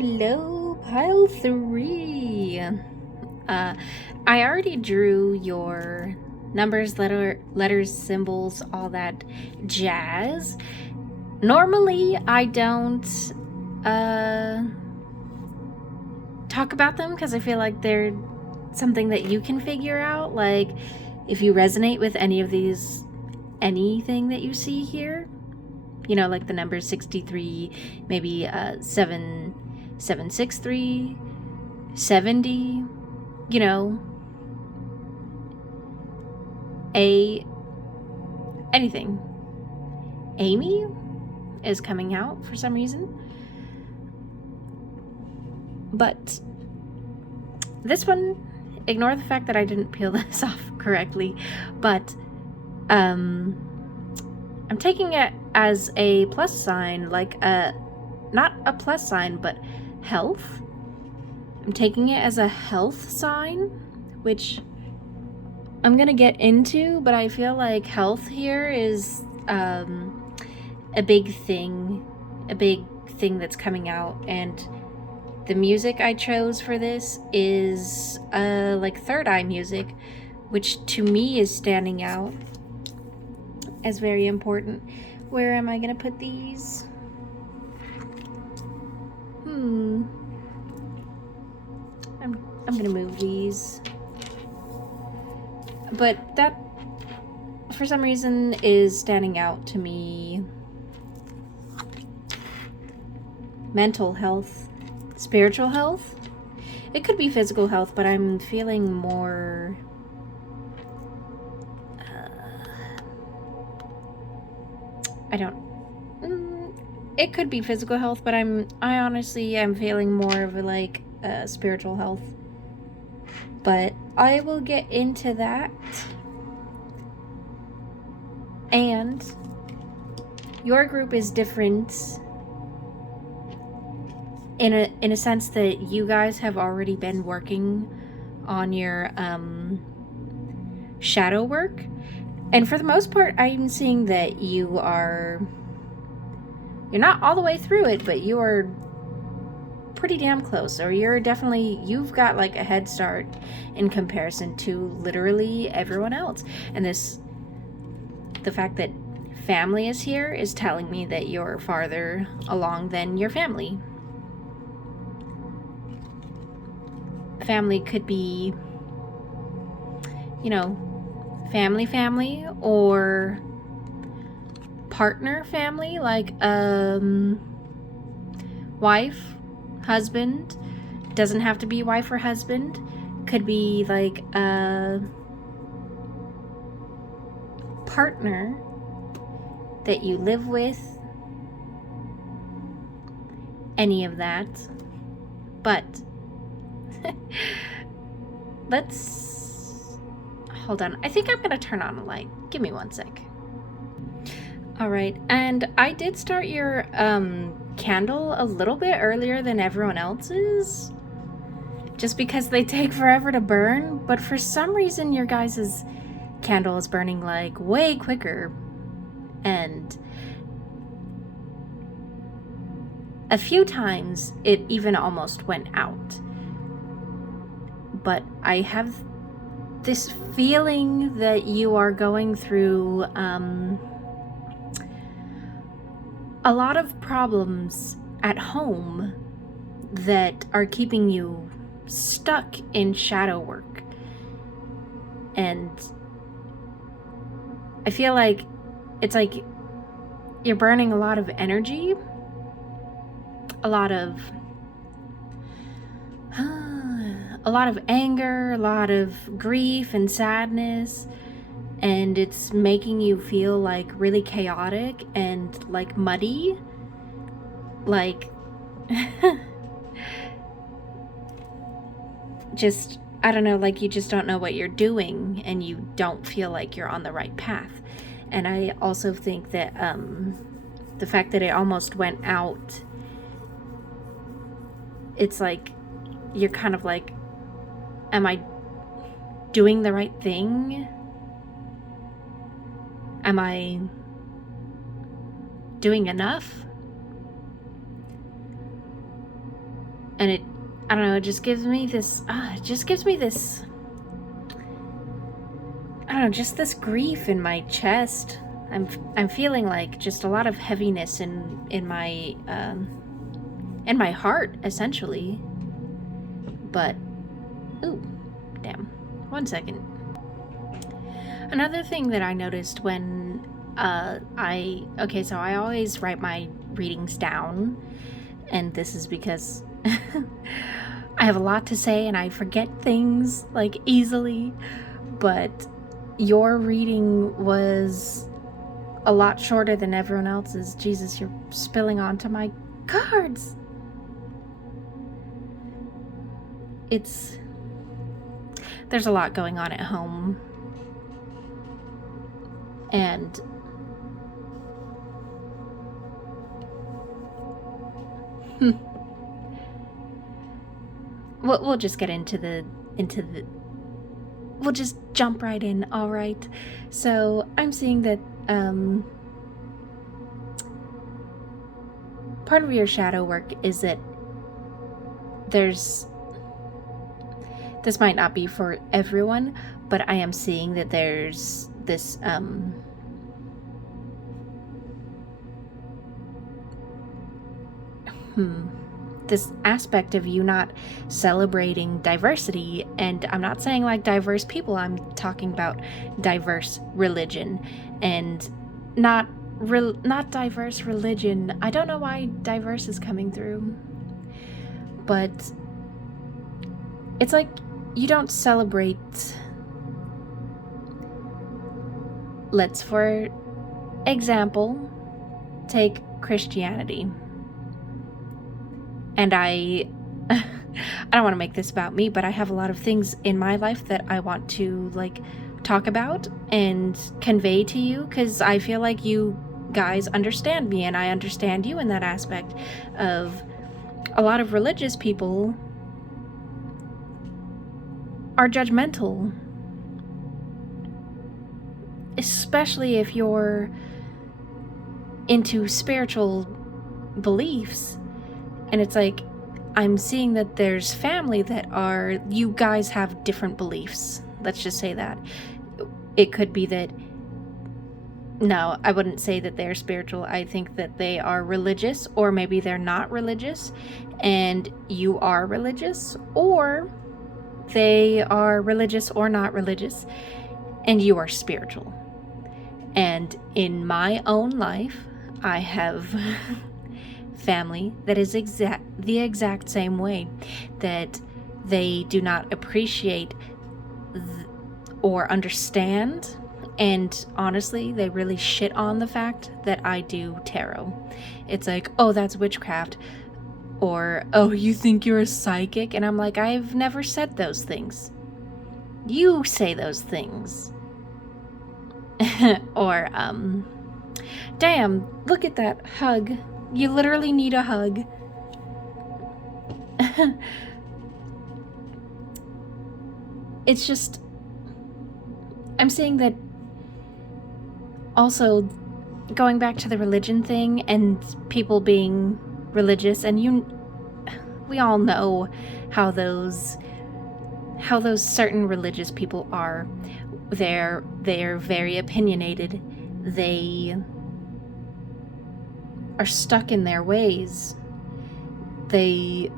Hello, pile 3. I already drew your numbers, letters, symbols, all that jazz. Normally, I don't talk about them because I feel like they're something that you can figure out. Like, if you resonate with any of these, anything that you see here, you know, like the number 63, maybe 763, 70, you know, anything. Amy is coming out for some reason. But this one, ignore the fact that I didn't peel this off correctly, but I'm taking it as a plus sign, like not a plus sign, but health. I'm taking it as a health sign, which I'm gonna get into, but I feel like health here is a big thing that's coming out, and the music I chose for this is like third eye music, which to me is standing out as very important. Where am I gonna put these? I'm gonna move these. But that, for some reason, is standing out to me. Mental health, spiritual health. It could be physical health, but I'm feeling more it could be physical health, but I honestly am feeling more of a like spiritual health. But I will get into that. And your group is different in a sense that you guys have already been working on your shadow work. And for the most part, I'm seeing that you're not all the way through it, but you are pretty damn close, or you've got like a head start in comparison to literally everyone else. And the fact that family is here is telling me that you're farther along than your family. Family could be, you know, family, or partner family, like wife, husband. Doesn't have to be wife or husband. Could be like a partner that you live with. Any of that. But let's hold on. I think I'm gonna turn on a light. Give me one sec. All right, and I did start your candle a little bit earlier than everyone else's, just because they take forever to burn. But for some reason, your guys' candle is burning like way quicker, and a few times it even almost went out. But I have this feeling that you are going through a lot of problems at home that are keeping you stuck in shadow work. And I feel like it's like you're burning a lot of energy, a lot of anger, a lot of grief and sadness, and it's making you feel like really chaotic and like muddy, like just, I don't know, like you just don't know what you're doing, and you don't feel like you're on the right path. And I also think that the fact that it almost went out, it's like you're kind of like, am I doing the right thing? Am I doing enough? And it, I don't know, it just gives me this, I don't know, just this grief in my chest. I'm feeling like just a lot of heaviness in my heart, essentially. But, ooh, damn. 1 second. Another thing that I noticed when I always write my readings down, and this is because I have a lot to say and I forget things like easily, but your reading was a lot shorter than everyone else's. Jesus, you're spilling onto my cards. There's a lot going on at home. And we'll just get into the we'll just jump right in. All right. So I'm seeing that part of your shadow work is that this might not be for everyone, but I am seeing that there's this this aspect of you not celebrating diversity. And I'm not saying like diverse people, I'm talking about diverse religion, and not diverse religion. I don't know why diverse is coming through, but it's like you don't celebrate. Let's, for example, take Christianity. And I don't want to make this about me, but I have a lot of things in my life that I want to like talk about and convey to you, because I feel like you guys understand me and I understand you in that aspect of a lot of religious people are judgmental, especially if you're into spiritual beliefs. And it's like, I'm seeing that there's family that you guys have different beliefs. Let's just say that. It could be that, no, I wouldn't say that they're spiritual. I think that they are religious, or maybe they're not religious, and you are religious, or they are religious or not religious, and you are spiritual. And in my own life, I have family that is the exact same way, that they do not appreciate or understand, and honestly, they really shit on the fact that I do tarot. It's like, oh, that's witchcraft, or oh, you think you're a psychic? And I'm like, I've never said those things. You say those things. Or damn, look at that hug. You literally need a hug. It's just, I'm saying that also, going back to the religion thing and people being religious, and we all know how those certain religious people are. They're very opinionated. They are stuck in their ways. They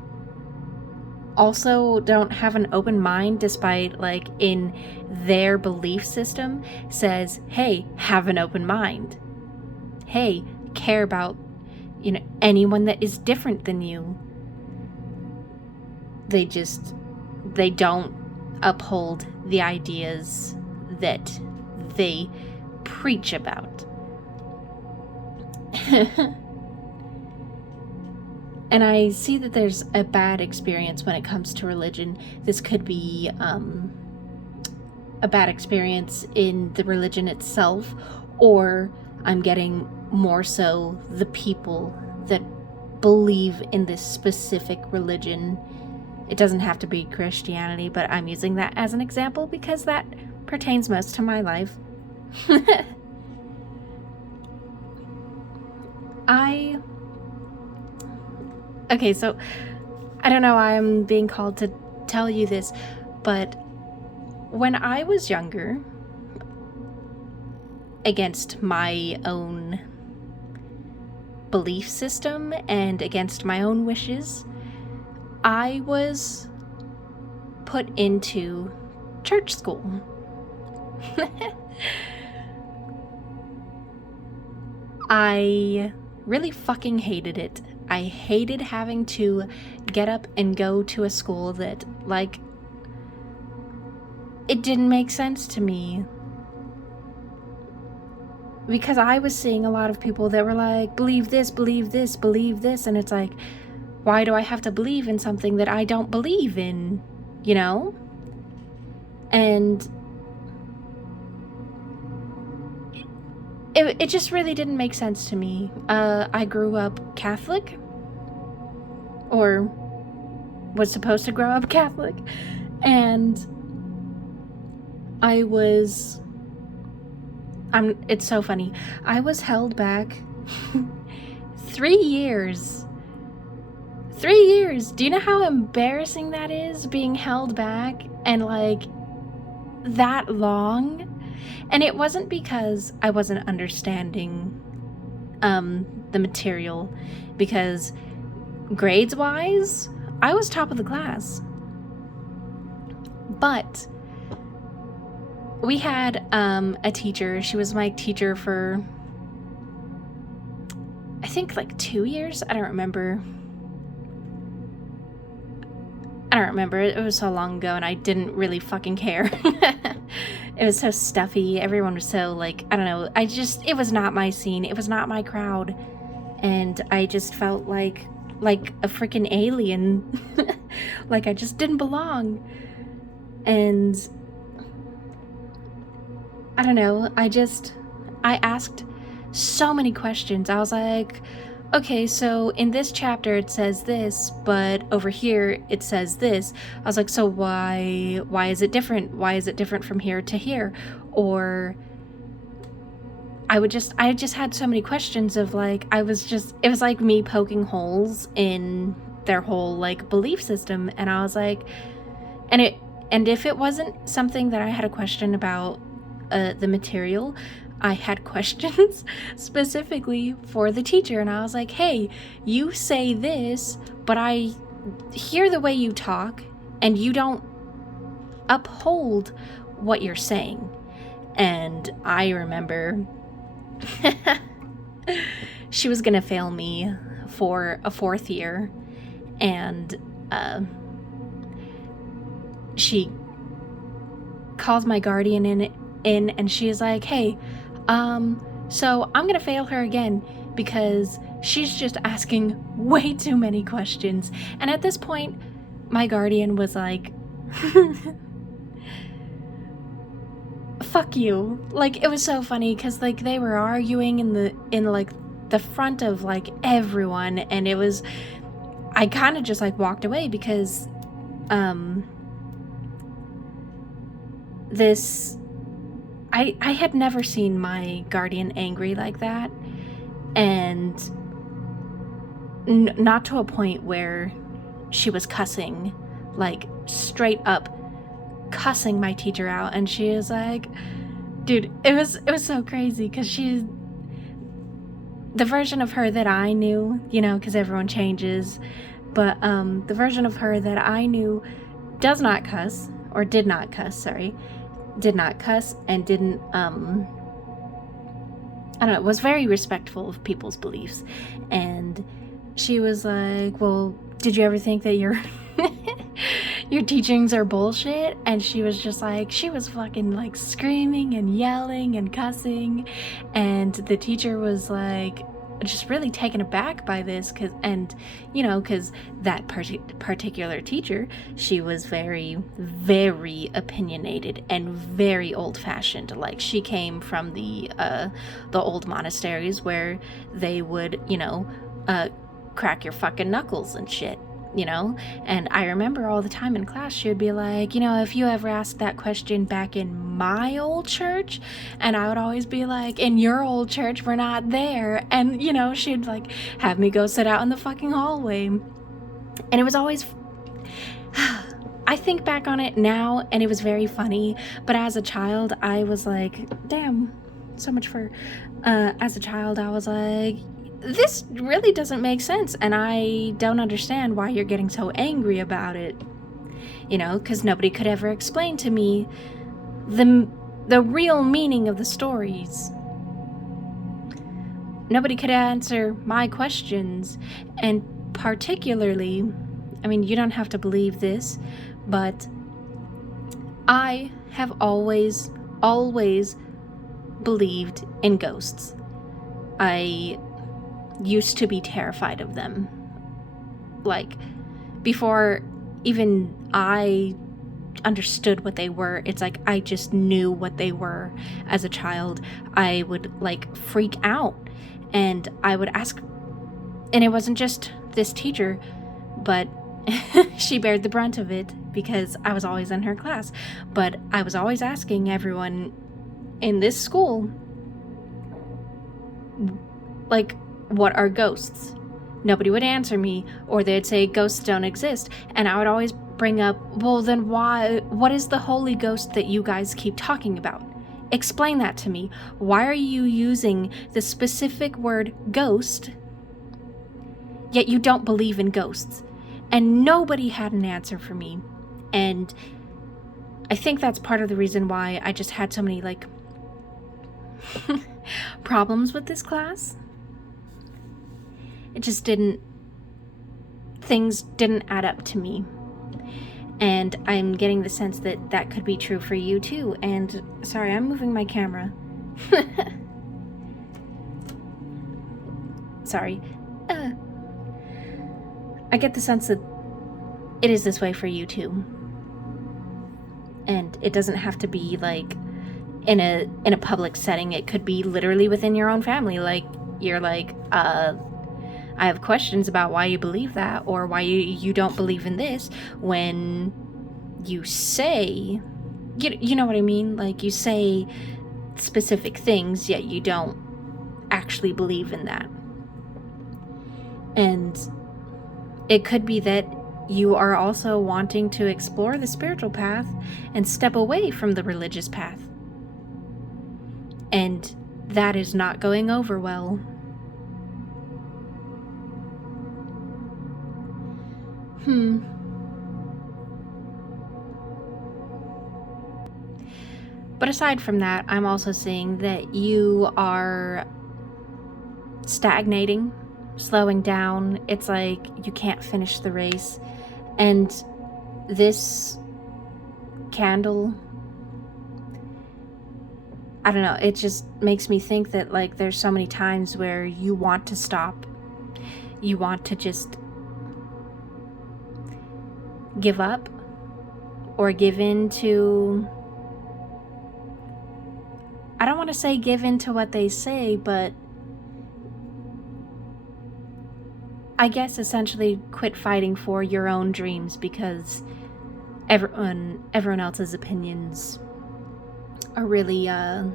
also don't have an open mind, despite like in their belief system says, hey, have an open mind. Hey, care about, anyone that is different than you. They don't uphold the ideas that they preach about. And I see that there's a bad experience when it comes to religion. This could be a bad experience in the religion itself, or I'm getting more so the people that believe in this specific religion. It doesn't have to be Christianity, but I'm using that as an example because that pertains most to my life. Okay, so I don't know why I'm being called to tell you this, but when I was younger, against my own belief system and against my own wishes, I was put into church school. I really fucking hated it. I hated having to get up and go to a school that, like, it didn't make sense to me. Because I was seeing a lot of people that were like, believe this, believe this, believe this, and it's like, why do I have to believe in something that I don't believe in, you know? And it just really didn't make sense to me. I grew up Catholic, or was supposed to grow up Catholic, and it's so funny. I was held back 3 years. 3 years. Do you know how embarrassing that is, being held back and like that long? And it wasn't because I wasn't understanding the material, because grades wise, I was top of the class. But we had a teacher. She was my teacher for, I think, like 2 years. I don't remember. It was so long ago and I didn't really fucking care. It was so stuffy. Everyone was so, like, I don't know. It was not my scene. It was not my crowd. And I just felt like a freaking alien. Like I just didn't belong. And I don't know. I asked so many questions. I was like, okay, so in this chapter it says this, but over here it says this. I was like, so why is it different? Why is it different from here to here? Or I just had so many questions of like, it was like me poking holes in their whole like belief system. And I was like, and if it wasn't something that I had a question about the material, I had questions specifically for the teacher, and I was like, hey, you say this, but I hear the way you talk and you don't uphold what you're saying. And I remember she was gonna fail me for a 4th year, and she calls my guardian in and she's like, hey, so I'm gonna fail her again because she's just asking way too many questions. And at this point, my guardian was like, fuck you. Like, it was so funny because like they were arguing in like the front of like everyone, and I kind of just like walked away because I had never seen my guardian angry like that, and not to a point where she was cussing, like straight up cussing my teacher out. And she was like, dude, it was so crazy because she's the version of her that I knew, you know, because everyone changes, but the version of her that I knew did not cuss and didn't, I don't know, was very respectful of people's beliefs. And she was like, well, did you ever think that your teachings are bullshit? And she was just like, she was fucking like screaming and yelling and cussing, and the teacher was like just really taken aback by this, because that particular teacher, she was very, very opinionated and very old-fashioned. Like, she came from the old monasteries where they would, crack your fucking knuckles and shit. And I remember all the time in class, she would be like, if you ever asked that question back in my old church, and I would always be like, in your old church, we're not there. And, she'd like have me go sit out in the fucking hallway. And it was always, I think back on it now and it was very funny, but as a child I was like, damn, so much fur. As a child I was like, this really doesn't make sense, and I don't understand why you're getting so angry about it. You know, because nobody could ever explain to me the real meaning of the stories. Nobody could answer my questions, and particularly, I mean, you don't have to believe this, but I have always believed in ghosts. I used to be terrified of them. Like, before even I understood what they were, it's like I just knew what they were as a child. I would like freak out, and I would ask, and it wasn't just this teacher, but she bared the brunt of it because I was always in her class, but I was always asking everyone in this school, like, what are ghosts? Nobody would answer me, or they'd say ghosts don't exist, and I would always bring up, well then what is the Holy Ghost that you guys keep talking about? Explain that to me. Why are you using the specific word ghost, yet you don't believe in ghosts? And nobody had an answer for me. And I think that's part of the reason why I just had so many, like, problems with this class. It just things didn't add up to me. And I'm getting the sense that that could be true for you too. And sorry, I'm moving my camera. Sorry. I get the sense that it is this way for you too. And it doesn't have to be like in a public setting. It could be literally within your own family. Like, you're like, I have questions about why you believe that, or why you don't believe in this, when you say, you know what I mean? Like, you say specific things, yet you don't actually believe in that. And it could be that you are also wanting to explore the spiritual path and step away from the religious path. And that is not going over well. But aside from that, I'm also seeing that you are stagnating, slowing down. It's like you can't finish the race. And this candle, I don't know, it just makes me think that, like, there's so many times where you want to stop. You want to just give up or give in to, I don't want to say give in to what they say, but I guess essentially quit fighting for your own dreams because everyone else's opinions are really, I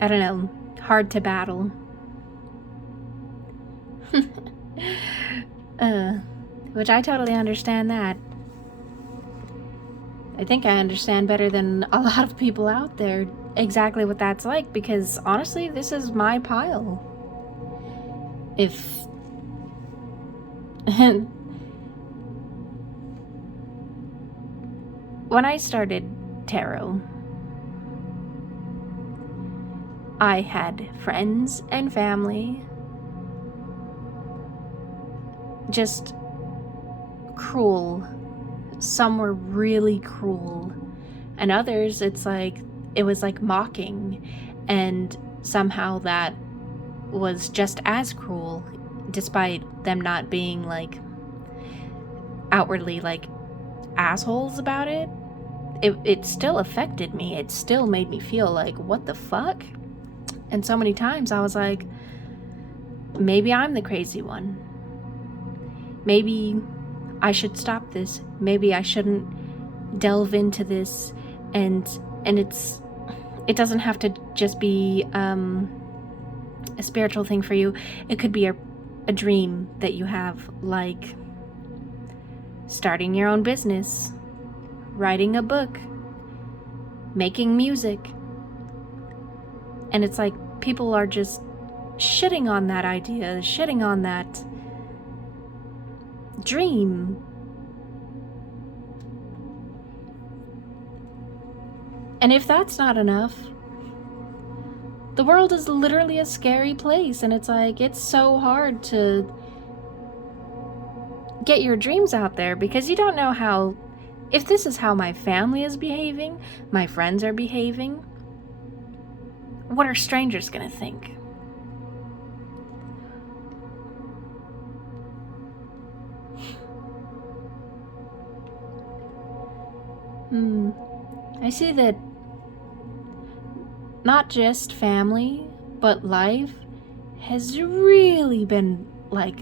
don't know, hard to battle. Which I totally understand that. I think I understand better than a lot of people out there exactly what that's like, because honestly, this is my pile. If when I started tarot, I had friends and family just cruel. Some were really cruel, and others it was like mocking, and somehow that was just as cruel, despite them not being like outwardly like assholes about it. It still affected me. It still made me feel like, what the fuck? And so many times I was like, maybe I'm the crazy one. Maybe I should stop this. Maybe I shouldn't delve into this. And it doesn't have to just be a spiritual thing for you. It could be a dream that you have, like starting your own business, writing a book, making music. And it's like people are just shitting on that idea, shitting on that dream. And if that's not enough, the world is literally a scary place, and it's like, it's so hard to get your dreams out there because you don't know how, if this is how my family is behaving, my friends are behaving, what are strangers gonna think? I see that not just family, but life has really been, like,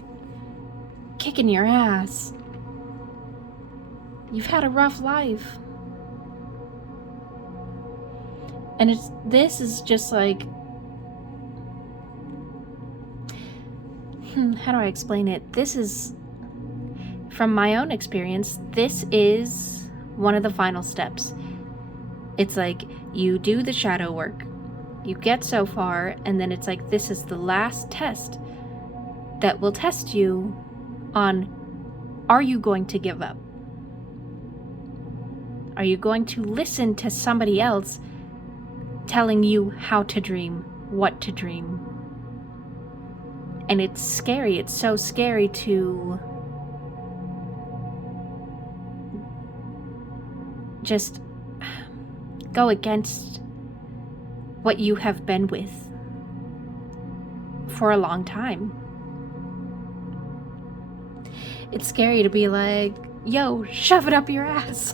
kicking your ass. You've had a rough life. And this is just like, how do I explain it? This is, from my own experience, this is one of the final steps. It's like, you do the shadow work, you get so far, and then it's like, this is the last test that will test you on, are you going to give up? Are you going to listen to somebody else telling you how to dream, what to dream? And it's scary. It's so scary to just go against what you have been with for a long time. It's scary to be like, yo, shove it up your ass.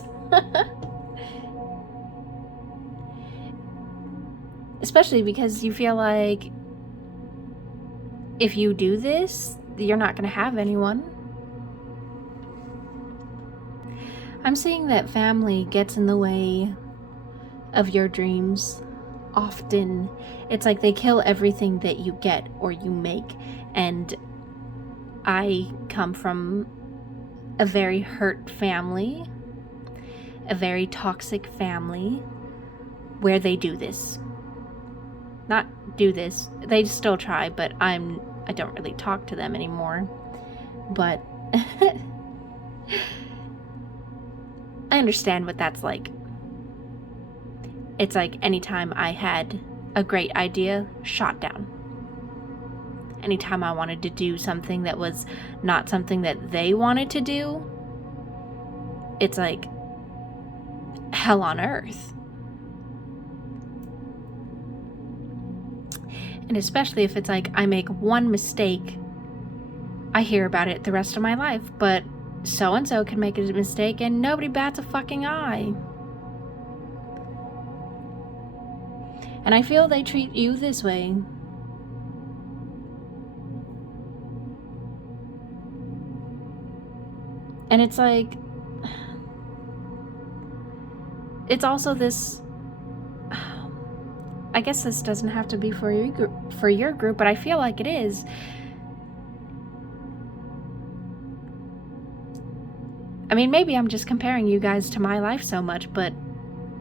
Especially because you feel like if you do this, you're not going to have anyone. I'm seeing that family gets in the way of your dreams often. It's like they kill everything that you get or you make. And I come from a very hurt family, a very toxic family, where they do this. Not do this, they still try, but I don't really talk to them anymore. But I understand what that's like. It's like anytime I had a great idea, shot down. Anytime I wanted to do something that was not something that they wanted to do, it's like hell on earth. And especially if it's like I make one mistake, I hear about it the rest of my life, but so-and-so can make a mistake and nobody bats a fucking eye. And I feel they treat you this way. And it's like, it's also this, I guess this doesn't have to be for your group, but I feel like it is. I mean, maybe I'm just comparing you guys to my life so much, but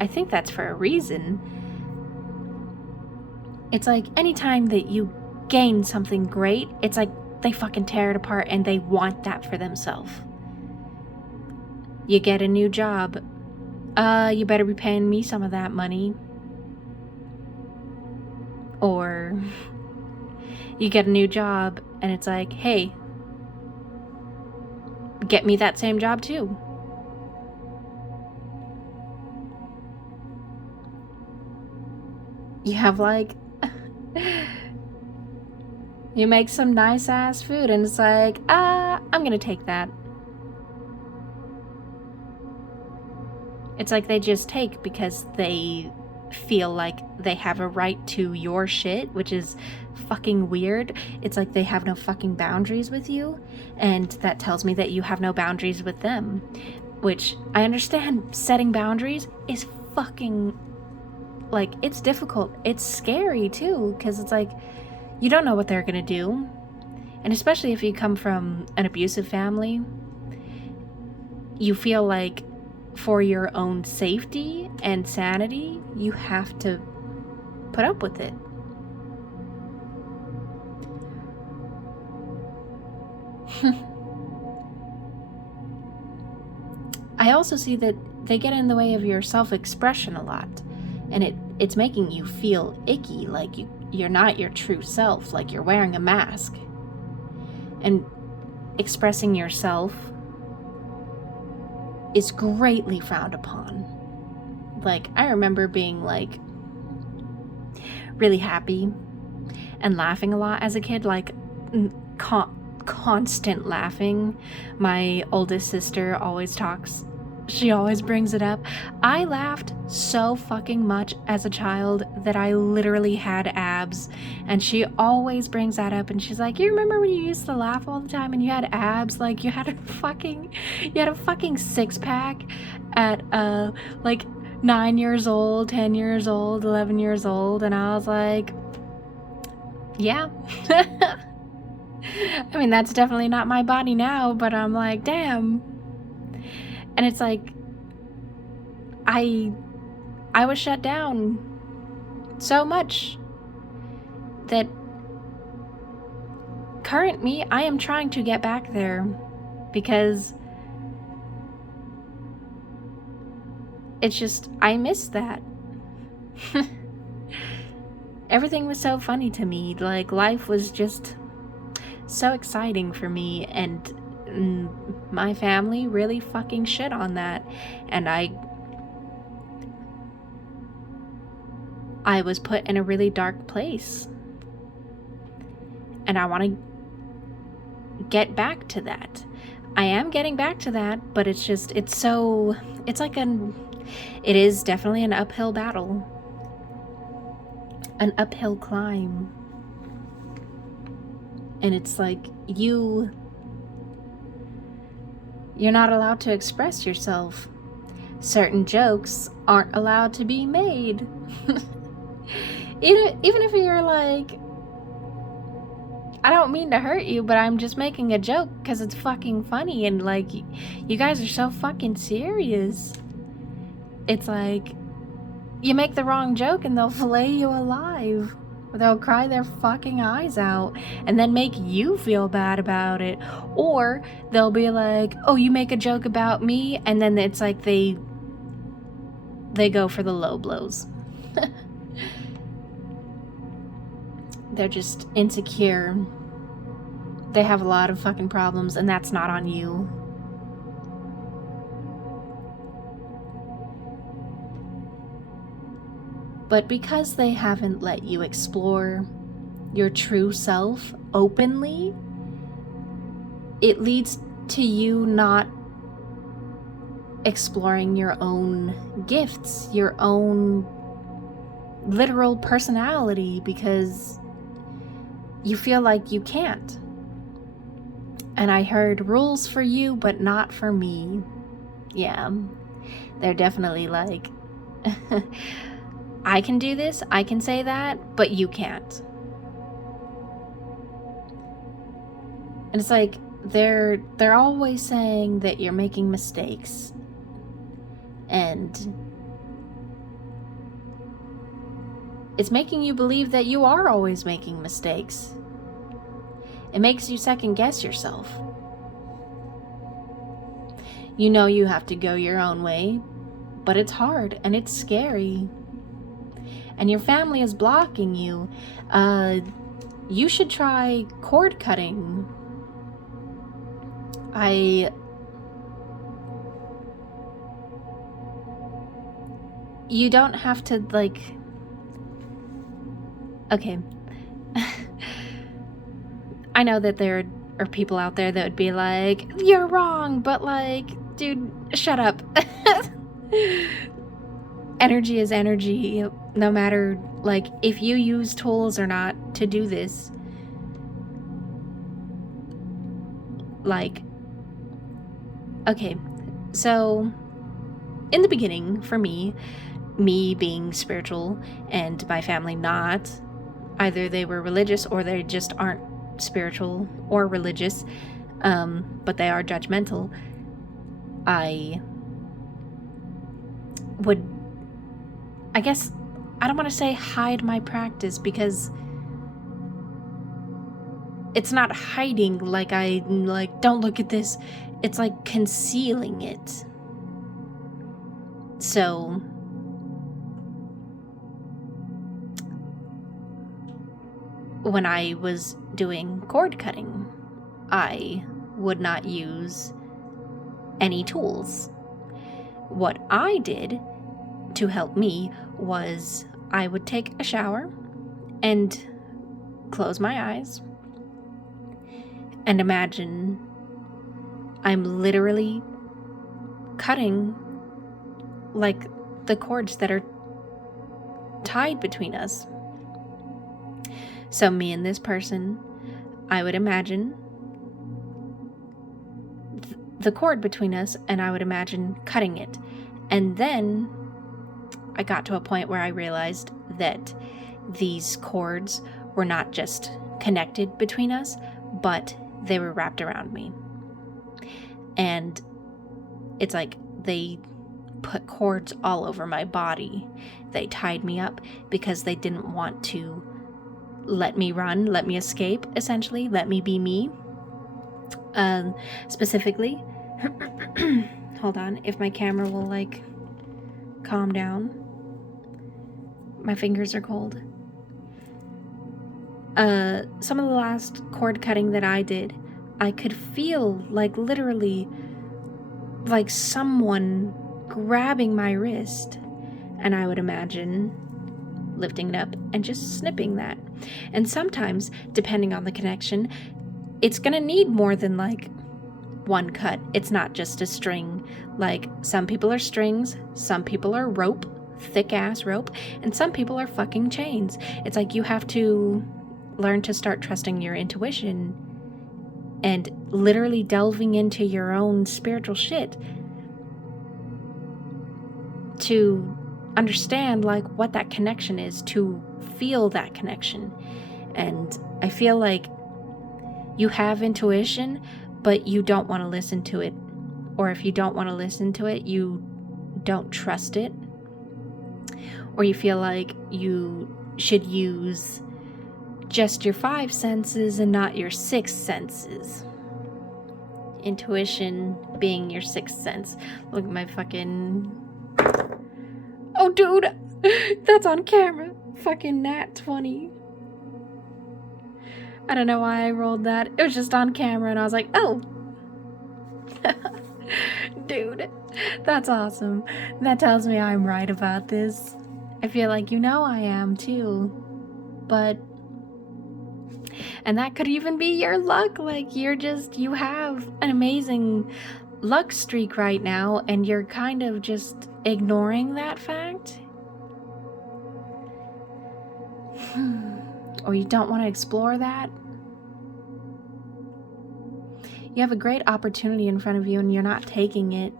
I think that's for a reason. It's like anytime that you gain something great, it's like they fucking tear it apart and they want that for themselves. You get a new job. You better be paying me some of that money. Or you get a new job and it's like, hey, get me that same job too. You have like, you make some nice ass food and it's like, I'm gonna take that. It's like they just take because they feel like they have a right to your shit, which is fucking weird. It's like they have no fucking boundaries with you, and that tells me that you have no boundaries with them, which I understand setting boundaries is fucking, like, it's difficult. It's scary too, because it's like you don't know what they're gonna do. And especially if you come from an abusive family, you feel like for your own safety and sanity, you have to put up with it. I also see that they get in the way of your self-expression a lot, and it's making you feel icky, like you're not your true self, like you're wearing a mask. And expressing yourself is greatly frowned upon. Like, I remember being like really happy and laughing a lot as a kid, like constant laughing. My oldest sister always talks, she always brings it up. I laughed so fucking much as a child that I literally had abs, and she always brings that up, and she's like, you remember when you used to laugh all the time and you had abs? Like, you had a fucking six-pack at like 9 years old, 10 years old, 11 years old. And I was like, yeah. I mean, that's definitely not my body now, but I'm like, damn. And it's like, I was shut down so much that current me, I am trying to get back there, because it's just, I miss that. Everything was so funny to me. Like, life was just so exciting for me, and my family really fucking shit on that. And I was put in a really dark place, and I want to get back to that. I am getting back to that, but it's just, it is definitely an uphill battle, an uphill climb. And it's like, you're not allowed to express yourself. Certain jokes aren't allowed to be made. Even if you're like, I don't mean to hurt you, but I'm just making a joke because it's fucking funny, and like, you guys are so fucking serious. It's like, you make the wrong joke and they'll fillet you alive. They'll cry their fucking eyes out and then make you feel bad about it. Or they'll be like, oh, you make a joke about me, and then it's like they go for the low blows. They're just insecure. They have a lot of fucking problems, and that's not on you. But because they haven't let you explore your true self openly, it leads to you not exploring your own gifts, your own literal personality, because you feel like you can't. And I heard rules for you, but not for me. Yeah, they're definitely like, I can do this, I can say that, but you can't. And it's like, they're always saying that you're making mistakes. And it's making you believe that you are always making mistakes. It makes you second guess yourself. You know you have to go your own way, but it's hard and it's scary. And your family is blocking you. You should try cord cutting. You don't have to, like... Okay. I know that there are people out there that would be like, you're wrong, but like, dude, shut up. Energy is energy, no matter, like, if you use tools or not to do this. Like, okay, so in the beginning, for me being spiritual and my family not, either they were religious or they just aren't spiritual or religious, but they are judgmental, I would, I guess, I don't want to say hide my practice, because it's not hiding like don't look at this. It's like concealing it. So when I was doing cord cutting, I would not use any tools. What I did to help me was I would take a shower and close my eyes and imagine I'm literally cutting like the cords that are tied between us. So me and this person, I would imagine the cord between us, and I would imagine cutting it. And then I got to a point where I realized that these cords were not just connected between us, but they were wrapped around me. And it's like they put cords all over my body. They tied me up because they didn't want to let me run, let me escape, essentially, let me be me. Specifically, hold on, if my camera will like calm down. My fingers are cold. Some of the last cord cutting that I did, I could feel like literally like someone grabbing my wrist, and I would imagine lifting it up and just snipping that. And sometimes, depending on the connection, it's gonna need more than like one cut. It's not just a string. Like, some people are strings, some people are rope, thick ass rope, and some people are fucking chains. It's like you have to learn to start trusting your intuition and literally delving into your own spiritual shit to understand like what that connection is, to feel that connection. And I feel like you have intuition, but you don't want to listen to it. Or if you don't want to listen to it, you don't trust it. Or you feel like you should use just your 5 senses and not your 6 senses. Intuition being your 6th sense. Look at my fucking... Oh, dude! That's on camera. Fucking nat 20. I don't know why I rolled that. It was just on camera and I was like, oh. Dude, that's awesome. That tells me I'm right about this. I feel like you know I am too. But... And that could even be your luck. Like, you have an amazing luck streak right now, and you're kind of just ignoring that fact. Or you don't want to explore that. You have a great opportunity in front of you and you're not taking it,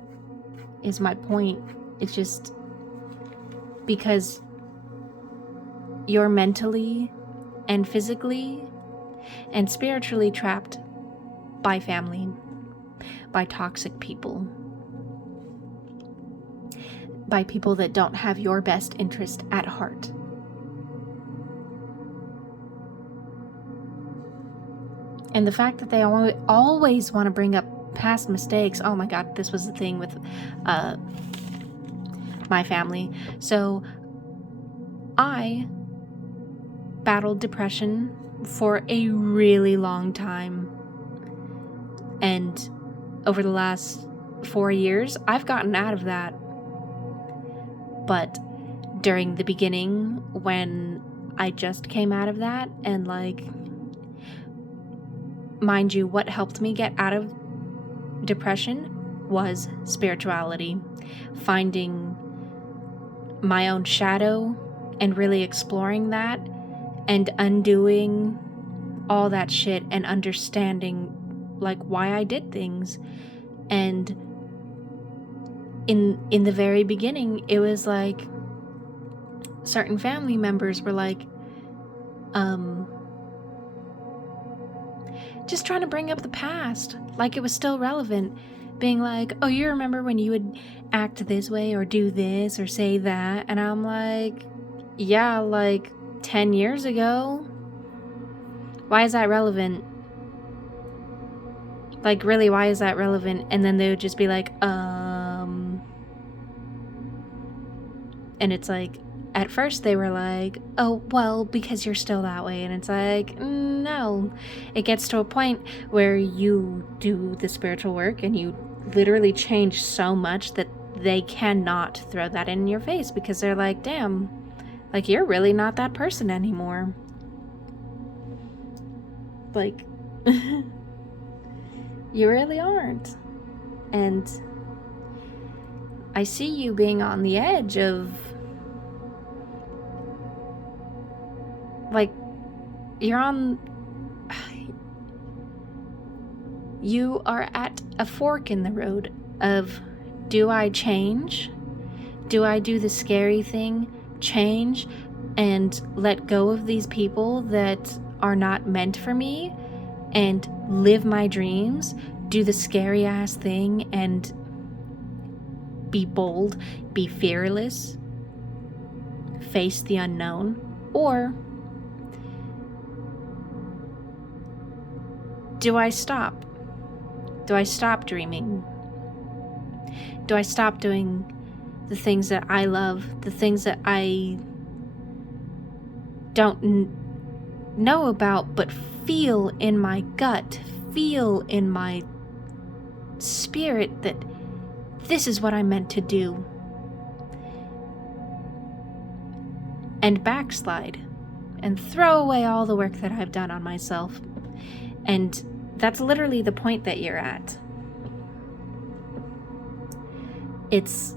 is my point. It's just because you're mentally and physically and spiritually trapped by family, by toxic people, by people that don't have your best interest at heart. And the fact that they always want to bring up past mistakes. Oh my God, this was the thing with my family. So I battled depression for a really long time. And over the last 4 years, I've gotten out of that. But during the beginning, when I just came out of that, and like, mind you, what helped me get out of depression was spirituality, finding my own shadow and really exploring that and undoing all that shit and understanding like why I did things. And in the very beginning, it was like certain family members were like, just trying to bring up the past like it was still relevant. Being like, oh, you remember when you would act this way or do this or say that? And I'm like, yeah, like 10 years ago. Why is that relevant? Like, really, why is that relevant? And then they would just be like, And it's like, at first they were like, oh, well, because you're still that way. And it's like, no. It gets to a point where you do the spiritual work and you literally change so much that they cannot throw that in your face because they're like, damn, like, you're really not that person anymore. Like, you really aren't. And I see you being on the edge of, like, you are at a fork in the road of, do I change? Do I do the scary thing, change, and let go of these people that are not meant for me, and live my dreams, do the scary ass thing, and be bold, be fearless, face the unknown? Or do I stop? Do I stop dreaming? Do I stop doing the things that I love, the things that I don't know about, but feel in my gut, feel in my spirit that this is what I'm meant to do? And backslide and throw away all the work that I've done on myself. And that's literally the point that you're at. It's...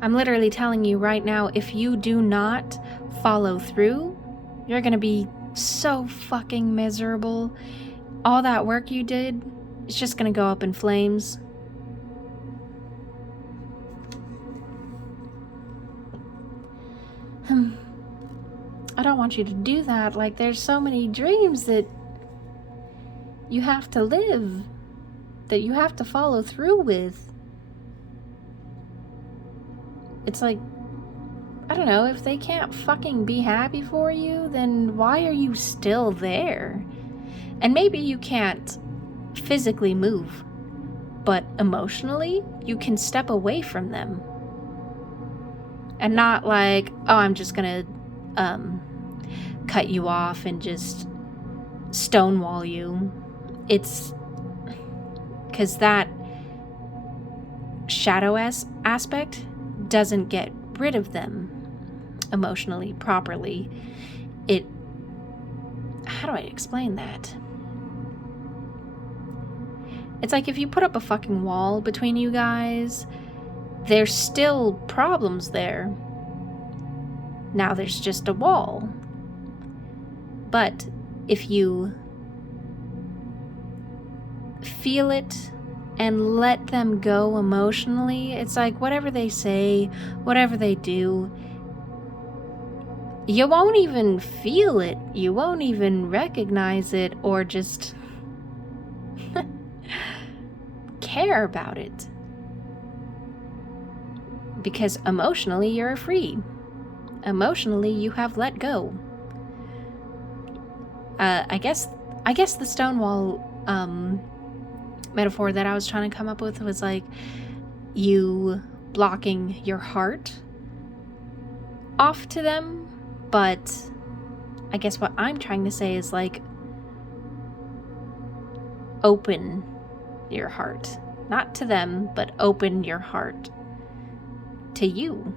I'm literally telling you right now, if you do not follow through, you're gonna be so fucking miserable. All that work you did, it's just gonna go up in flames. I don't want you to do that. Like, there's so many dreams that you have to live, that you have to follow through with. It's like, I don't know, if they can't fucking be happy for you, then why are you still there? And maybe you can't physically move, but emotionally, you can step away from them. And not like, oh, I'm just gonna cut you off and just stonewall you. It's because that shadow aspect doesn't get rid of them emotionally properly. How do I explain that? It's like if you put up a fucking wall between you guys, there's still problems there. Now there's just a wall. But if you feel it and let them go emotionally, it's like whatever they say, whatever they do, you won't even feel it. You won't even recognize it or just care about it. Because emotionally, you're free. Emotionally, you have let go. I guess the stonewall metaphor that I was trying to come up with was like you blocking your heart off to them, but I guess what I'm trying to say is like open your heart, not to them, but open your heart to you.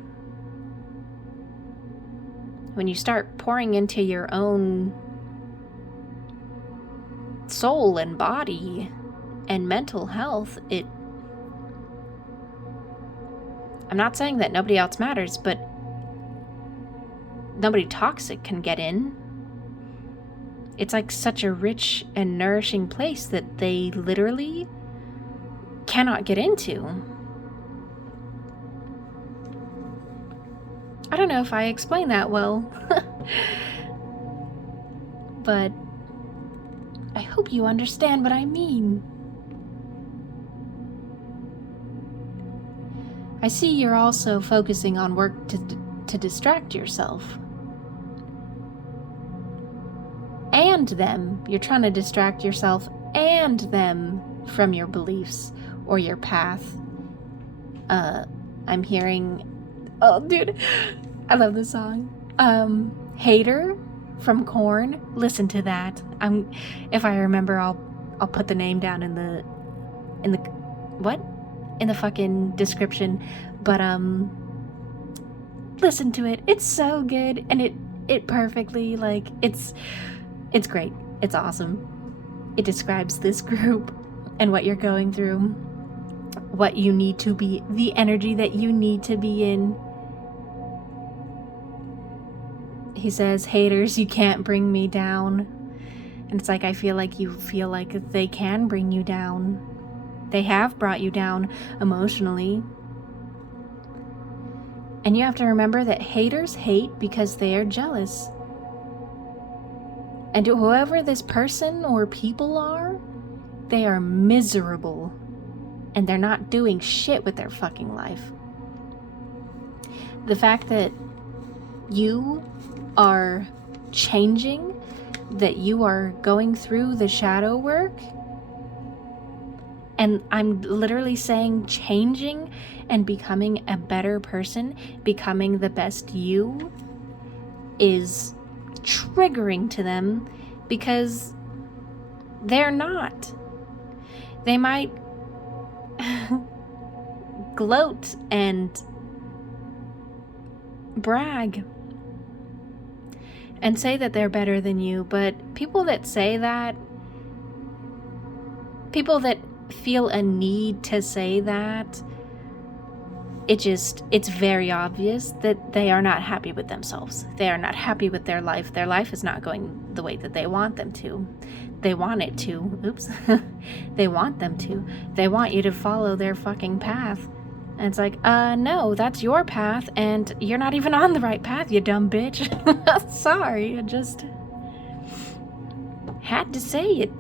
When you start pouring into your own soul and body and mental health, I'm not saying that nobody else matters, but nobody toxic can get in. It's like such a rich and nourishing place that they literally cannot get into. I don't know if I explained that well. But I hope you understand what I mean. I see you're also focusing on work to distract yourself. And them. You're trying to distract yourself and them from your beliefs or your path. I'm hearing... Oh, dude. I love this song. Hater from Korn. Listen to that. If I remember, I'll put the name down in the what? In the fucking description. But listen to it. It's so good, and it perfectly, like, it's great. It's awesome. It describes this group and what you're going through, what you need to be, the energy that you need to be in. He says, haters, you can't bring me down. And it's like, I feel like you feel like they can bring you down. They have brought you down emotionally. And you have to remember that haters hate because they are jealous. And whoever this person or people are, they are miserable. And they're not doing shit with their fucking life. The fact that you are changing, that you are going through the shadow work, and I'm literally saying changing and becoming a better person, becoming the best you, is triggering to them because they're not. They might gloat and brag and say that they're better than you, but people that say that, people that feel a need to say that, it's very obvious that they are not happy with themselves. They are not happy with their life. Their life is not going the way that they want them to. They want it to. Oops. They want them to. They want you to follow their fucking path. And it's like, no, that's your path, and you're not even on the right path, you dumb bitch. Sorry, I just had to say it.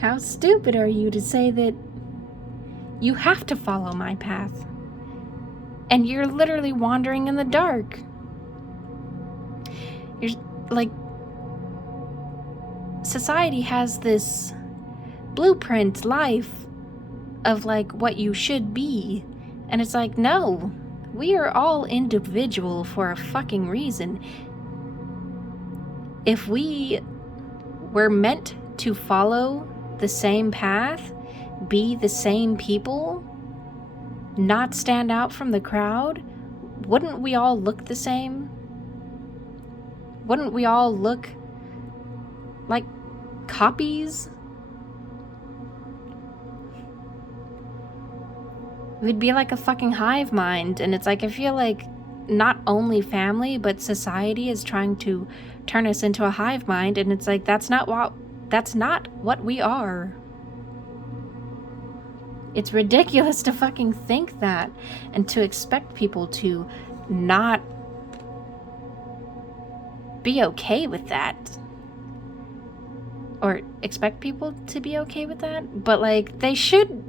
How stupid are you to say that you have to follow my path? And you're literally wandering in the dark. You're like, society has this blueprint life of like what you should be. And it's like, no, we are all individual for a fucking reason. If we were meant to follow the same path, be the same people, not stand out from the crowd, wouldn't we all look the same? Wouldn't we all look like copies? We'd be like a fucking hive mind. And it's like, I feel like not only family, but society is trying to turn us into a hive mind. And it's like, that's not what we are. It's ridiculous to fucking think that, and to expect people to not be okay with that. Or expect people to be okay with that. But like, they should.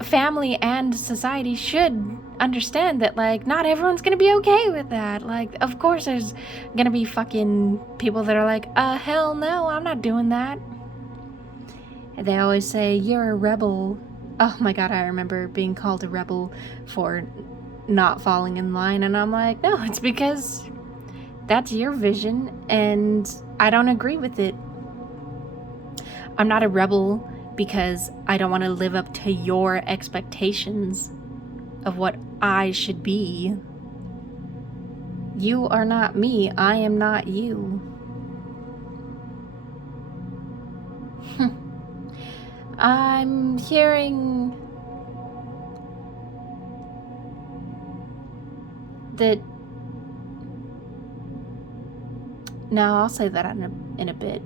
Family and society should understand that, like, not everyone's gonna be okay with that. Like, of course there's gonna be fucking people that are like, hell no, I'm not doing that. And they always say, you're a rebel. Oh my god, I remember being called a rebel for not falling in line, and I'm like, no, it's because that's your vision and I don't agree with it. I'm not a rebel because I don't want to live up to your expectations of what I should be. You are not me. I am not you. I'm hearing that... No, I'll say that in a bit,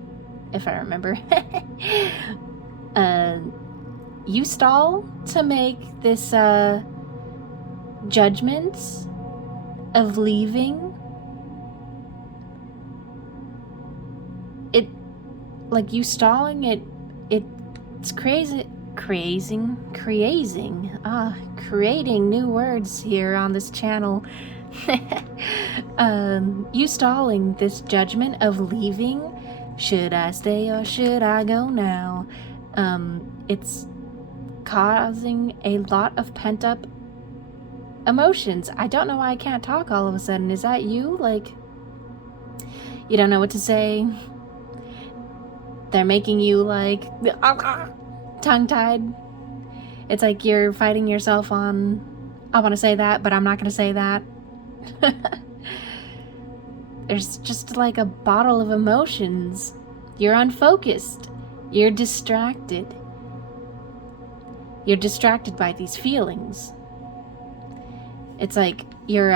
if I remember. You stall to make this judgment of leaving like you stalling it's creating new words here on this channel. You stalling this judgment of leaving, should I stay or should I go now? It's causing a lot of pent-up emotions. I don't know why I can't talk all of a sudden. Is that you? Like, you don't know what to say? They're making you like tongue-tied. It's like you're fighting yourself on, I want to say that, but I'm not going to say that. There's just like a bottle of emotions. You're unfocused. You're distracted. You're distracted by these feelings. It's like you're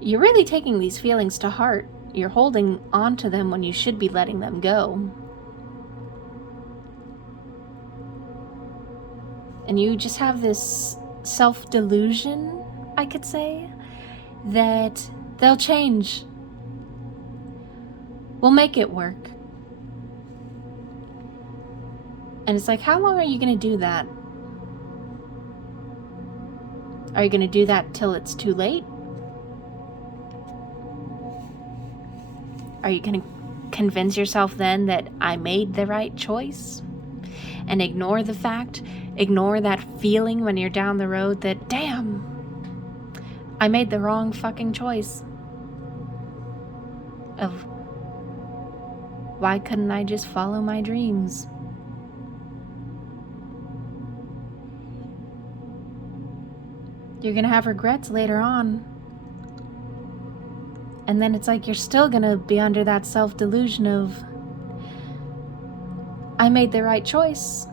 really taking these feelings to heart. You're holding on to them when you should be letting them go. And you just have this self-delusion, I could say, that they'll change. We'll make it work. And it's like, how long are you going to do that? Are you going to do that till it's too late? Are you going to convince yourself then that I made the right choice? And ignore that feeling when you're down the road that, damn, I made the wrong fucking choice. Of, why couldn't I just follow my dreams? You're gonna have regrets later on. And then it's like you're still gonna be under that self-delusion of, I made the right choice.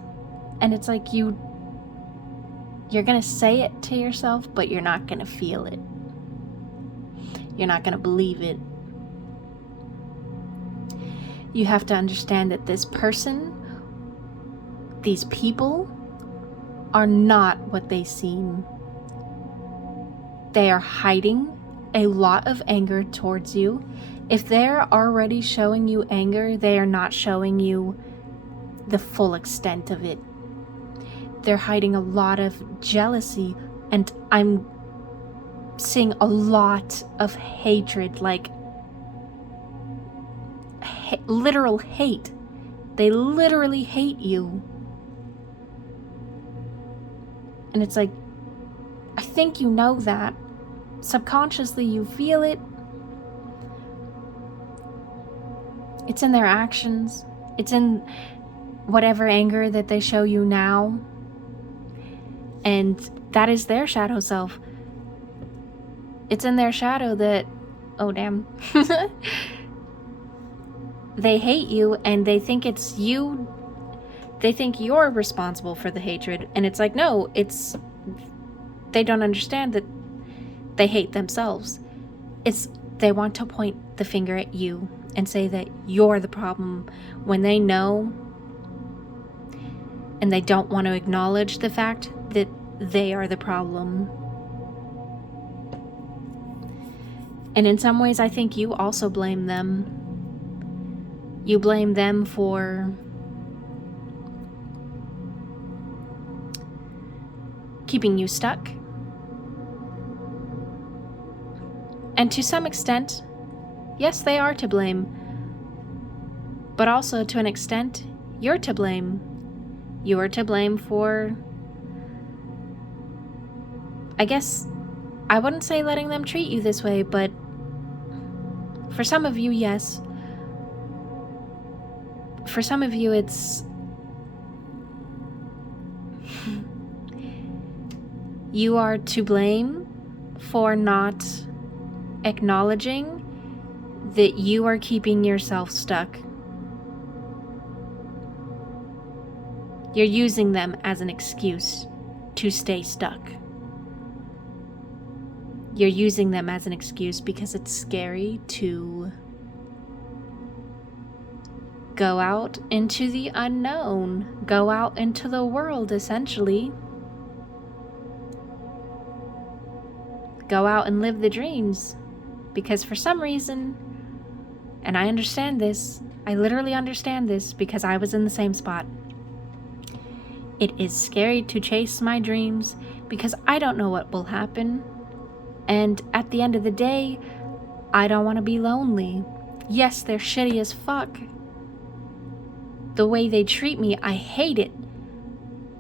And it's like you're gonna say it to yourself, but you're not gonna feel it. You're not gonna believe it. You have to understand that this person, these people, are not what they seem. They are hiding a lot of anger towards you. If they're already showing you anger, they are not showing you the full extent of it. They're hiding a lot of jealousy, and I'm seeing a lot of hatred, like literal hate. They literally hate you. And it's like, I think you know that. Subconsciously you feel it. It's in their actions. It's in whatever anger that they show you now. And that is their shadow self. It's in their shadow that, oh damn, they hate you and they think it's you. They think you're responsible for the hatred. And it's like, no, they don't understand that they hate themselves. They want to point the finger at you and say that you're the problem when they know, and they don't want to acknowledge the fact that they are the problem. And in some ways, I think you also blame them. You blame them for keeping you stuck. And to some extent, yes, they are to blame. But also, to an extent, you're to blame. You are to blame for, I guess, I wouldn't say letting them treat you this way, but for some of you, yes. For some of you, it's you are to blame for not acknowledging that you are keeping yourself stuck. You're using them as an excuse to stay stuck. You're using them as an excuse because it's scary to go out into the unknown, go out into the world, essentially. Go out and live the dreams. Because for some reason, And I understand this. I literally understand this because I was in the same spot. It is scary to chase my dreams because I don't know what will happen. And at the end of the day, I don't want to be lonely. Yes, they're shitty as fuck. The way they treat me, I hate it.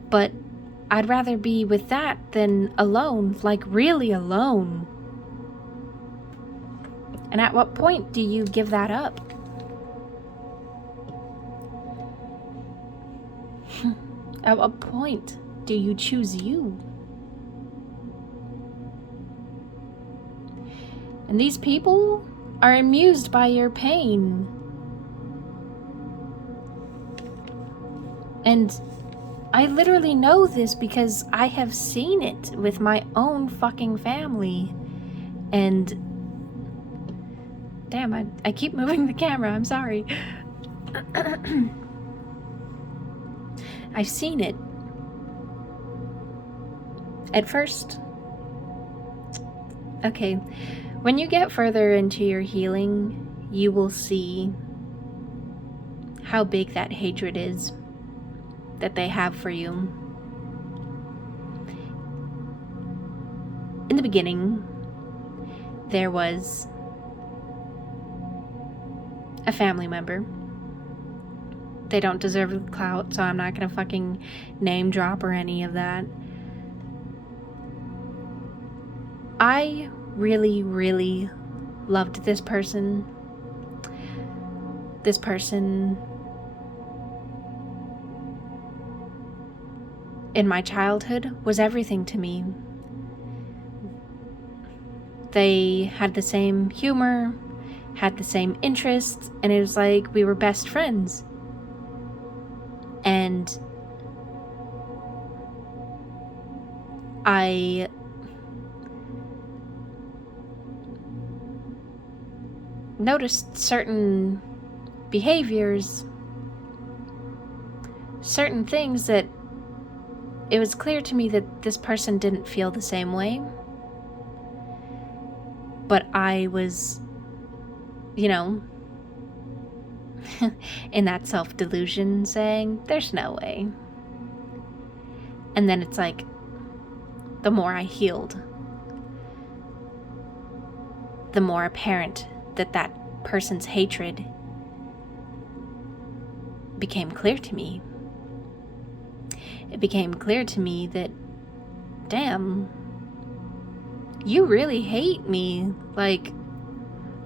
But I'd rather be with that than alone, like really alone. And at what point do you give that up? At what point do you choose you? And these people are amused by your pain. And I literally know this because I have seen it with my own fucking family. And damn, I keep moving the camera, I'm sorry. I've seen it. At first, okay, when you get further into your healing, you will see how big that hatred is that they have for you. In the beginning, there was a family member. They don't deserve the clout, so I'm not gonna fucking name drop or any of that. I really, really loved this person. This person in my childhood was everything to me. They had the same humor, had the same interests, and it was like we were best friends. And I noticed certain behaviors, certain things that it was clear to me that this person didn't feel the same way. But I was, you know, in that self-delusion saying, there's no way. And then it's like, the more I healed, the more apparent that that person's hatred became clear to me. It became clear to me that, damn, you really hate me. Like,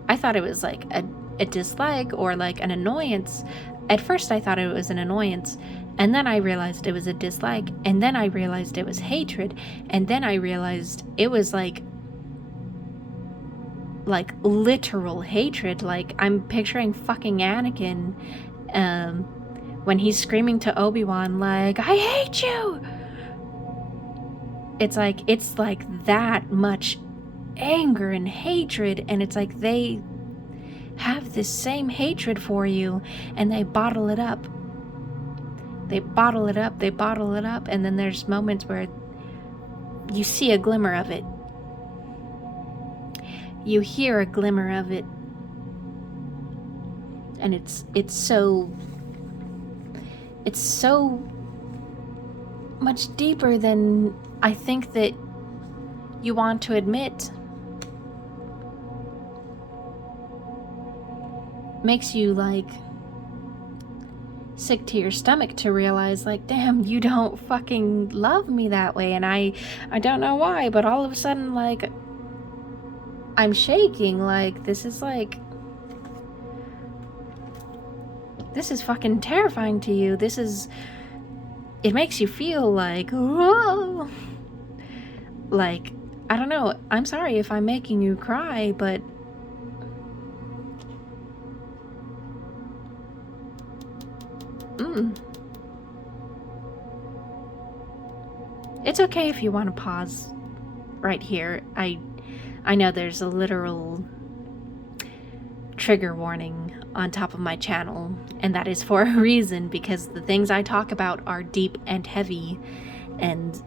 I thought it was like a dislike or like an annoyance. At first I thought it was an annoyance, and then I realized it was a dislike, and then I realized it was hatred, and then I realized it was like literal hatred. Like, I'm picturing fucking Anakin when he's screaming to Obi-Wan like, I hate you. It's like that much anger and hatred, and it's like they have this same hatred for you, and they bottle it up. They bottle it up, and then there's moments where you see a glimmer of it. You hear a glimmer of it. And it's so much deeper than I think that you want to admit. Makes you like sick to your stomach to realize, like, damn, you don't fucking love me that way. And I don't know why, but all of a sudden, like, I'm shaking. Like, this is fucking terrifying to you. It makes you feel like, whoa. Like, I don't know, I'm sorry if I'm making you cry, but it's okay if you want to pause right here. I know there's a literal trigger warning on top of my channel, and that is for a reason, because the things I talk about are deep and heavy, and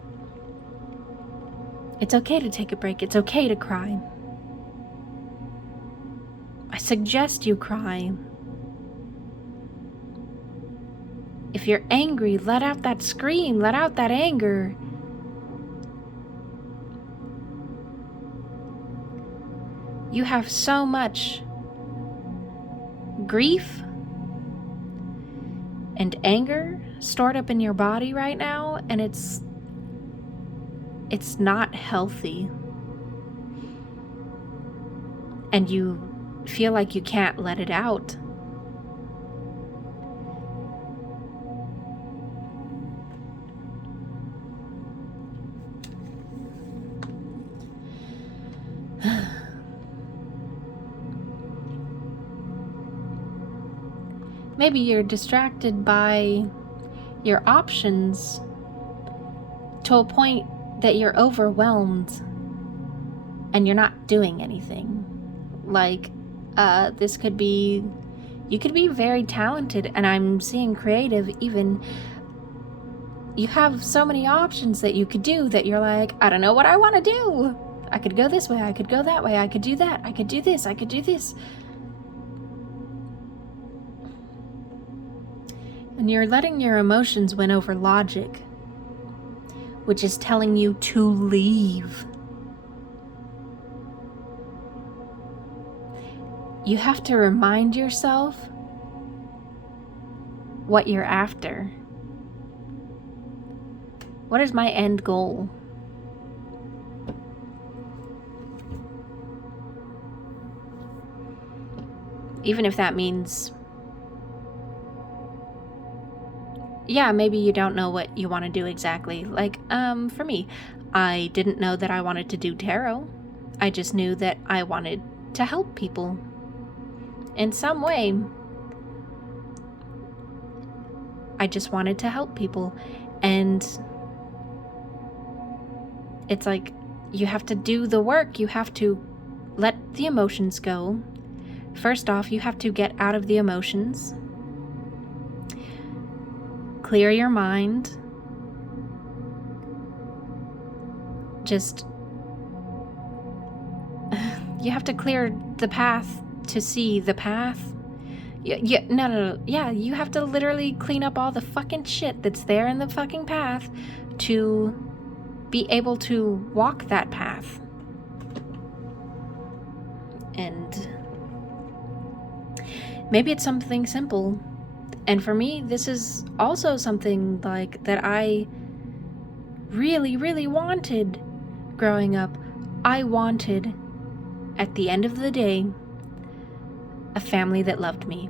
it's okay to take a break. It's okay to cry. I suggest you cry. If you're angry, let out that scream, let out that anger. You have so much grief and anger stored up in your body right now, and it's not healthy. And you feel like you can't let it out. Maybe you're distracted by your options to a point that you're overwhelmed and you're not doing anything. Like, this could be, you could be very talented, and I'm seeing creative even. You have so many options that you could do that you're like, I don't know what I want to do. I could go this way, I could go that way, I could do that, I could do this, I could do this. And you're letting your emotions win over logic, which is telling you to leave. You have to remind yourself what you're after. What is my end goal? Even if that means, yeah, maybe you don't know what you want to do exactly. Like, for me, I didn't know that I wanted to do tarot. I just knew that I wanted to help people in some way. I just wanted to help people. And it's like, you have to do the work. You have to let the emotions go. First off, you have to get out of the emotions. Clear your mind. Just, you have to clear the path to see the path. No. Yeah, you have to literally clean up all the fucking shit that's there in the fucking path to be able to walk that path. And maybe it's something simple. And for me, this is also something like that I really, really wanted growing up. I wanted, at the end of the day, a family that loved me,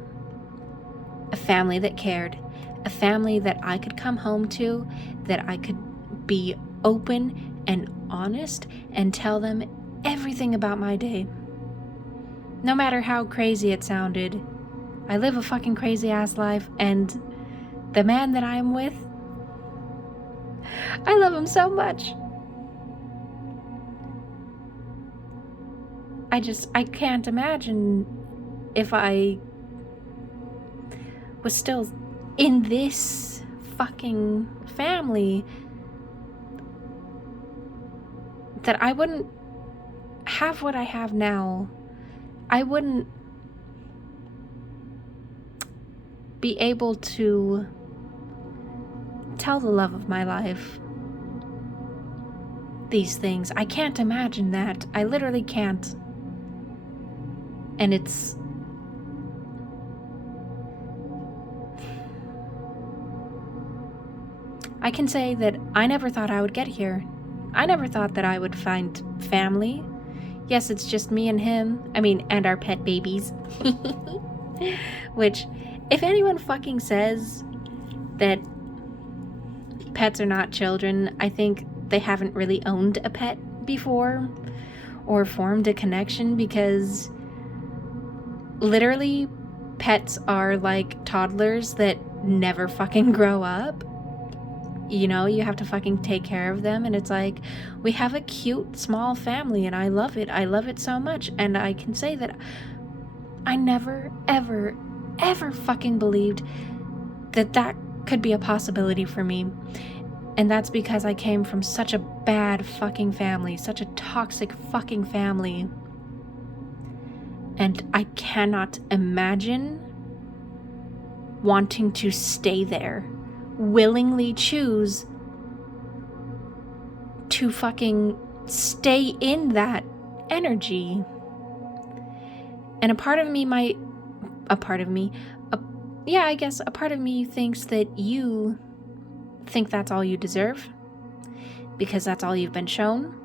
a family that cared, a family that I could come home to, that I could be open and honest and tell them everything about my day. No matter how crazy it sounded, I live a fucking crazy ass life, and the man that I'm with, I love him so much. I can't imagine if I was still in this fucking family, that I wouldn't have what I have now. I wouldn't be able to tell the love of my life these things. I can't imagine that. I literally can't. And it's, I can say that I never thought I would get here. I never thought that I would find family. Yes, it's just me and him. I mean, and our pet babies. Which, if anyone fucking says that pets are not children, I think they haven't really owned a pet before or formed a connection, because literally pets are like toddlers that never fucking grow up. You know, you have to fucking take care of them, and it's like, we have a cute small family, and I love it. I love it so much. And I can say that I never, ever, ever fucking believed that that could be a possibility for me. And that's because I came from such a bad fucking family, such a toxic fucking family, And I cannot imagine wanting to stay there, willingly choose to fucking stay in that energy. And a part of me thinks that you think that's all you deserve, because that's all you've been shown.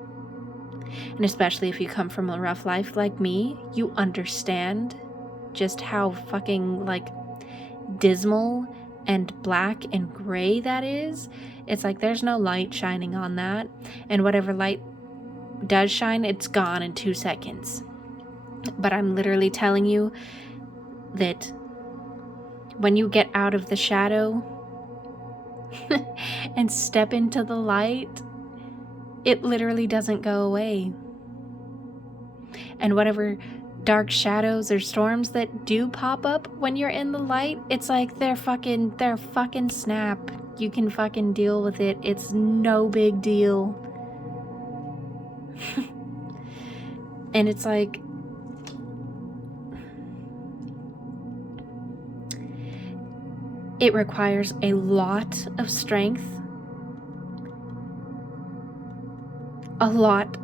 And especially if you come from a rough life like me, you understand just how fucking, like, dismal and black and gray that is. It's like there's no light shining on that, and whatever light does shine, it's gone in 2 seconds. But I'm literally telling you that when you get out of the shadow and step into the light, it literally doesn't go away. And whatever dark shadows or storms that do pop up when you're in the light, it's like they're fucking snap. You can fucking deal with it. It's no big deal. And it's like, it requires a lot of strength. A lot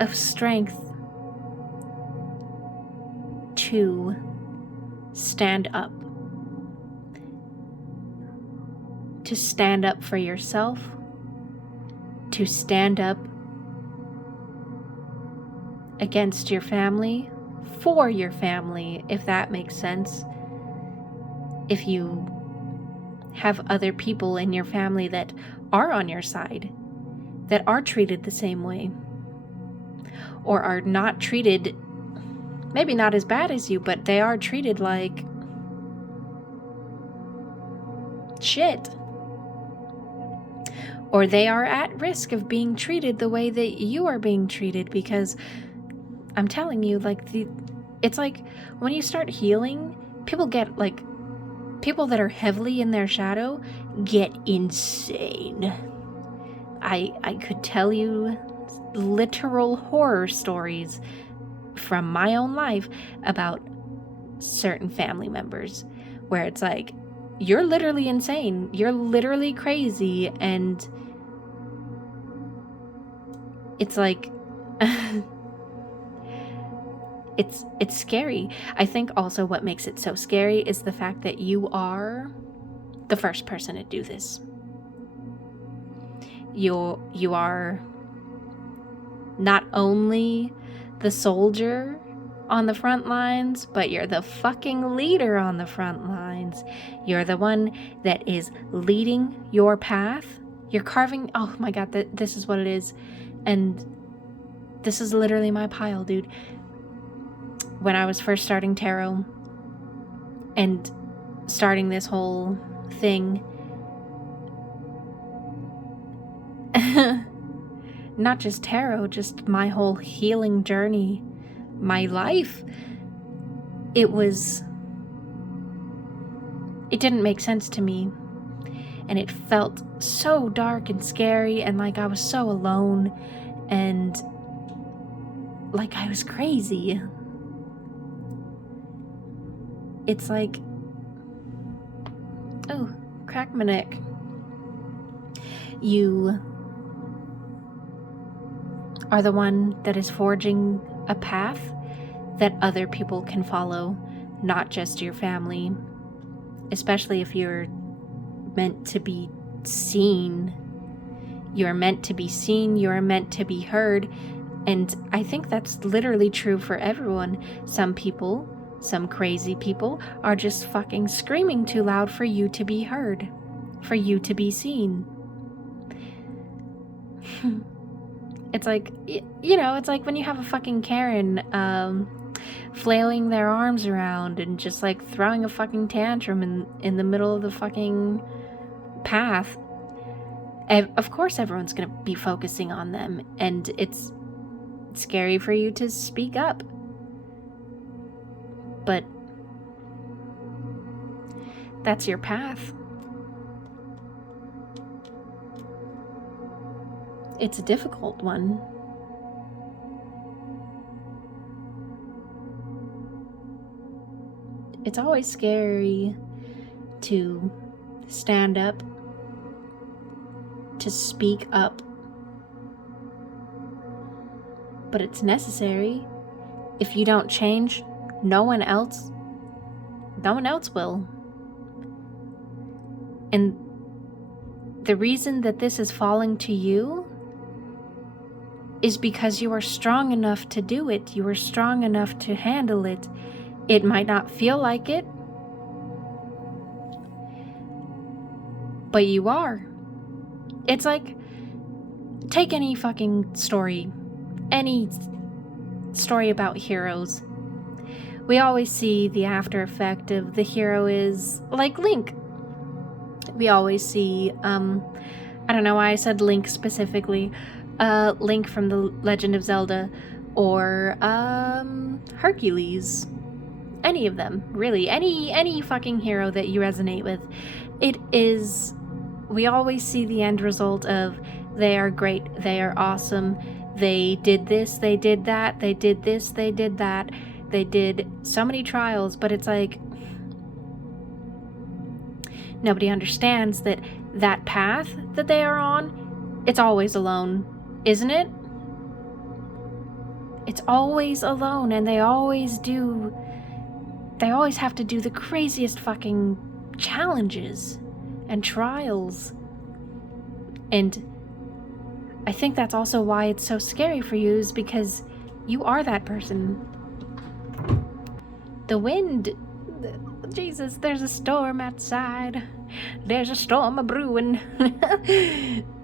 of strength to stand up. To stand up for yourself. To stand up against your family, for your family, if that makes sense. If you have other people in your family that are on your side, that are treated the same way, or are not treated, maybe not as bad as you, but they are treated like shit. Or they are at risk of being treated the way that you are being treated, because I'm telling you, like, it's like when you start healing, people that are heavily in their shadow get insane. I could tell you literal horror stories from my own life about certain family members where it's like, you're literally insane, you're literally crazy, and it's like it's scary. I think also what makes it so scary is the fact that you are the first person to do this. You are not only the soldier on the front lines, but you're the fucking leader on the front lines. You're the one that is leading your path. You're carving, oh my god, this is what it is. And this is literally my pile, dude. When I was first starting tarot and starting this whole thing, not just tarot, just my whole healing journey, my life, it didn't make sense to me. And it felt so dark and scary, and like I was so alone, and like I was crazy. It's like, oh, crack my neck. You are the one that is forging a path that other people can follow, not just your family. Especially if you're meant to be seen. You're meant to be seen, you're meant to be heard. And I think that's literally true for everyone. Some people, some crazy people, are just fucking screaming too loud for you to be heard, for you to be seen. It's like, you know, it's like when you have a fucking Karen flailing their arms around and just like throwing a fucking tantrum in the middle of the fucking path. Of course everyone's gonna be focusing on them, and it's scary for you to speak up. But that's your path. It's a difficult one. It's always scary to stand up, to speak up. But it's necessary. If you don't change, no one else will. And the reason that this is falling to you is because you are strong enough to do it. You are strong enough to handle it. It might not feel like it, but you are. It's like, take any fucking story, any story about heroes. We always see the after effect of the hero is like Link. We always see, I don't know why I said Link specifically, Link from The Legend of Zelda, or Hercules. Any of them, really. Any fucking hero that you resonate with. It is, we always see the end result of, they are great, they are awesome, they did this, they did that, they did this, they did that, they did so many trials, but it's like, nobody understands that that path that they are on, it's always alone, isn't it? It's always alone, and they always have to do the craziest fucking challenges and trials. And I think that's also why it's so scary for you, is because you are that person. The wind, Jesus, there's a storm outside. There's a storm a-brewing.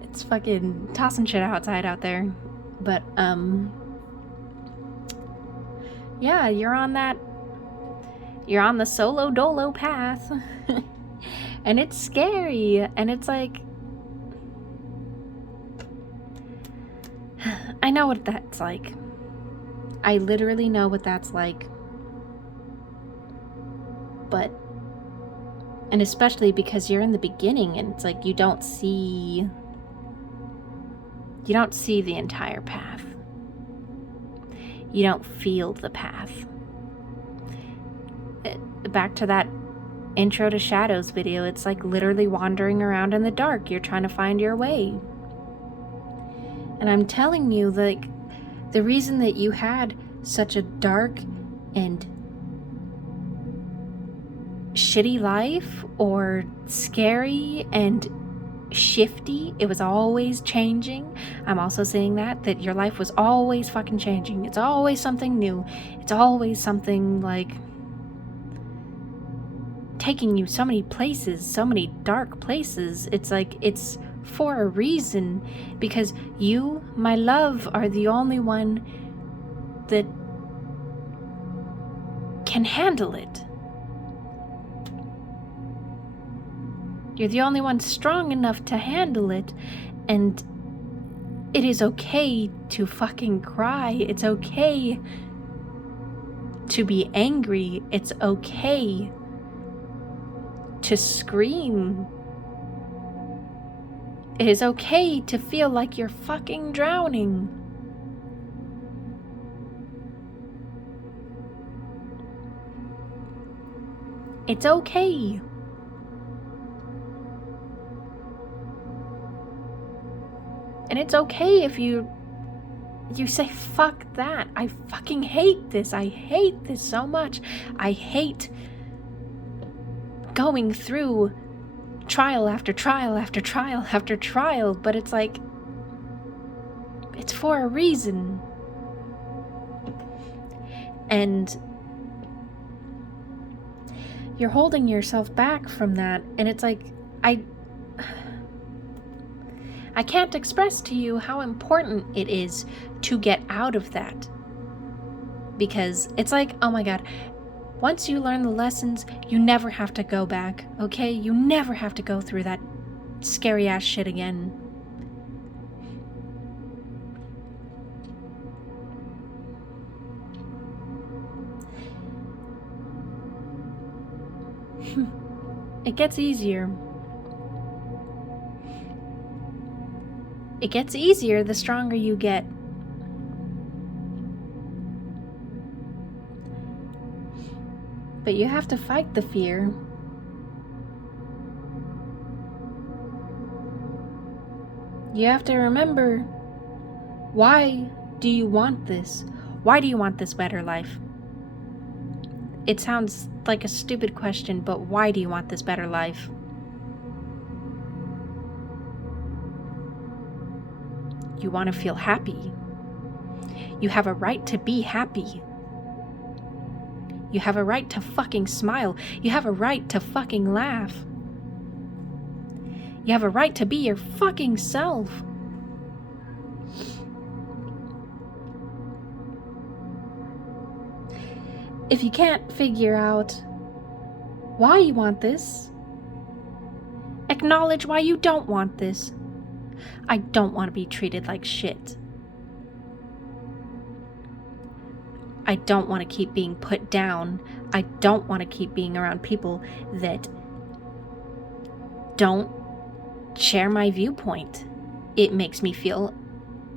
It's fucking tossing shit outside out there. But, yeah, you're on the solo dolo path. And it's scary. And it's like, I know what that's like. I literally know what that's like. But, and especially because you're in the beginning and it's like you don't see the entire path. You don't feel the path. Back to that intro to Shadows video, it's like literally wandering around in the dark. You're trying to find your way. And I'm telling you, like, the reason that you had such a dark and shitty life, or scary and shifty, it was always changing. I'm also saying that your life was always fucking changing. It's always something new. It's always something like taking you so many places, so many dark places. It's like, it's for a reason, because you, my love, are the only one that can handle it. You're the only one strong enough to handle it, and it is okay to fucking cry. It's okay to be angry. It's okay to scream. It is okay to feel like you're fucking drowning. It's okay. And it's okay if you say, fuck that. I fucking hate this. I hate this so much. I hate going through trial after trial after trial after trial. But it's like, it's for a reason. And you're holding yourself back from that. And it's like, I can't express to you how important it is to get out of that. Because it's like, oh my god, once you learn the lessons, you never have to go back, okay? You never have to go through that scary ass shit again. It gets easier. It gets easier the stronger you get. but you have to fight the fear. You have to remember, why do you want this? Why do you want this better life? It sounds like a stupid question, but why do you want this better life? You want to feel happy. You have a right to be happy. You have a right to fucking smile. You have a right to fucking laugh. You have a right to be your fucking self. If you can't figure out why you want this, acknowledge why you don't want this. I don't want to be treated like shit. I don't want to keep being put down. I don't want to keep being around people that don't share my viewpoint. It makes me feel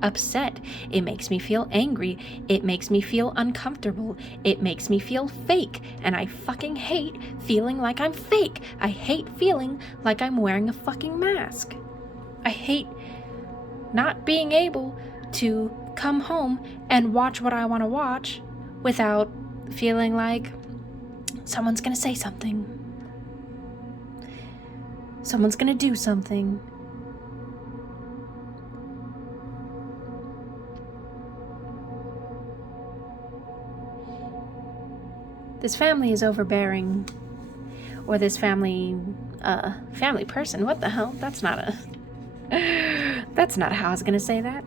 upset. It makes me feel angry. It makes me feel uncomfortable. It makes me feel fake. And I fucking hate feeling like I'm fake. I hate feeling like I'm wearing a fucking mask. I hate not being able to come home and watch what I want to watch without feeling like someone's gonna say something. Someone's gonna do something. This family is overbearing. Or this family person. What the hell? That's not how I was gonna say that.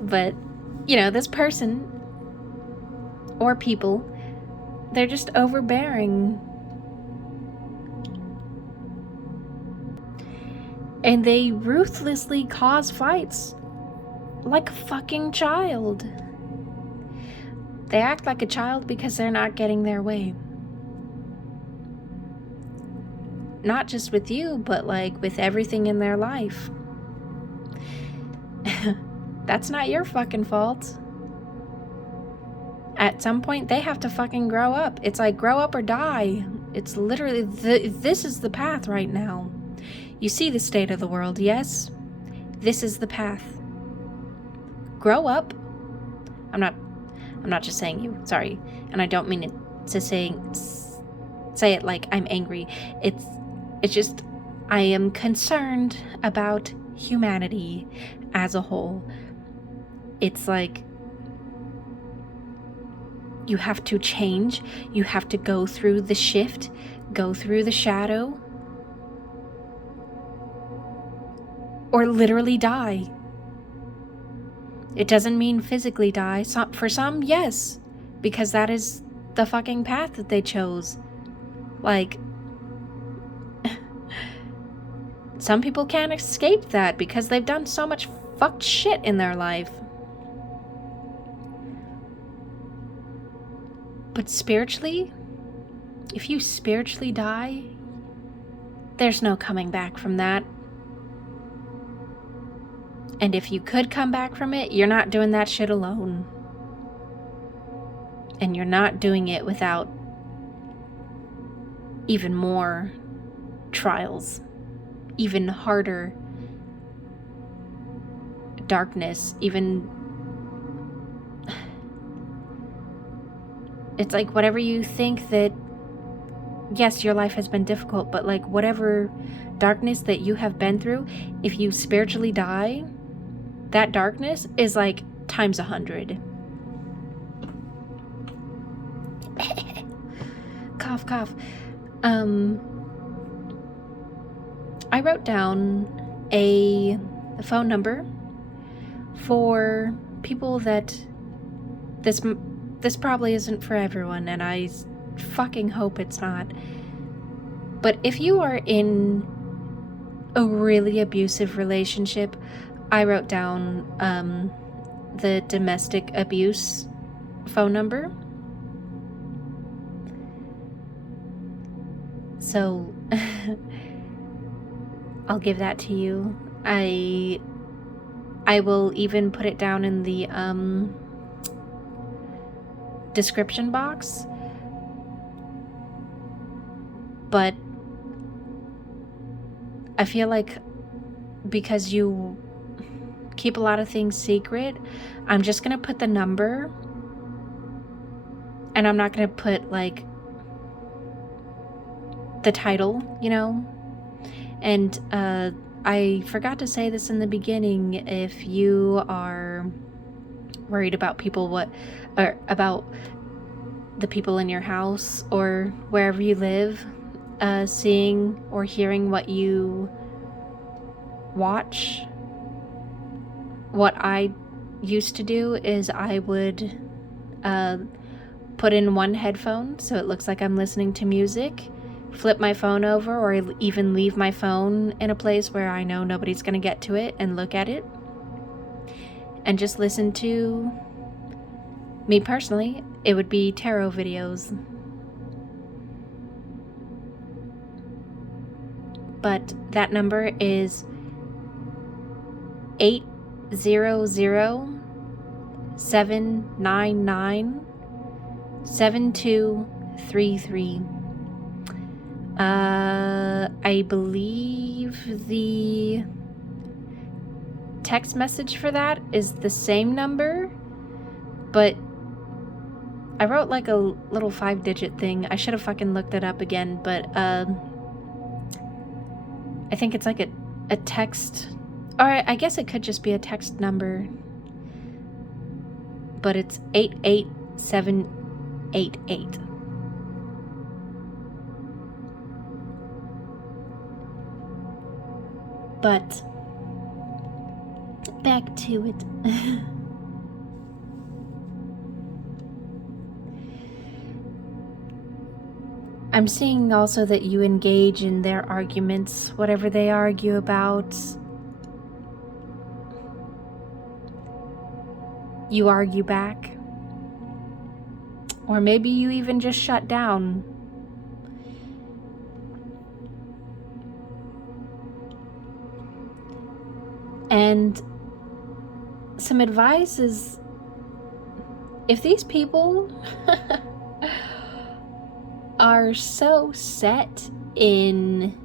But, you know, this person or people, they're just overbearing. And they ruthlessly cause fights like a fucking child. They act like a child because they're not getting their way. Not just with you, but like with everything in their life. That's not your fucking fault. At some point, they have to fucking grow up. It's like, grow up or die. It's literally, this is the path right now. You see the state of the world, yes? This is the path. Grow up. I'm not just saying you, sorry. And I don't mean it to say it like I'm angry. It's just, I am concerned about humanity as a whole. It's like, you have to change. You have to go through the shift, go through the shadow, or literally die. It doesn't mean physically die. For some, yes, because that is the fucking path that they chose. Like, some people can't escape that because they've done so much fucked shit in their life. But spiritually, if you spiritually die, there's no coming back from that. And if you could come back from it, you're not doing that shit alone. And you're not doing it without even more trials, even harder darkness, even... It's like whatever you think that, yes, your life has been difficult, but like whatever darkness that you have been through, if you spiritually die, that darkness is like times 100. Cough, cough. I wrote down a phone number for people that this probably isn't for everyone, and I fucking hope it's not. But if you are in a really abusive relationship, I wrote down the domestic abuse phone number. So I'll give that to you. I will even put it down in the description box, But I feel like because you keep a lot of things secret, I'm just gonna put the number, and I'm not gonna put like the title, you know. And I forgot to say this in the beginning. If you are worried about about the people in your house or wherever you live, seeing or hearing what you watch, what I used to do is I would put in one headphone so it looks like I'm listening to music, flip my phone over, or even leave my phone in a place where I know nobody's gonna get to it and look at it, and just listen to, me personally, it would be tarot videos. But that number is 800-799-7233. I believe the text message for that is the same number, but I wrote like a little 5-digit thing. I should have fucking looked it up again, but I think it's like a text, or I guess it could just be a text number, but it's 88788. But back to it. I'm seeing also that you engage in their arguments, whatever they argue about. You argue back. Or maybe you even just shut down. And some advice is, if these people are so set in,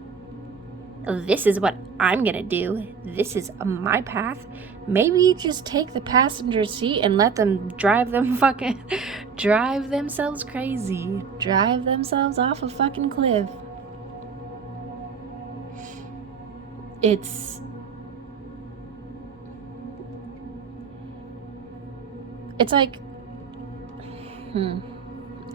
this is what I'm gonna do, this is my path, maybe you just take the passenger seat and let them drive themselves crazy, drive themselves off a fucking cliff. It's like,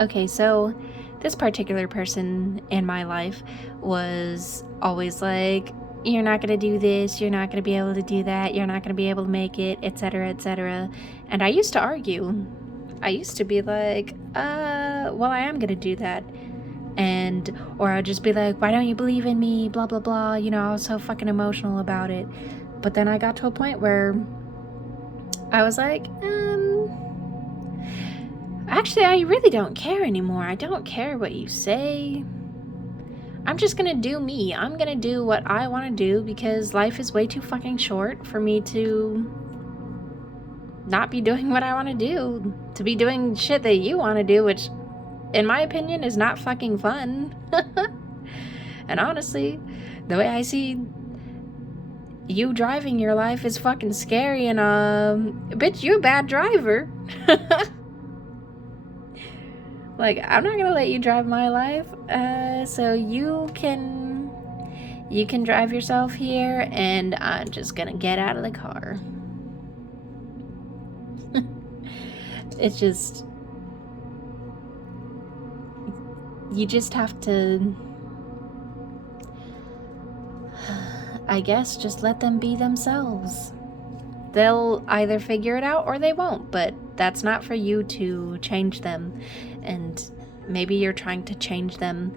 okay, so this particular person in my life was always like, you're not going to do this, you're not going to be able to do that, you're not going to be able to make it, etc., etc. And I used to argue. I used to be like, well, I am going to do that. Or I'd just be like, why don't you believe in me, blah, blah, blah. You know, I was so fucking emotional about it. But then I got to a point where I was like, actually, I really don't care anymore. I don't care what you say. I'm just gonna do me. I'm gonna do what I want to do because life is way too fucking short for me to not be doing what I want to do. To be doing shit that you want to do, which, in my opinion, is not fucking fun. And honestly, the way I see you driving your life is fucking scary, and bitch, you a bad driver. Like, I'm not gonna let you drive my life, so you can drive yourself here, and I'm just gonna get out of the car. It's just, you just have to, I guess, just let them be themselves. They'll either figure it out or they won't, but that's not for you to change them. And maybe you're trying to change them.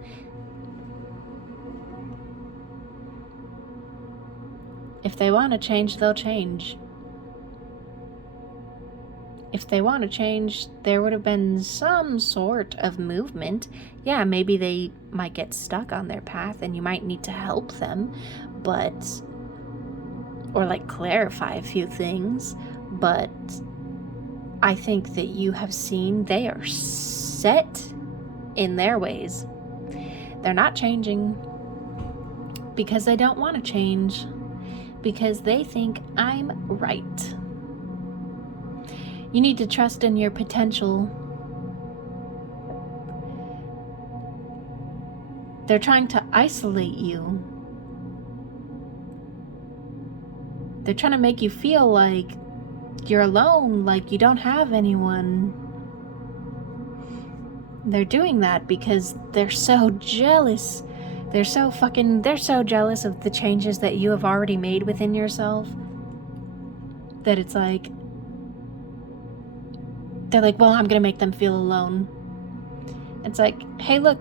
If they want to change, they'll change. If they want to change, there would have been some sort of movement. Yeah, maybe they might get stuck on their path and you might need to help them, or like clarify a few things, but I think that you have seen they are set in their ways. They're not changing because they don't want to change, because they think I'm right. You need to trust in your potential. They're trying to isolate you. They're trying to make you feel like you're alone, like you don't have anyone. They're doing that because they're so jealous. They're so jealous of the changes that you have already made within yourself, that it's like, they're like, well, I'm gonna make them feel alone. It's like, hey, look.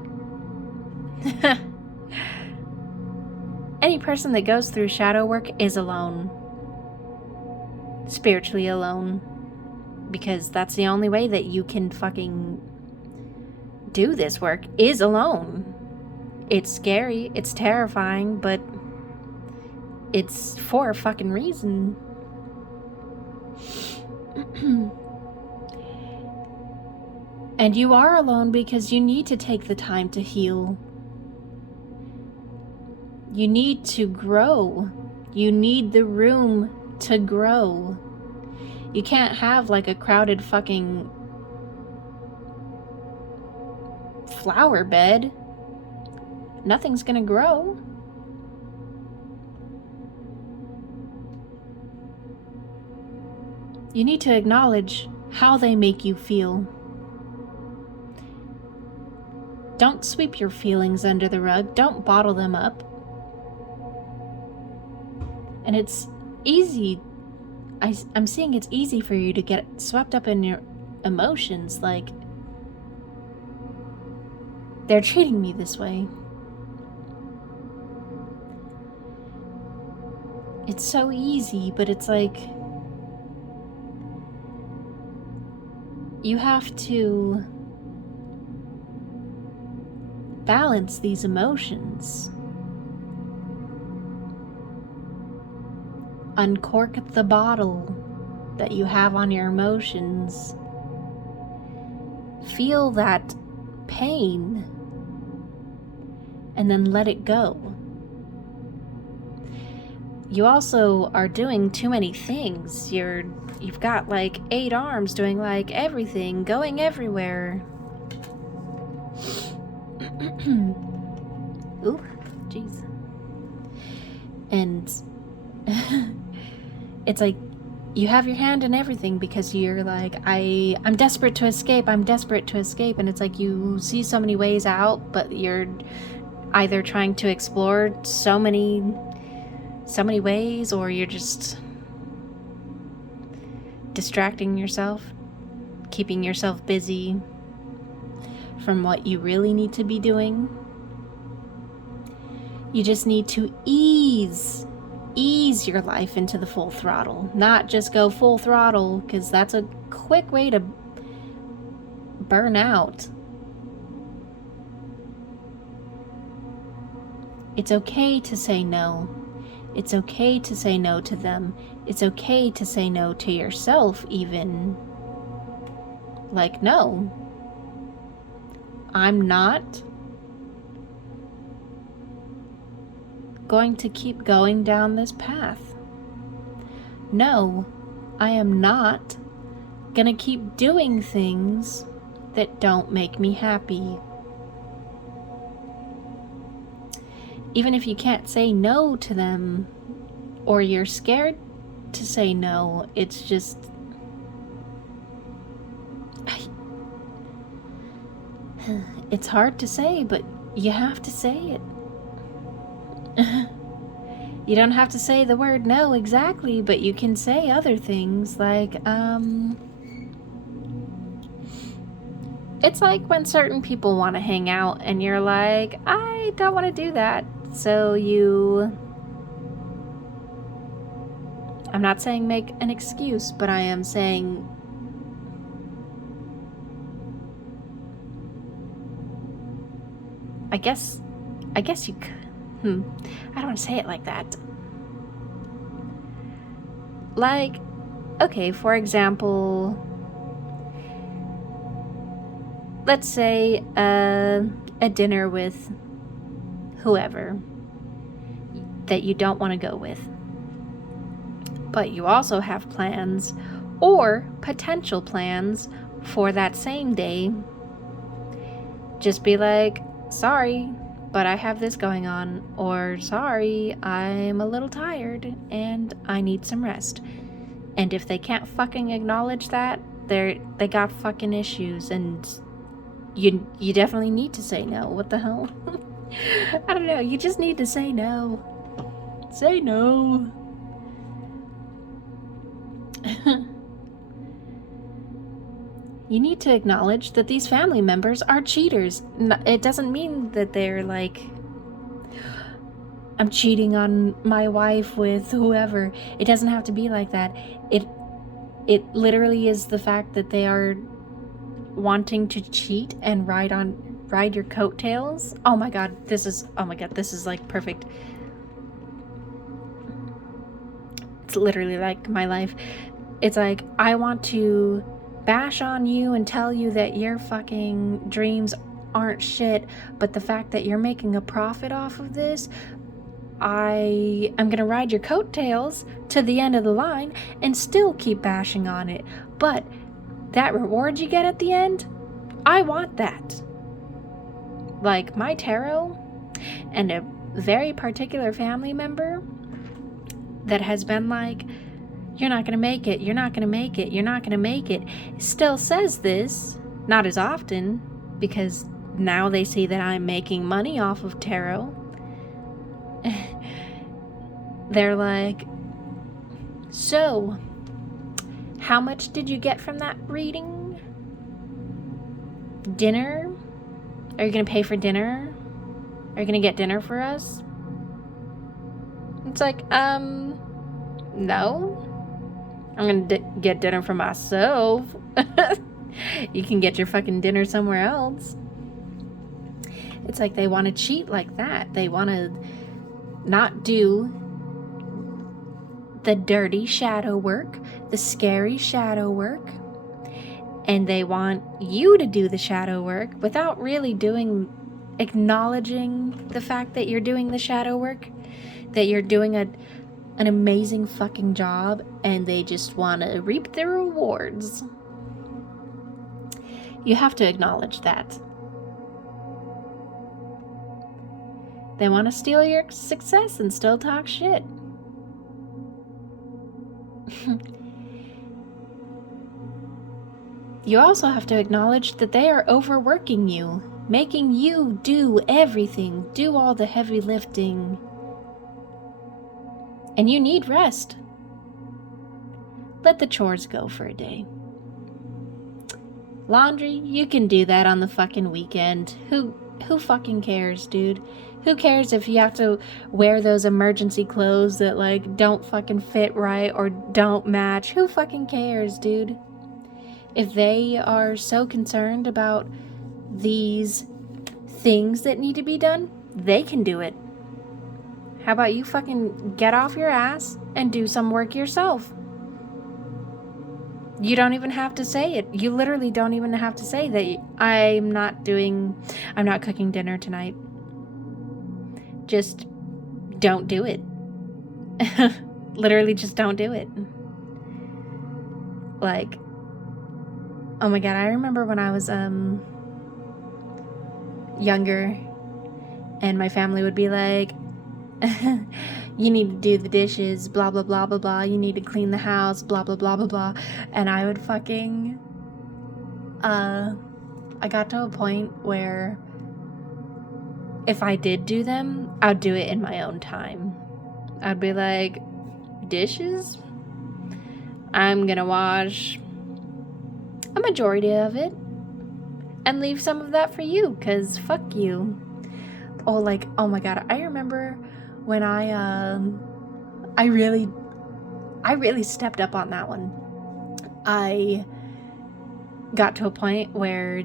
Any person that goes through shadow work is alone. Spiritually alone. Because that's the only way that you can fucking do this work, is alone. It's scary, it's terrifying, but it's for a fucking reason. And you are alone because you need to take the time to heal. You need to grow. You need the room to grow. You can't have like a crowded fucking flower bed. Nothing's gonna grow. You need to acknowledge how they make you feel. Don't sweep your feelings under the rug. Don't bottle them up. And it's easy. I'm seeing it's easy for you to get swept up in your emotions. Like, they're treating me this way. It's so easy, but it's like, you have to balance these emotions. Uncork the bottle that you have on your emotions. Feel that pain and then let it go. You also are doing too many things. You've got like 8 arms doing like everything, going everywhere. Ooh, jeez. And it's like you have your hand in everything because you're like, I'm desperate to escape, I'm desperate to escape. And it's like you see so many ways out, but you're either trying to explore so many ways, or you're just distracting yourself, keeping yourself busy from what you really need to be doing. You just need to ease your life into the full throttle, not just go full throttle, because that's a quick way to burn out. It's okay to say no. It's okay to say no to them. It's okay to say no to yourself even. Like, no. I'm not going to keep going down this path. No, I am not gonna keep doing things that don't make me happy. Even if you can't say no to them, or you're scared to say no, it's just... It's hard to say, but you have to say it. You don't have to say the word no exactly, but you can say other things like, it's like when certain people want to hang out and you're like, I don't want to do that. So I'm not saying make an excuse, but I am saying I guess you could. I don't want to say it like that. Like, okay, for example, let's say a dinner with whoever that you don't want to go with. But you also have plans or potential plans for that same day. Just be like, sorry, but I have this going on, or sorry, I'm a little tired and I need some rest. And if they can't fucking acknowledge that, they got fucking issues, and you definitely need to say no. What the hell? I don't know, you just need to say no. Say no. You need to acknowledge that these family members are cheaters. It doesn't mean that they're like, I'm cheating on my wife with whoever. It doesn't have to be like that. It literally is the fact that they are wanting to cheat and ride your coattails. Oh my god, this is like perfect. It's literally like my life. It's like, I want to bash on you and tell you that your fucking dreams aren't shit, but the fact that you're making a profit off of this, I'm gonna ride your coattails to the end of the line and still keep bashing on it. But that reward you get at the end, I want that. Like my tarot and a very particular family member that has been like, you're not gonna make it, you're not gonna make it, you're not gonna make it, still says this, not as often, because now they see that I'm making money off of tarot. They're like, so, how much did you get from that reading? Dinner? Are you gonna pay for dinner? Are you gonna get dinner for us? It's like, no. I'm gonna get dinner for myself. You can get your fucking dinner somewhere else. It's like they want to cheat like that. They want to not do the dirty shadow work, the scary shadow work, and they want you to do the shadow work without really acknowledging the fact that you're doing the shadow work, that you're doing an amazing fucking job, and they just want to reap the rewards. You have to acknowledge that. They want to steal your success and still talk shit. You also have to acknowledge that they are overworking you, making you do everything, do all the heavy lifting. And you need rest. Let the chores go for a day. Laundry, you can do that on the fucking weekend. Who fucking cares, dude? Who cares if you have to wear those emergency clothes that like don't fucking fit right or don't match? Who fucking cares, dude? If they are so concerned about these things that need to be done, they can do it. How about you fucking get off your ass and do some work yourself? You don't even have to say it. You literally don't even have to say that I'm not cooking dinner tonight. Just don't do it. Literally just don't do it. Like, oh my god, I remember when I was younger and my family would be like, you need to do the dishes, blah blah blah blah blah, you need to clean the house, blah blah blah blah blah, and I would fucking I got to a point where if I did do them, I'd do it in my own time. I'd be like, dishes? I'm gonna wash a majority of it and leave some of that for you, cause fuck you. Oh, like, oh my god, I remember when I really stepped up on that one. I got to a point where,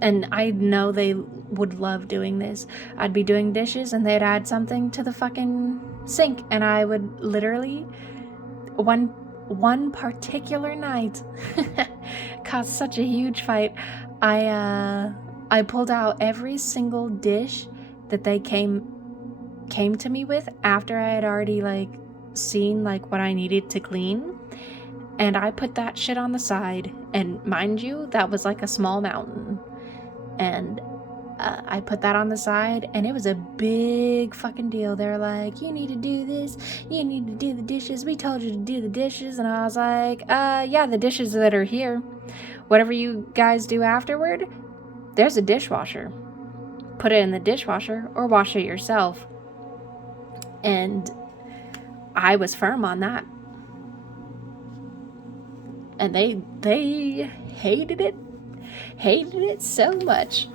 and I know they would love doing this, I'd be doing dishes and they'd add something to the fucking sink, and I would literally, one particular night, caused such a huge fight. I pulled out every single dish that they came to me with after I had already like seen like what I needed to clean, and I put that shit on the side. And mind you, that was like a small mountain, and I put that on the side, and it was a big fucking deal. They're like, you need to do this, you need to do the dishes, we told you to do the dishes. And I was like, yeah, the dishes that are here, whatever you guys do afterward, there's a dishwasher. Put it in the dishwasher or wash it yourself. And I was firm on that. And they hated it so much.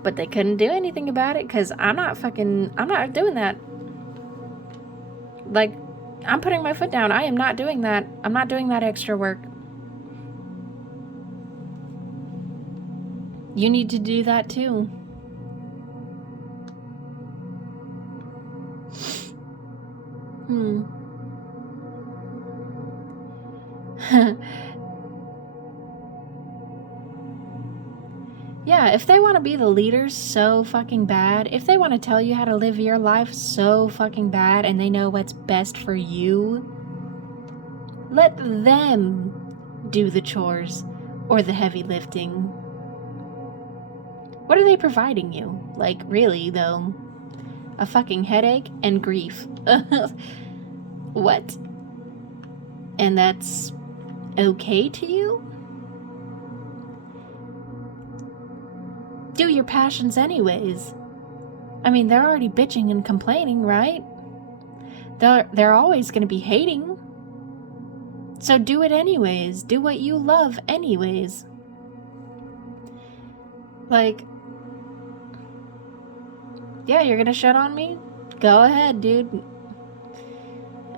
But they couldn't do anything about it, because I'm not doing that. Like, I'm putting my foot down. I am not doing that. I'm not doing that extra work. You need to do that too. Yeah, if they want to be the leaders so fucking bad, if they want to tell you how to live your life so fucking bad, and they know what's best for you, let them do the chores or the heavy lifting. What are they providing you? Like, really, though? A fucking headache and grief. What? And that's okay to you? Do your passions anyways. I mean, they're already bitching and complaining, right? They're always going to be hating. So do it anyways. Do what you love anyways. Like, yeah, you're going to shit on me? Go ahead, dude.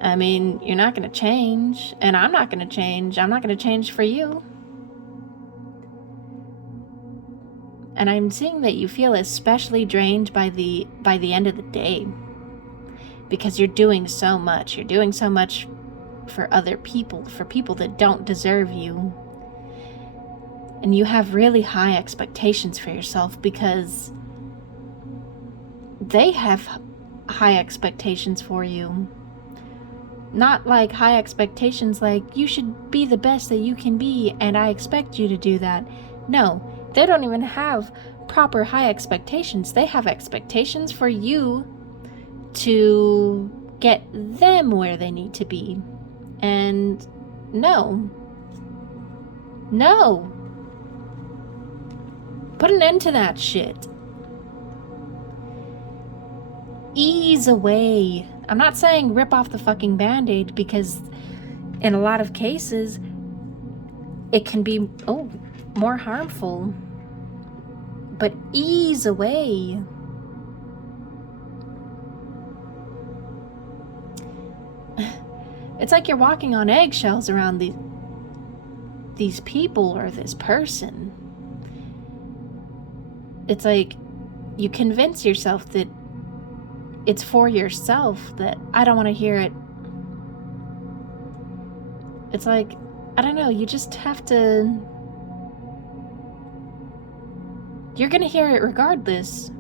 I mean, you're not going to change, and I'm not going to change. I'm not going to change for you. And I'm seeing that you feel especially drained by the end of the day, because you're doing so much. You're doing so much for other people, for people that don't deserve you. And you have really high expectations for yourself, because they have high expectations for you. Not like high expectations like, you should be the best that you can be and I expect you to do that. No, they don't even have proper high expectations. They have expectations for you to get them where they need to be. And no. Put an end to that shit. Ease away. I'm not saying rip off the fucking Band-Aid, because in a lot of cases it can be more harmful. But ease away. It's like you're walking on eggshells around these people or this person. It's like you convince yourself that it's for yourself, that I don't want to hear it. It's like, I don't know, you just have to... You're gonna hear it regardless.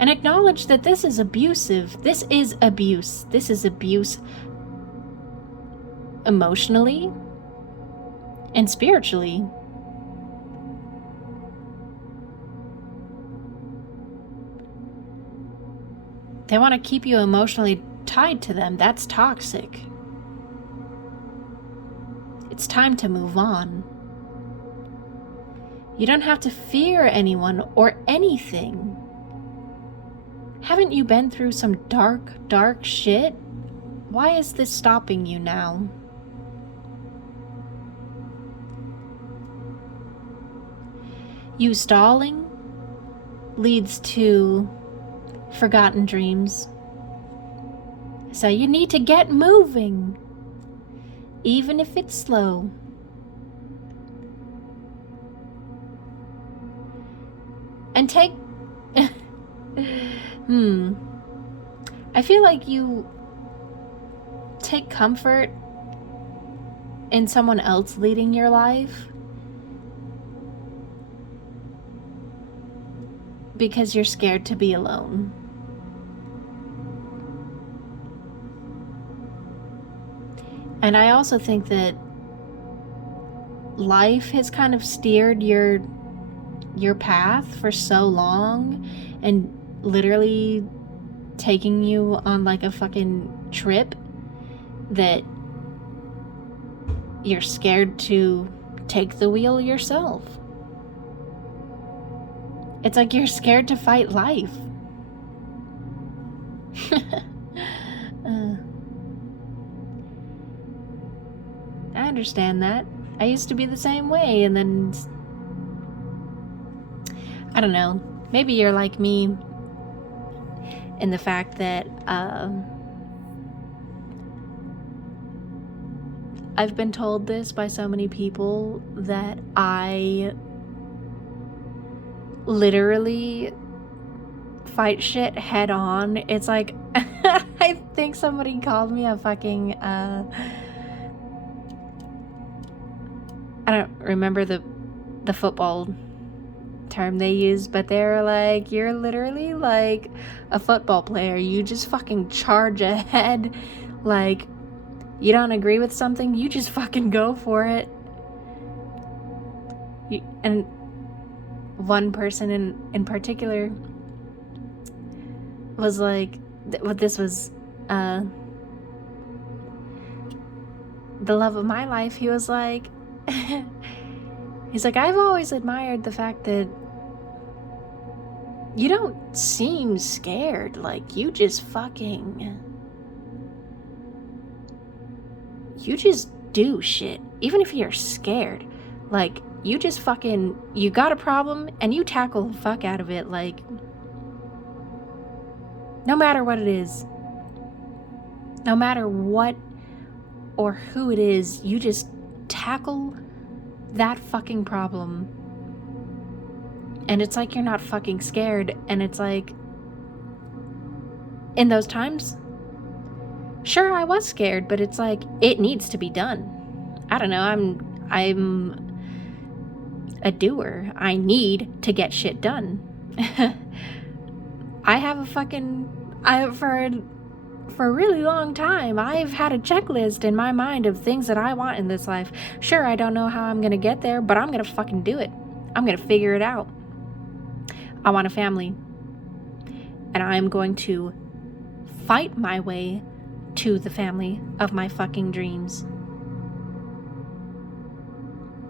And acknowledge that this is abusive. This is abuse. This is abuse emotionally and spiritually. They want to keep you emotionally tied to them. That's toxic. It's time to move on. You don't have to fear anyone or anything. Haven't you been through some dark, dark shit? Why is this stopping you now? You stalling leads to forgotten dreams. So you need to get moving, even if it's slow. And take... I feel like you take comfort in someone else leading your life, because you're scared to be alone. And I also think that life has kind of steered your path for so long and literally taking you on like a fucking trip that you're scared to take the wheel yourself. It's like you're scared to fight life. I understand that. I used to be the same way, and then I don't know, maybe you're like me in the fact that I've been told this by so many people that I literally fight shit head on. It's like I think somebody called me a fucking I don't remember the football term they used, but they were like, you're literally like a football player. You just fucking charge ahead. Like, you don't agree with something, you just fucking go for it. And one person in particular was like, this was the love of my life. He was like, he's like, I've always admired the fact that you don't seem scared. Like, you just do shit. Even if you're scared. Like, you just fucking, you got a problem and you tackle the fuck out of it. Like, no matter what it is. No matter what or who it is, you just tackle that fucking problem. And it's like you're not fucking scared. And it's like, in those times, sure, I was scared, but it's like, it needs to be done. I don't know, I'm a doer. I need to get shit done. For a really long time, I've had a checklist in my mind of things that I want in this life. Sure, I don't know how I'm gonna get there, but I'm gonna fucking do it. I'm gonna figure it out. I want a family. And I'm going to fight my way to the family of my fucking dreams.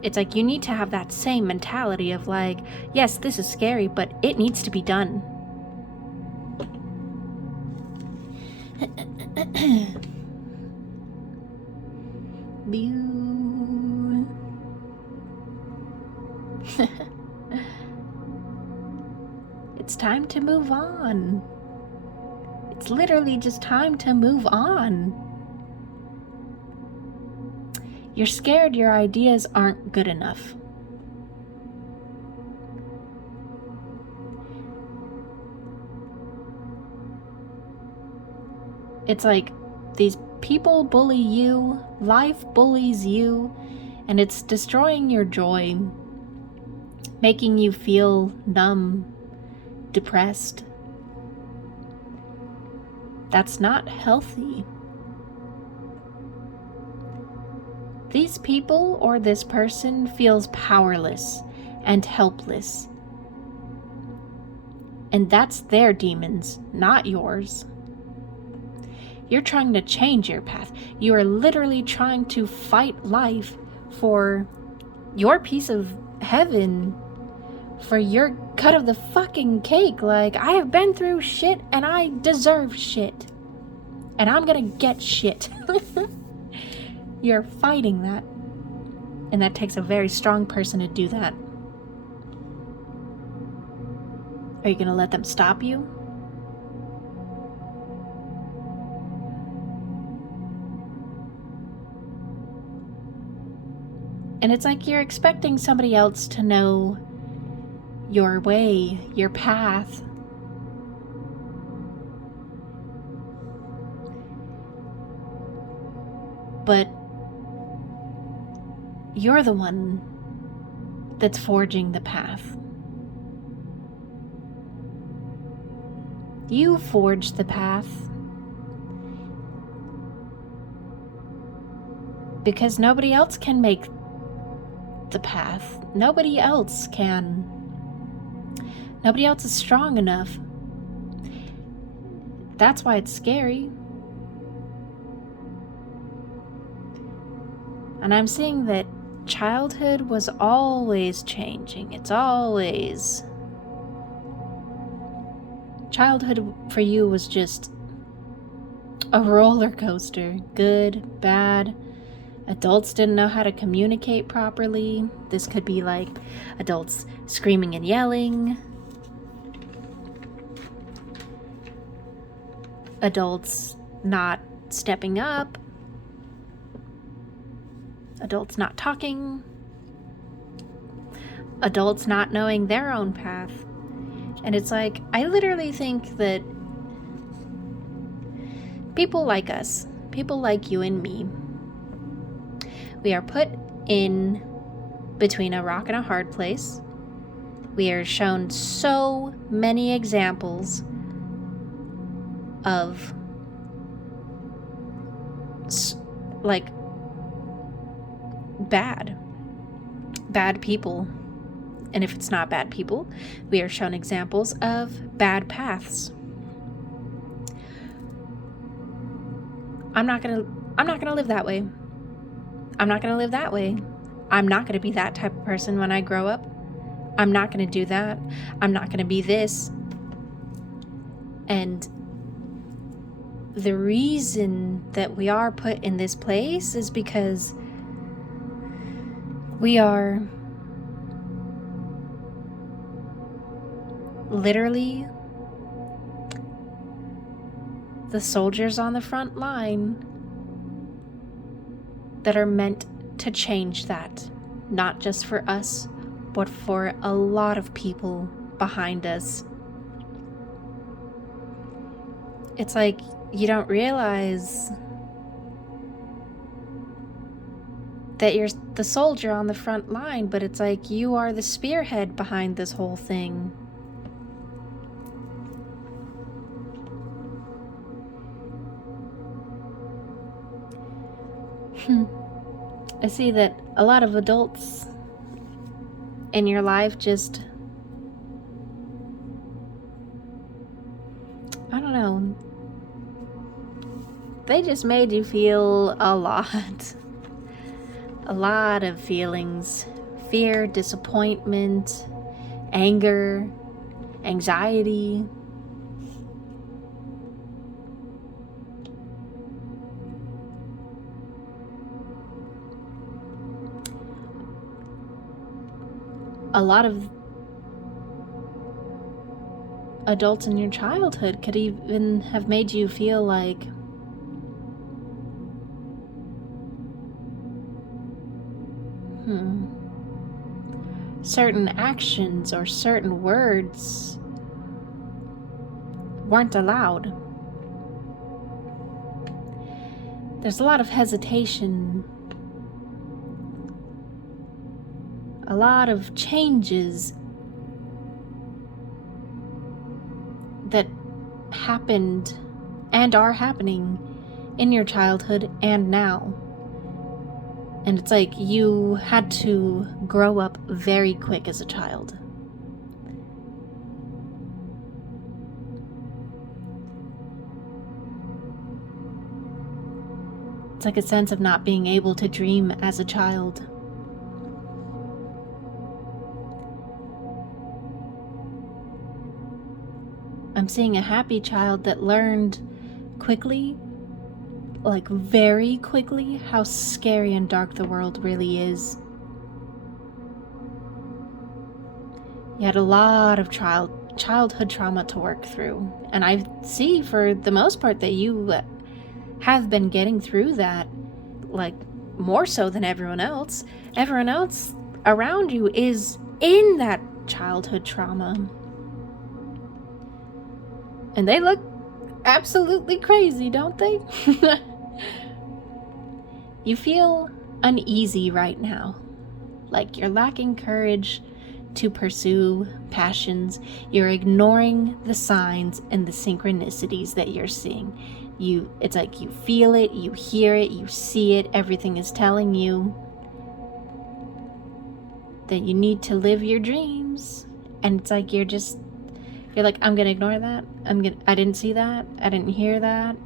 It's like, you need to have that same mentality of like, yes, this is scary, but it needs to be done. It's time to move on. It's literally just time to move on. You're scared your ideas aren't good enough. It's like these people bully you, life bullies you, and it's destroying your joy, making you feel numb, depressed. That's not healthy. These people or this person feels powerless and helpless. And that's their demons, not yours. You're trying to change your path. You are literally trying to fight life for your piece of heaven, for your cut of the fucking cake. Like, I have been through shit and I deserve shit. And I'm gonna get shit. You're fighting that. And that takes a very strong person to do that. Are you gonna let them stop you? And it's like you're expecting somebody else to know your way, your path. But you're the one that's forging the path. You forged the path. Because nobody else can make the path. Nobody else can. Nobody else is strong enough. That's why it's scary. And I'm seeing that childhood was always changing. It's always... Childhood for you was just a roller coaster. Good, bad. Adults didn't know how to communicate properly. This could be like adults screaming and yelling. Adults not stepping up. Adults not talking. Adults not knowing their own path. And it's like, I literally think that people like us, people like you and me, we are put in between a rock and a hard place. We are shown so many examples of like bad people. And if it's not bad people, we are shown examples of bad paths. I'm not gonna live that way. I'm not gonna live that way. I'm not gonna be that type of person when I grow up. I'm not gonna do that. I'm not gonna be this. And the reason that we are put in this place is because we are literally the soldiers on the front line that are meant to change that, not just for us, but for a lot of people behind us. It's like you don't realize that you're the soldier on the front line, but it's like you are the spearhead behind this whole thing. I see that a lot of adults in your life just, I don't know, they just made you feel a lot. A lot of feelings. Fear, disappointment, anger, anxiety. A lot of adults in your childhood could even have made you feel like certain actions or certain words weren't allowed. There's a lot of hesitation, a lot of changes that happened and are happening in your childhood and now. And it's like you had to grow up very quick as a child. It's like a sense of not being able to dream as a child. I'm seeing a happy child that learned quickly, like very quickly, how scary and dark the world really is. You had a lot of childhood trauma to work through, and I see for the most part that you have been getting through that, like more so than everyone else. Everyone else around you is in that childhood trauma, and they look absolutely crazy, don't they? You feel uneasy right now, like you're lacking courage to pursue passions. You're ignoring the signs and the synchronicities that you're seeing. It's like you feel it, you hear it, you see it. Everything is telling you that you need to live your dreams. And it's like you're like, I'm gonna ignore that. I didn't see that. I didn't hear that.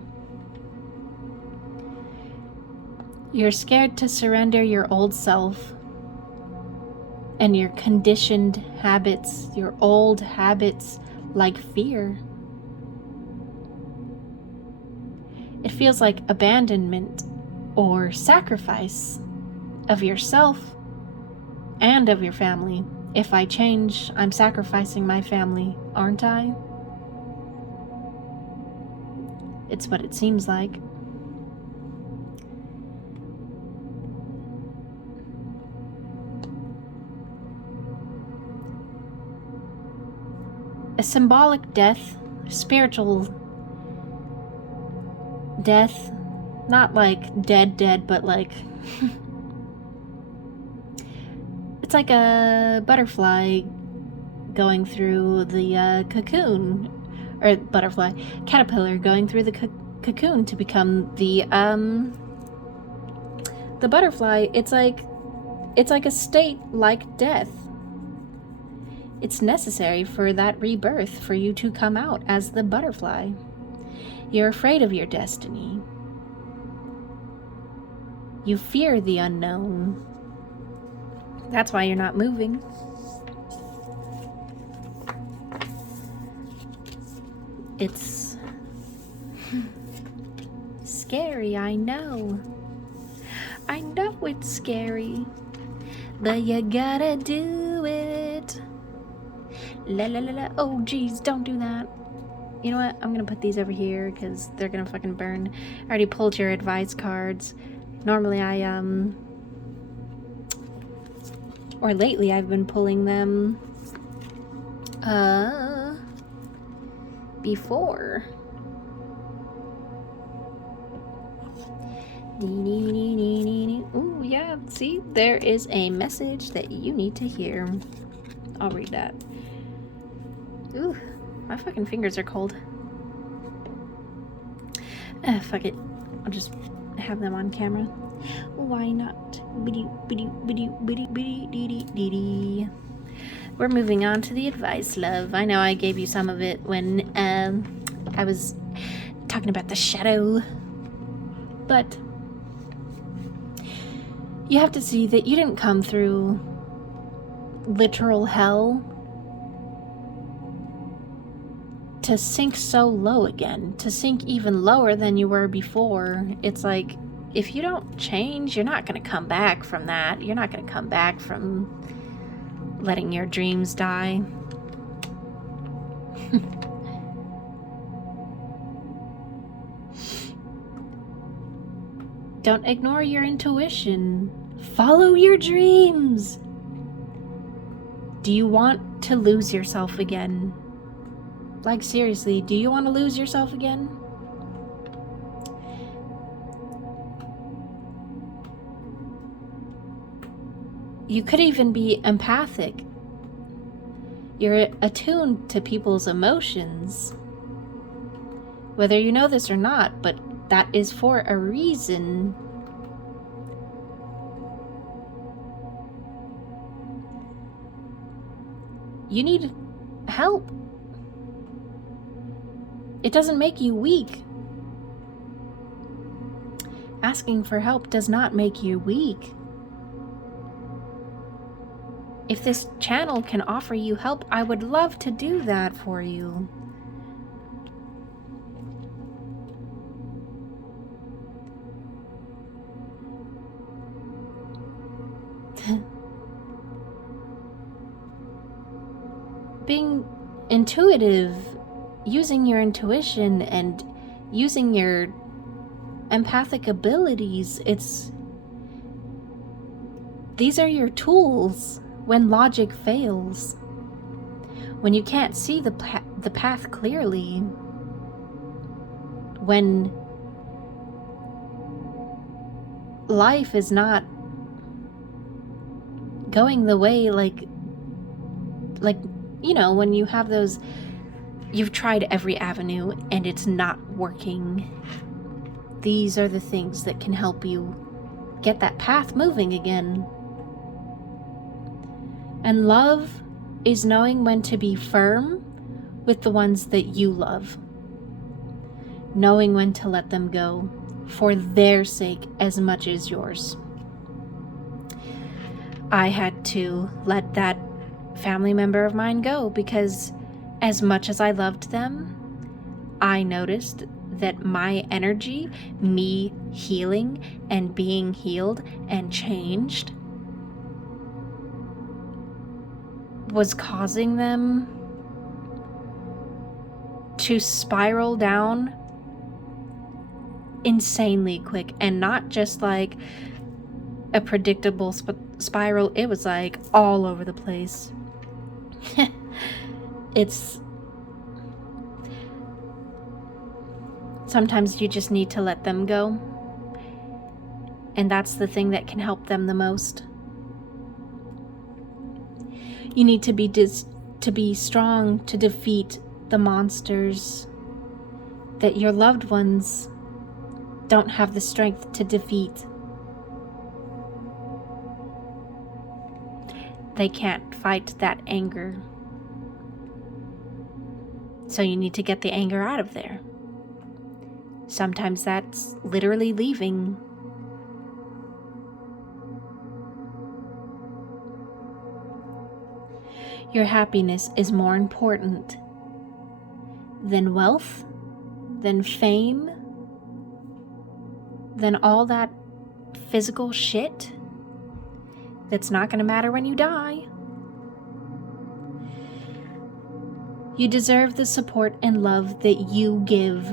You're scared to surrender your old self and your conditioned habits, your old habits, like fear. It feels like abandonment or sacrifice of yourself and of your family. If I change, I'm sacrificing my family, aren't I? It's what it seems like. A symbolic death, spiritual death, not like dead, but like it's like a butterfly going through the cocoon, or caterpillar going through the cocoon to become the butterfly. It's like a state like death. It's necessary for that rebirth, for you to come out as the butterfly. You're afraid of your destiny. You fear the unknown. That's why you're not moving. It's scary, I know. I know it's scary, but you gotta do it. La la la la. Oh geez, don't do that. You know what? I'm gonna put these over here because they're gonna fucking burn. I already pulled your advice cards. Normally or lately I've been pulling them before. Ooh, yeah, see, there is a message that you need to hear. I'll read that. Ooh, my fucking fingers are cold. Fuck it. I'll just have them on camera. Why not? We're moving on to the advice, love. I know I gave you some of it when I was talking about the shadow. But you have to see that you didn't come through literal hell to sink so low again, to sink even lower than you were before. It's like, if you don't change, you're not going to come back from that. You're not going to come back from letting your dreams die. Don't ignore your intuition. Follow your dreams. Do you want to lose yourself again? Like, seriously, do you want to lose yourself again? You could even be empathic. You're attuned to people's emotions. Whether you know this or not, but that is for a reason. You need help. It doesn't make you weak. Asking for help does not make you weak. If this channel can offer you help, I would love to do that for you. Being intuitive, using your intuition and using your empathic abilities, these are your tools when logic fails, when you can't see the path clearly, when life is not going the way like like, you know, when you have those, you've tried every avenue and it's not working. These are the things that can help you get that path moving again. And love is knowing when to be firm with the ones that you love. Knowing when to let them go for their sake as much as yours. I had to let that family member of mine go because as much as I loved them, I noticed that my energy, me healing and being healed and changed, was causing them to spiral down insanely quick, and not just like a predictable spiral. It was like all over the place. It's sometimes you just need to let them go, and that's the thing that can help them the most. You need to be strong to defeat the monsters that your loved ones don't have the strength to defeat. They can't fight that anger. So you need to get the anger out of there. Sometimes that's literally leaving. Your happiness is more important than wealth, than fame, than all that physical shit that's not going to matter when you die. You deserve the support and love that you give.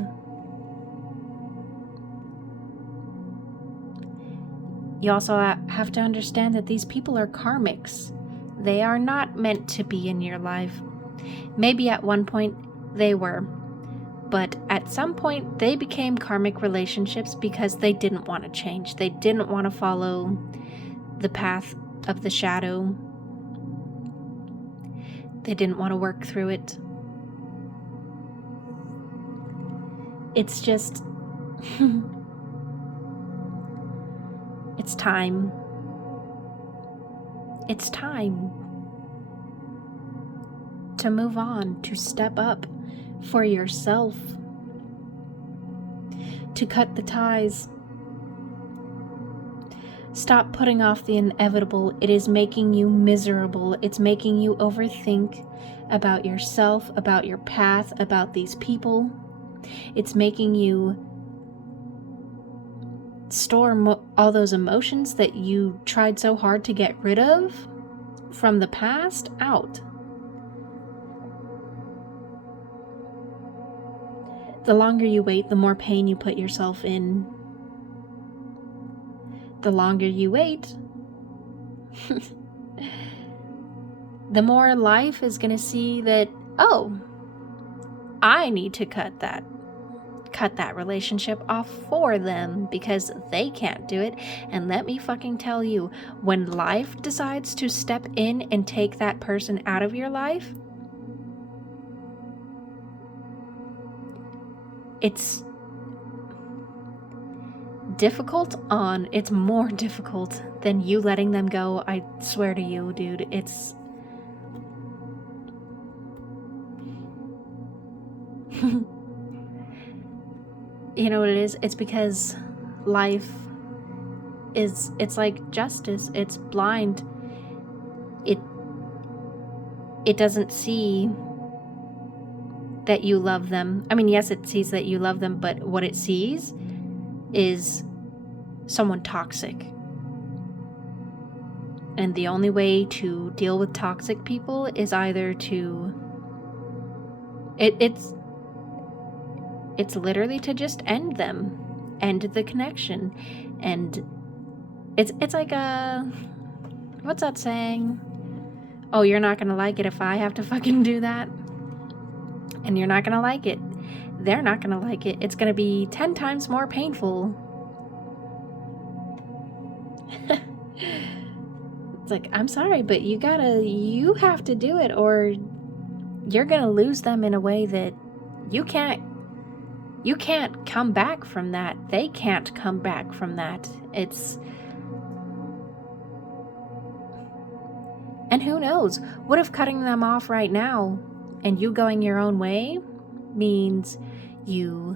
You also have to understand that these people are karmics. They are not meant to be in your life. Maybe at one point they were, but at some point they became karmic relationships because they didn't want to change. They didn't want to follow the path of the shadow. They didn't want to work through it. It's just, it's time. It's time to move on, to step up for yourself, to cut the ties. Stop putting off the inevitable. It is making you miserable. It's making you overthink about yourself, about your path, about these people. It's making you store all those emotions that you tried so hard to get rid of from the past out. The longer you wait, the more pain you put yourself in. The longer you wait, the more life is going to see that, oh, I need to cut that relationship off for them because they can't do it. And let me fucking tell you, when life decides to step in and take that person out of your life, it's more difficult than you letting them go. I swear to you, dude, it's you know what it is? It's because life it's like justice. It's blind. It doesn't see that you love them. I mean, yes, it sees that you love them, but what it sees is someone toxic. And the only way to deal with toxic people is either to it's literally to just end them, end the connection. And it's like what's that saying? Oh, you're not gonna like it if I have to fucking do that. And you're not gonna like it. They're not gonna like it. It's gonna be 10 times more painful. It's like, I'm sorry, but you have to do it, or you're gonna lose them in a way that you can't come back from that. They can't come back from that. And who knows? What if cutting them off right now and you going your own way means you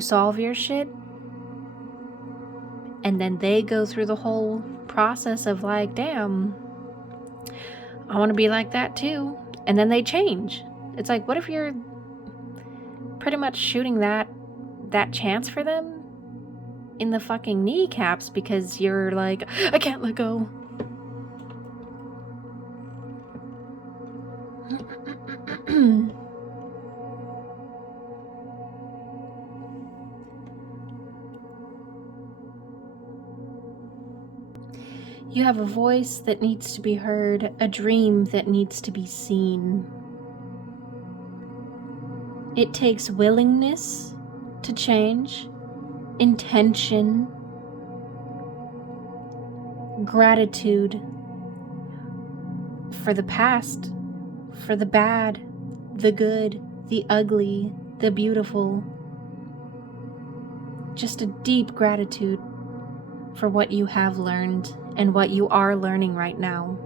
solve your shit, and then they go through the whole process of like, damn, I want to be like that too, and then they change. It's like, what if you're pretty much shooting that chance for them in the fucking kneecaps because you're like, I can't let go. You have a voice that needs to be heard, a dream that needs to be seen. It takes willingness to change, intention, gratitude for the past, for the bad, the good, the ugly, the beautiful. Just a deep gratitude for what you have learned and what you are learning right now.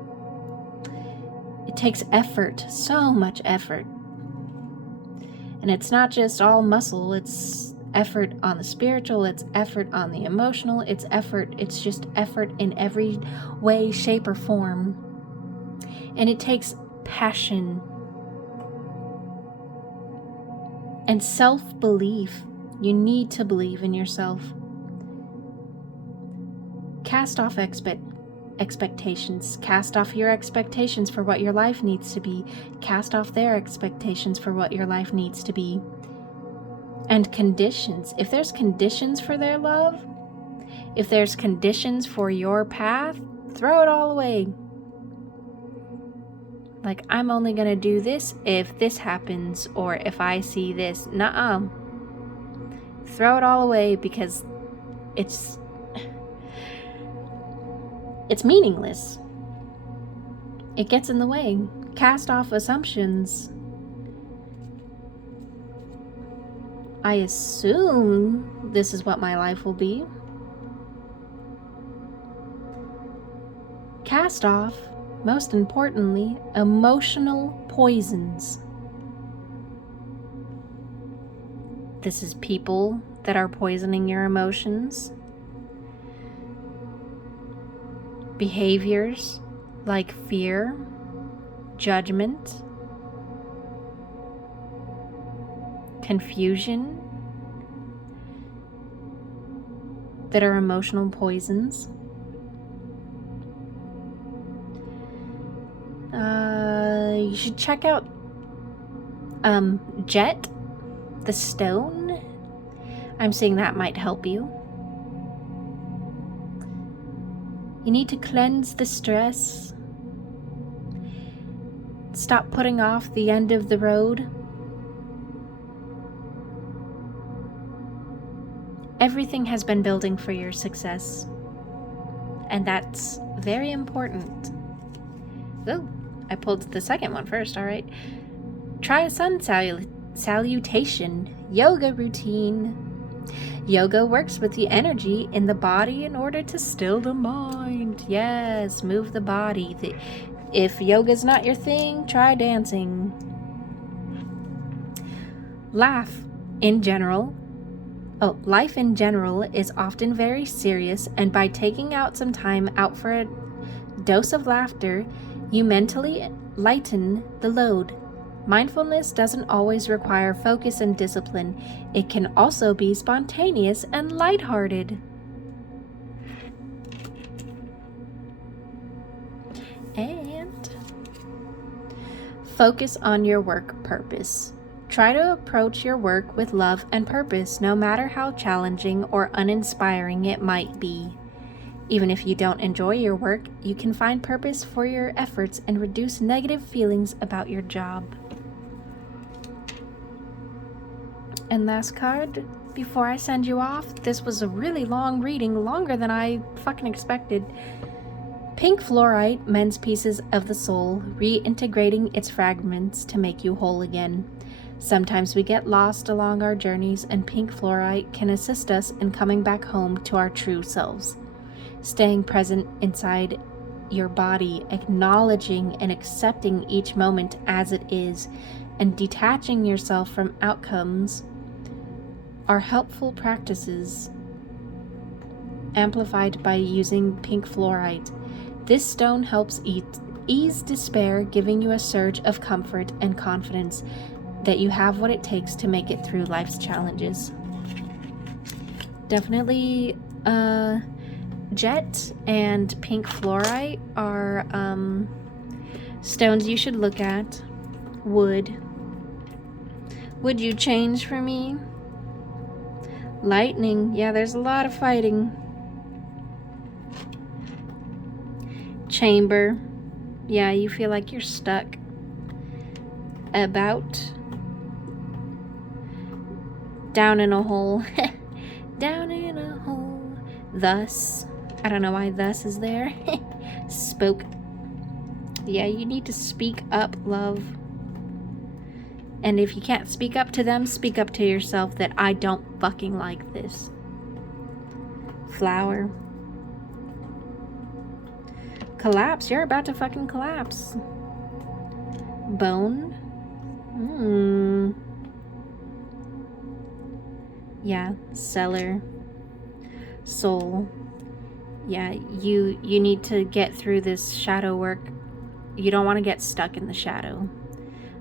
It takes effort, so much effort. And it's not just all muscle, it's effort on the spiritual, it's effort on the emotional, it's just effort in every way, shape, or form. And it takes passion and self-belief. You need to believe in yourself. Cast off expectations. Cast off your expectations for what your life needs to be. Cast off their expectations for what your life needs to be. And conditions. If there's conditions for their love, if there's conditions for your path, throw it all away. Like, I'm only gonna do this if this happens, or if I see this. Nuh-uh. Throw it all away, because it's meaningless. It gets in the way. Cast off assumptions. I assume this is what my life will be. Cast off, most importantly, emotional poisons. This is people that are poisoning your emotions. Behaviors like fear, judgment, confusion, that are emotional poisons. You should check out Jet, the stone. I'm seeing that might help you. You need to cleanse the stress. Stop putting off the end of the road. Everything has been building for your success, and that's very important. Oh, I pulled the second one first, alright. Try a sun salutation yoga routine. Yoga works with the energy in the body in order to still the mind. Yes, move the body. If yoga's not your thing, try dancing. Life in general is often very serious, and by taking out some time out for a dose of laughter, you mentally lighten the load. Mindfulness doesn't always require focus and discipline. It can also be spontaneous and lighthearted. And focus on your work purpose. Try to approach your work with love and purpose, no matter how challenging or uninspiring it might be. Even if you don't enjoy your work, you can find purpose for your efforts and reduce negative feelings about your job. And last card, before I send you off, this was a really long reading, longer than I fucking expected. Pink fluorite mends pieces of the soul, reintegrating its fragments to make you whole again. Sometimes we get lost along our journeys, and pink fluorite can assist us in coming back home to our true selves. Staying present inside your body, acknowledging and accepting each moment as it is, and detaching yourself from outcomes are helpful practices amplified by using pink fluorite. This stone helps ease despair, giving you a surge of comfort and confidence that you have what it takes to make it through life's challenges. Definitely, jet and pink fluorite are stones you should look at. Wood you change for me? Lightning, yeah, there's a lot of fighting. Chamber, yeah, you feel like you're stuck. About, down in a hole. Down in a hole. Thus, I don't know why thus is there. Spoke, yeah, you need to speak up, love. And if you can't speak up to them, speak up to yourself that I don't fucking like this. Flower. Collapse. You're about to fucking collapse. Bone. Yeah. Cellar. Soul. Yeah, you need to get through this shadow work. You don't want to get stuck in the shadow.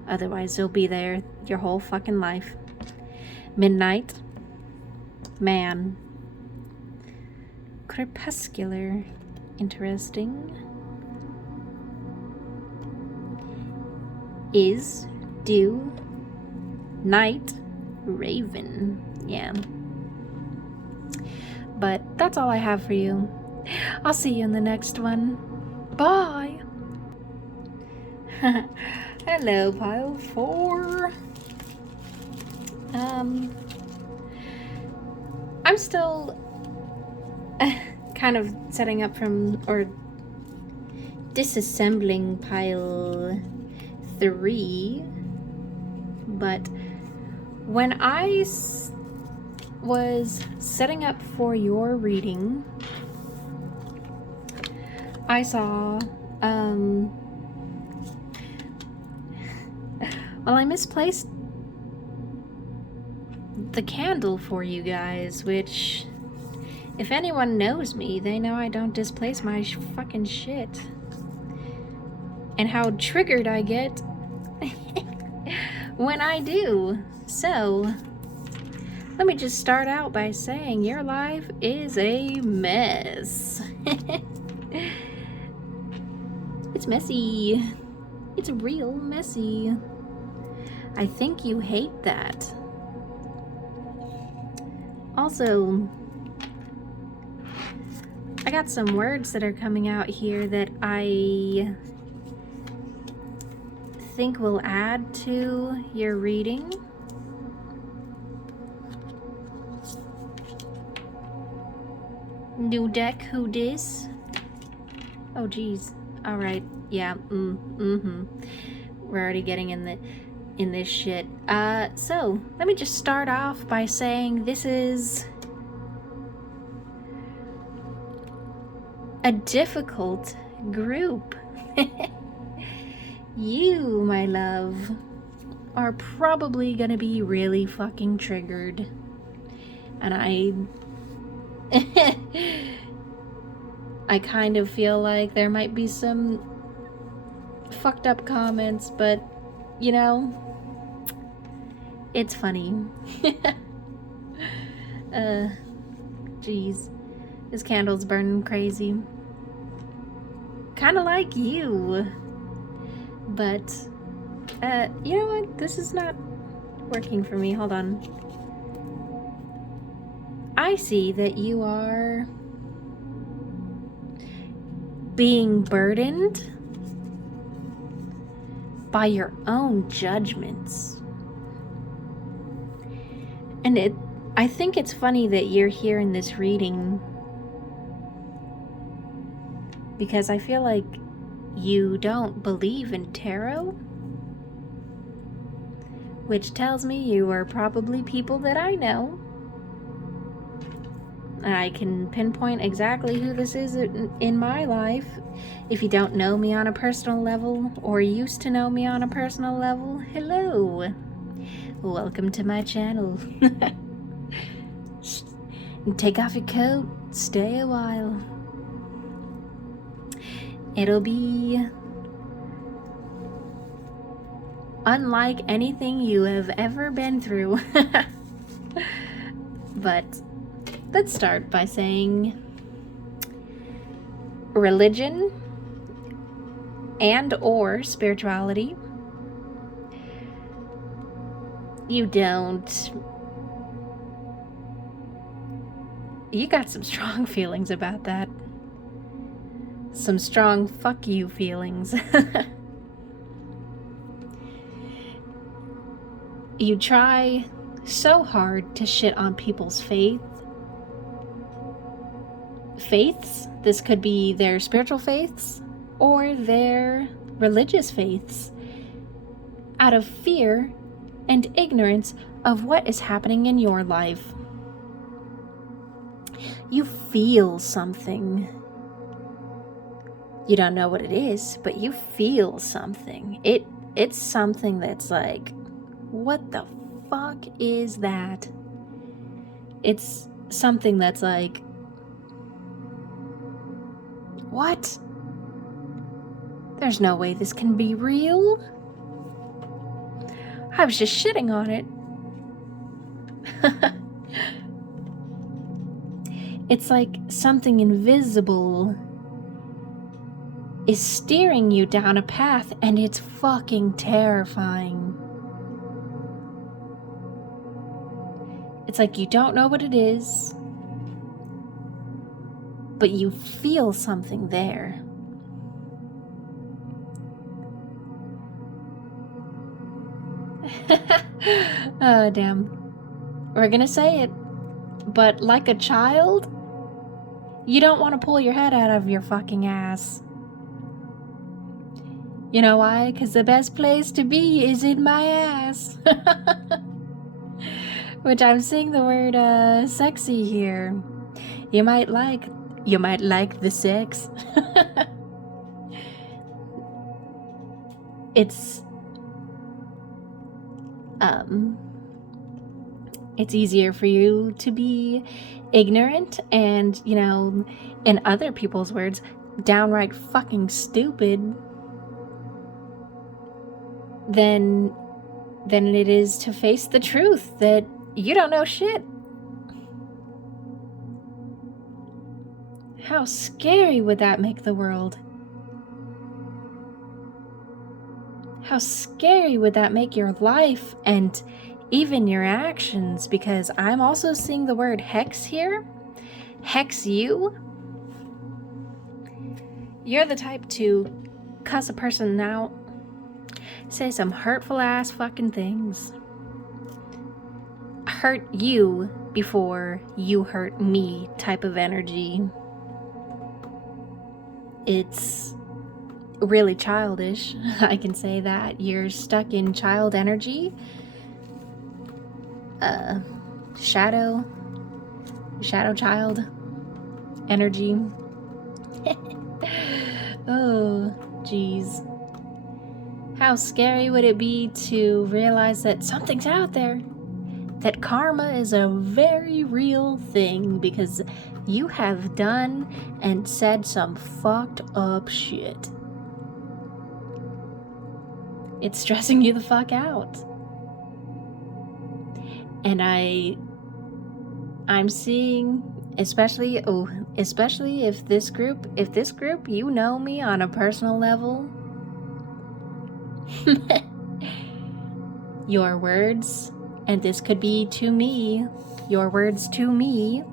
Otherwise, you'll be there your whole fucking life. Midnight. Man. Crepuscular. Interesting. Is. Do. Night. Raven. Yeah. But that's all I have for you. I'll see you in the next one. Bye. Hello, pile 4. I'm still kind of setting up from, or disassembling pile 3, but when I was setting up for your reading, I saw, well, I misplaced the candle for you guys, which, if anyone knows me, they know I don't displace my fucking shit. And how triggered I get when I do. So, let me just start out by saying your life is a mess. It's messy. It's real messy. I think you hate that. Also, I got some words that are coming out here that I think will add to your reading. New deck, who dis? Oh geez. Alright, yeah, we're already getting in this shit. So let me just start off by saying this is a difficult group. You, my love, are probably gonna be really fucking triggered. And I kind of feel like there might be some fucked up comments, but you know, it's funny. Jeez, this candle's burning crazy. Kind of like you. But, you know what? This is not working for me. Hold on. I see that you are being burdened by your own judgments. And I think it's funny that you're here in this reading because I feel like you don't believe in tarot, which tells me you are probably people that I know. I can pinpoint exactly who this is in my life. If you don't know me on a personal level, or used to know me on a personal level, hello. Welcome to my channel. Take off your coat, stay a while. It'll be unlike anything you have ever been through. But let's start by saying religion and or spirituality. You got some strong feelings about that. Some strong fuck you feelings. You try so hard to shit on people's faiths. This could be their spiritual faiths or their religious faiths, out of fear and ignorance of what is happening in your life. You feel something. You don't know what it is, but you feel something. It's something that's like, what the fuck is that? It's something that's like, what? There's no way this can be real. I was just shitting on it. It's like something invisible is steering you down a path, and it's fucking terrifying. It's like you don't know what it is, but you feel something there. Oh, damn. We're gonna say it, but like a child, you don't want to pull your head out of your fucking ass. You know why? Because the best place to be is in my ass. Which I'm seeing the word sexy here. You might like the sex. It's easier for you to be ignorant and, you know, in other people's words, downright fucking stupid than it is to face the truth that you don't know shit. How scary would that make the world? How scary would that make your life and even your actions? Because I'm also seeing the word hex here. Hex you. You're the type to cuss a person out, say some hurtful ass fucking things, hurt you before you hurt me type of energy. It's really childish. I can say that. You're stuck in child energy. Shadow child energy. Oh, jeez. How scary would it be to realize that something's out there? That karma is a very real thing because you have done and said some fucked up shit. It's stressing you the fuck out. And I'm seeing, especially if this group, you know me on a personal level. Your words, and this could be to me, your words to me.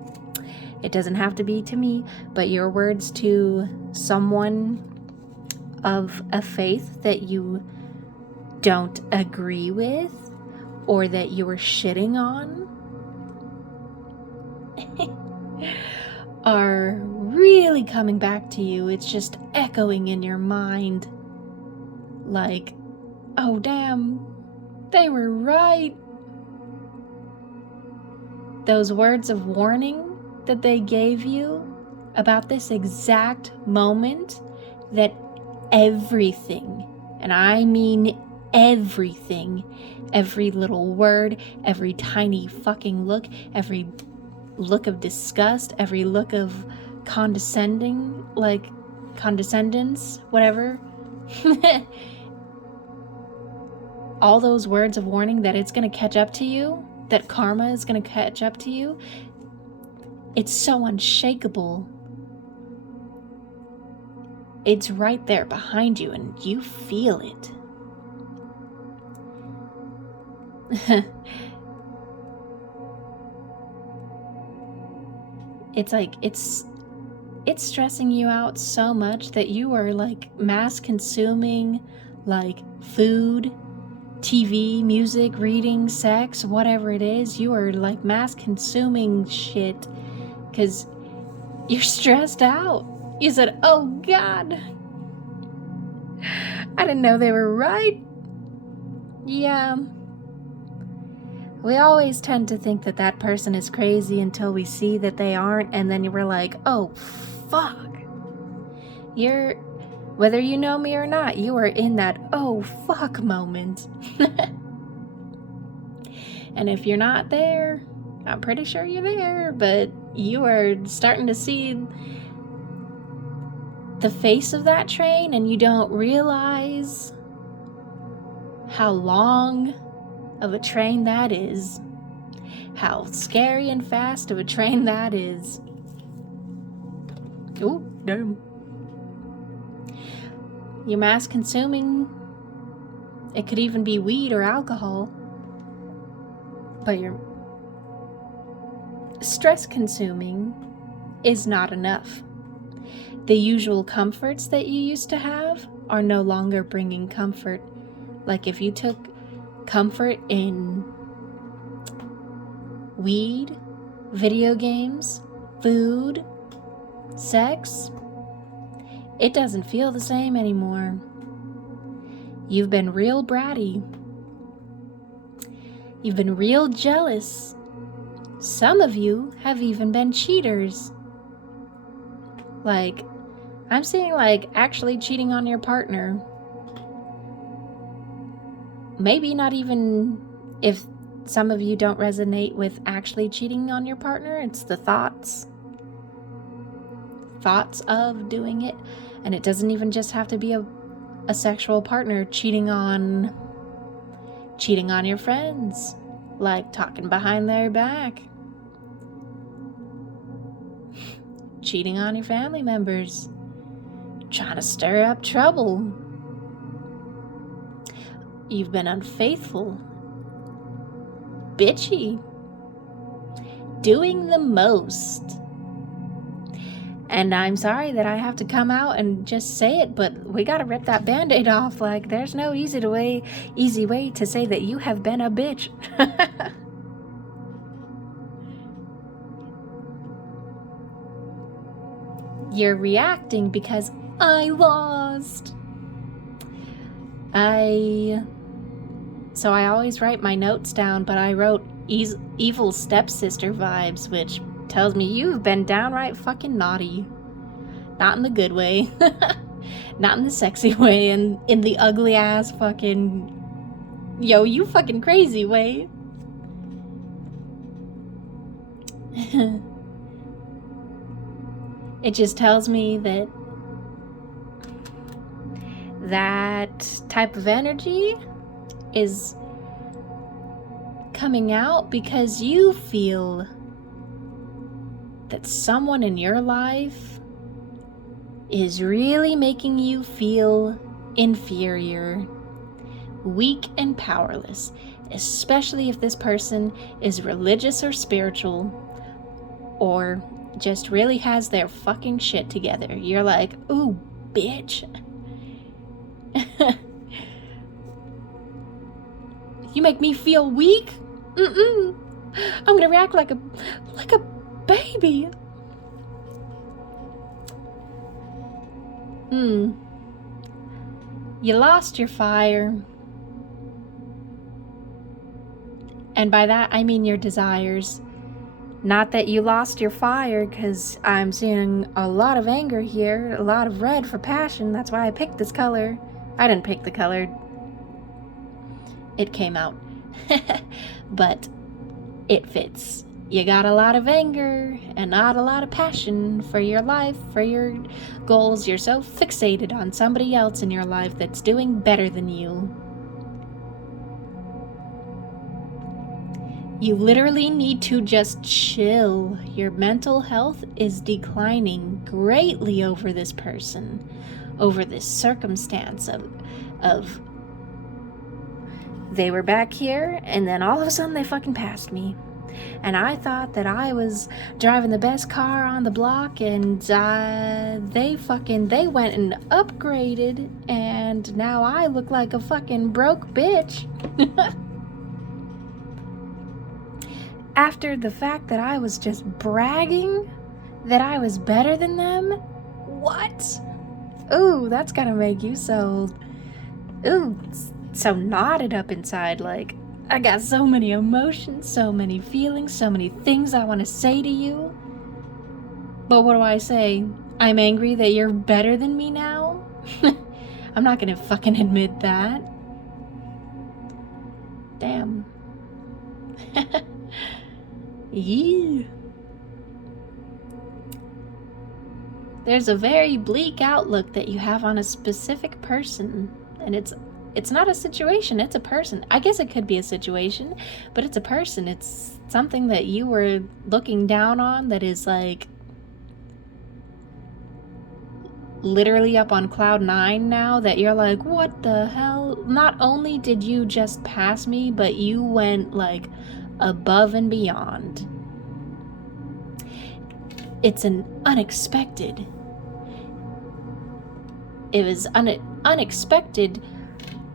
It doesn't have to be to me, but your words to someone of a faith that you don't agree with or that you were shitting on are really coming back to you. It's just echoing in your mind. Like, oh damn, they were right. Those words of warning that they gave you about this exact moment, that everything, and I mean everything, every little word, every tiny fucking look, every look of disgust, every look of condescending, like condescendence, whatever. All those words of warning that it's going to catch up to you, that karma is going to catch up to you, it's so unshakable. It's right there behind you and you feel it. It's like, it's stressing you out so much that you are like mass consuming, like food, TV, music, reading, sex, whatever it is. You are like mass consuming shit because you're stressed out. You said, oh God, I didn't know they were right. Yeah. We always tend to think that that person is crazy until we see that they aren't, and then we're like, oh, fuck. Whether you know me or not, you are in that oh, fuck moment. And if you're not there, I'm pretty sure you're there, but you are starting to see the face of that train, and you don't realize how long of a train that is, how scary and fast of a train that is. Oh, damn. You're mass consuming. It could even be weed or alcohol, but you're stress consuming is not enough. The usual comforts that you used to have are no longer bringing comfort. Like if you took comfort in weed, video games, food, sex, it doesn't feel the same anymore. You've been real bratty. You've been real jealous. Some of you have even been cheaters. Like, I'm seeing like actually cheating on your partner. Maybe not even, if some of you don't resonate with actually cheating on your partner, it's the thoughts of doing it. And it doesn't even just have to be a sexual partner. Cheating on your friends, like talking behind their back. Cheating on your family members, trying to stir up trouble. You've been unfaithful, bitchy, doing the most. And I'm sorry that I have to come out and just say it, but we gotta rip that Band-Aid off. Like, there's no easy way to say that you have been a bitch. You're reacting because I lost. So I always write my notes down, but I wrote evil stepsister vibes, which tells me you've been downright fucking naughty. Not in the good way. Not in the sexy way, and in the ugly ass fucking, yo, you fucking crazy way. It just tells me that that type of energy is coming out because you feel that someone in your life is really making you feel inferior, weak and powerless, especially if this person is religious or spiritual, or just really has their fucking shit together. You're like, ooh, bitch. You make me feel weak? I'm gonna react like a baby. You lost your fire. And by that, I mean your desires. Not that you lost your fire, because I'm seeing a lot of anger here, a lot of red for passion. That's why I picked this color. I didn't pick the color. It came out. But it fits. You got a lot of anger and not a lot of passion for your life, for your goals. You're so fixated on somebody else in your life that's doing better than you. You literally need to just chill. Your mental health is declining greatly over this person, over this circumstance of they were back here and then all of a sudden they fucking passed me. And I thought that I was driving the best car on the block, and they went and upgraded, and now I look like a fucking broke bitch. After the fact that I was just bragging that I was better than them? What? Ooh, that's gotta make you so knotted up inside. Like, I got so many emotions, so many feelings, so many things I want to say to you. But what do I say? I'm angry that you're better than me now? I'm not gonna fucking admit that. Damn. Yeah. There's a very bleak outlook that you have on a specific person, and it's not a situation, it's a person. I guess it could be a situation, but it's a person. It's something that you were looking down on that is like literally up on cloud 9 now, that you're like, what the hell? Not only did you just pass me, but you went like above and beyond. It's an unexpected. It was unexpected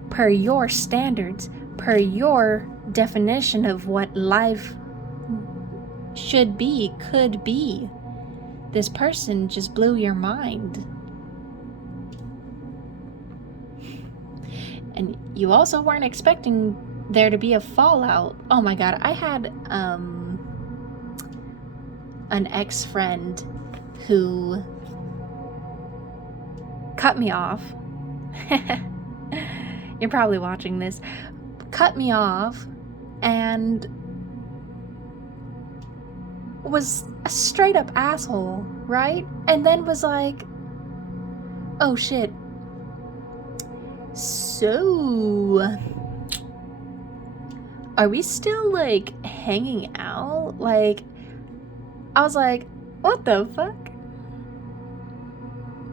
per your standards, per your definition of what life should be, could be. This person just blew your mind. And you also weren't expecting there to be a fallout. Oh my god, I had an ex-friend who cut me off. You're probably watching this. Cut me off and was a straight up asshole, right? And then was like, oh shit. So, are we still like hanging out? Like, I was like, what the fuck?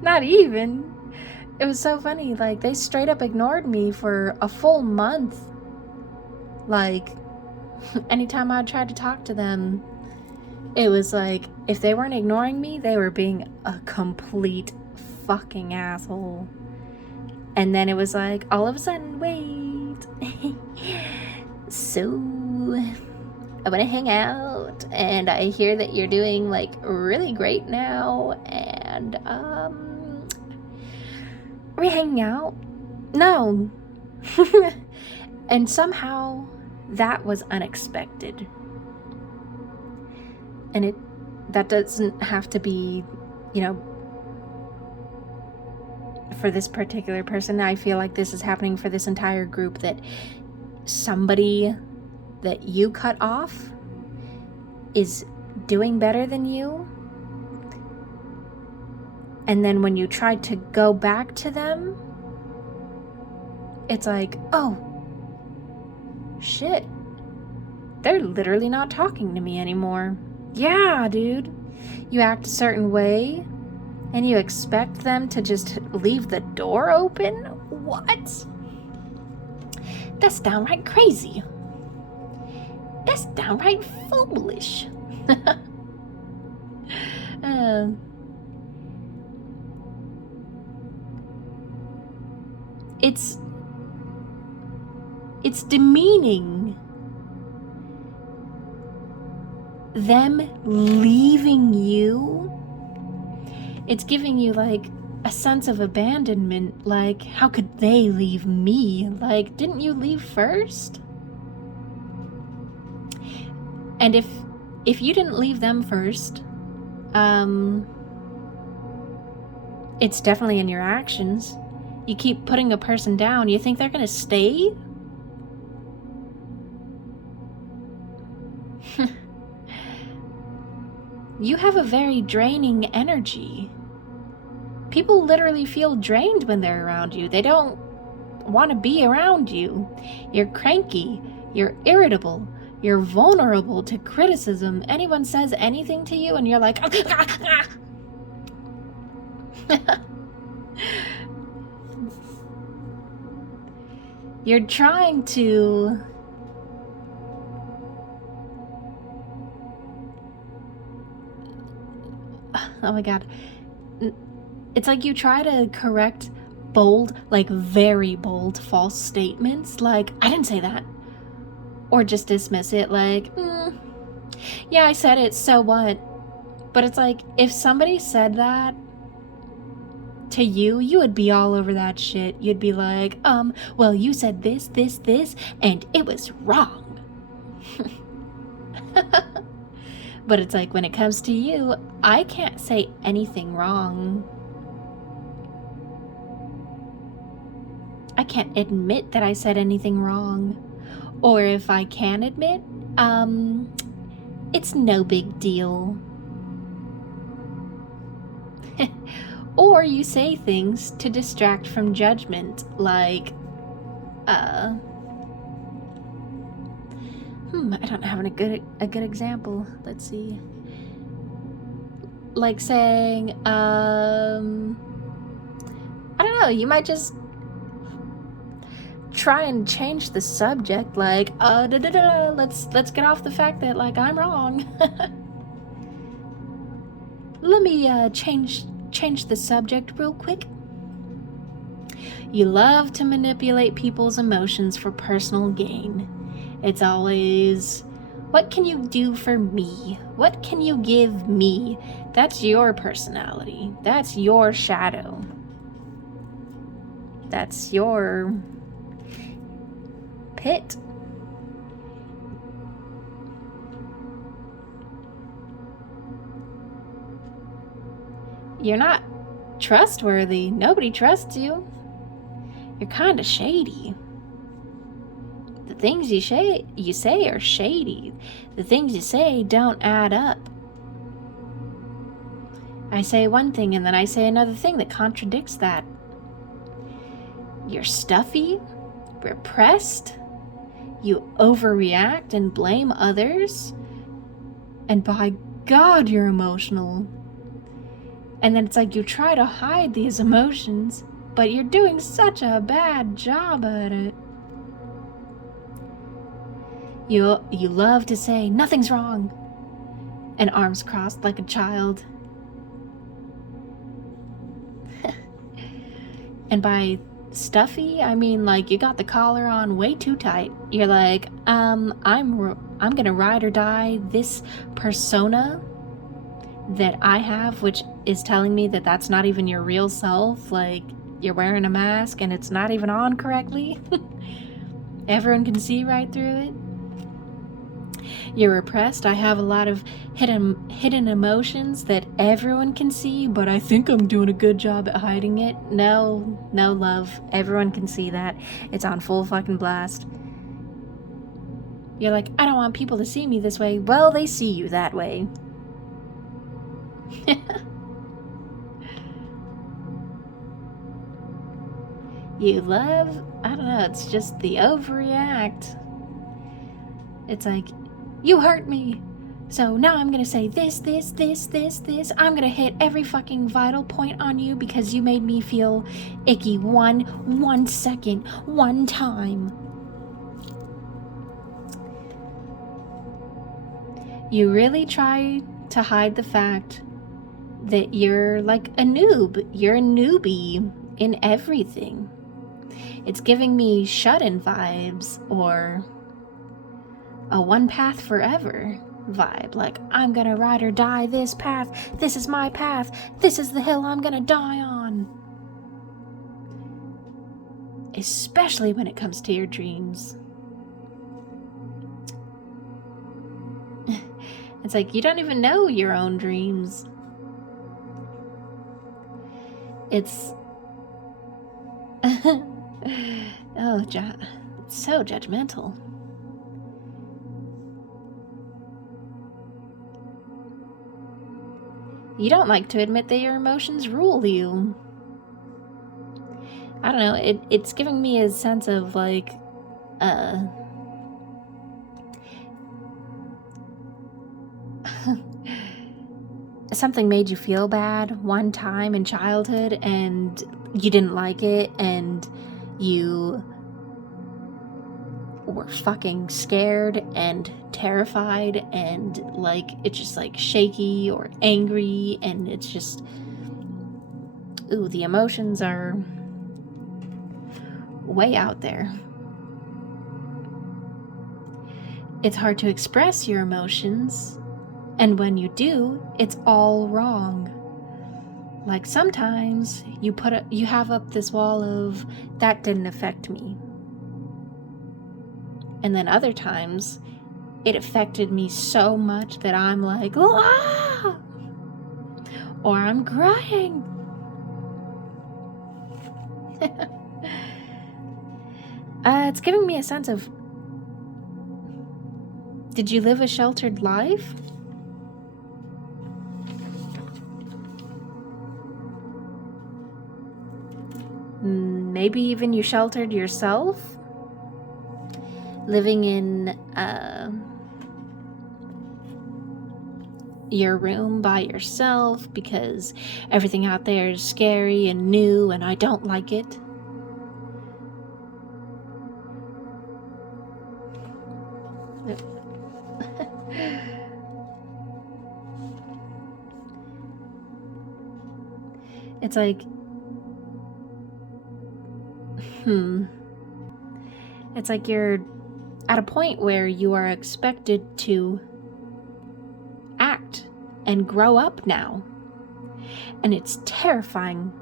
Not even. It was so funny. Like, they straight up ignored me for a full month. Like, anytime I tried to talk to them, it was like, if they weren't ignoring me, they were being a complete fucking asshole. And then it was like, all of a sudden, wait. So, I want to hang out, and I hear that you're doing like really great now, and are we hanging out? No. And somehow that was unexpected. And that doesn't have to be, you know, for this particular person. I feel like this is happening for this entire group, that somebody that you cut off is doing better than you. And then when you try to go back to them, it's like, oh, shit. They're literally not talking to me anymore. Yeah, dude. You act a certain way, and you expect them to just leave the door open? What? That's downright crazy. That's downright foolish. It's demeaning. Them leaving you, it's giving you like a sense of abandonment, like, how could they leave me? Like, didn't you leave first? And if you didn't leave them first, it's definitely in your actions. You keep putting a person down, you think they're gonna stay? You have a very draining energy. People literally feel drained when they're around you. They don't want to be around you. You're cranky. You're irritable. You're vulnerable to criticism. Anyone says anything to you and you're like... You're trying to... Oh my god. It's like you try to correct bold, like very bold, false statements. Like, I didn't say that. Or just dismiss it like, yeah, I said it, so what? But it's like, if somebody said that to you, you would be all over that shit. You'd be like, well, you said this, this, this, and it was wrong. But it's like, when it comes to you, I can't say anything wrong. I can't admit that I said anything wrong. Or if I can admit, it's no big deal. Or you say things to distract from judgment, like, I don't have a good example. Let's see. Like saying, I don't know, you might just try and change the subject, like, let's get off the fact that, like, I'm wrong. Let me change the subject real quick. You love to manipulate people's emotions for personal gain. It's always, what can you do for me? What can you give me? That's your personality. That's your shadow. That's your pit. You're not trustworthy. Nobody trusts you. You're kind of shady. The things you say are shady. The things you say don't add up. I say one thing and then I say another thing that contradicts that. You're stuffy, repressed, you overreact and blame others, and by God, you're emotional. And then it's like you try to hide these emotions, but you're doing such a bad job at it. You love to say, nothing's wrong, and arms crossed like a child. And by stuffy, I mean like you got the collar on way too tight. You're like, I'm gonna ride or die this persona that I have, which is telling me that that's not even your real self. Like, you're wearing a mask and it's not even on correctly. Everyone can see right through it. You're repressed. I have a lot of hidden emotions that everyone can see, but I think I'm doing a good job at hiding it. No, love. Everyone can see that. It's on full fucking blast. You're like, I don't want people to see me this way. Well, they see you that way. You love, I don't know, it's just the overreact. It's like, you hurt me, so now I'm gonna say this. I'm gonna hit every fucking vital point on you because you made me feel icky one second, one time. You really try to hide the fact that you're like a noob. You're a newbie in everything. It's giving me shut-in vibes or a one path forever vibe. Like, I'm gonna ride or die this path. This is my path. This is the hill I'm gonna die on. especially when it comes to your dreams. It's like you don't even know your own dreams. It's it's so judgmental. You don't like to admit that your emotions rule you. I don't know, it's giving me a sense of like, something made you feel bad one time in childhood and you didn't like it and you were fucking scared and terrified and like it's just like shaky or angry and it's just, ooh, the emotions are way out there. It's hard to express your emotions, and when you do, it's all wrong. Like sometimes you have up this wall of that didn't affect me. And then other times it affected me so much that I'm like, ah! Or I'm crying. It's giving me a sense of, did you live a sheltered life? Maybe even you sheltered yourself? Living in your room by yourself because everything out there is scary and new and I don't like it. It's like, it's like you're at a point where you are expected to act and grow up now. And it's terrifying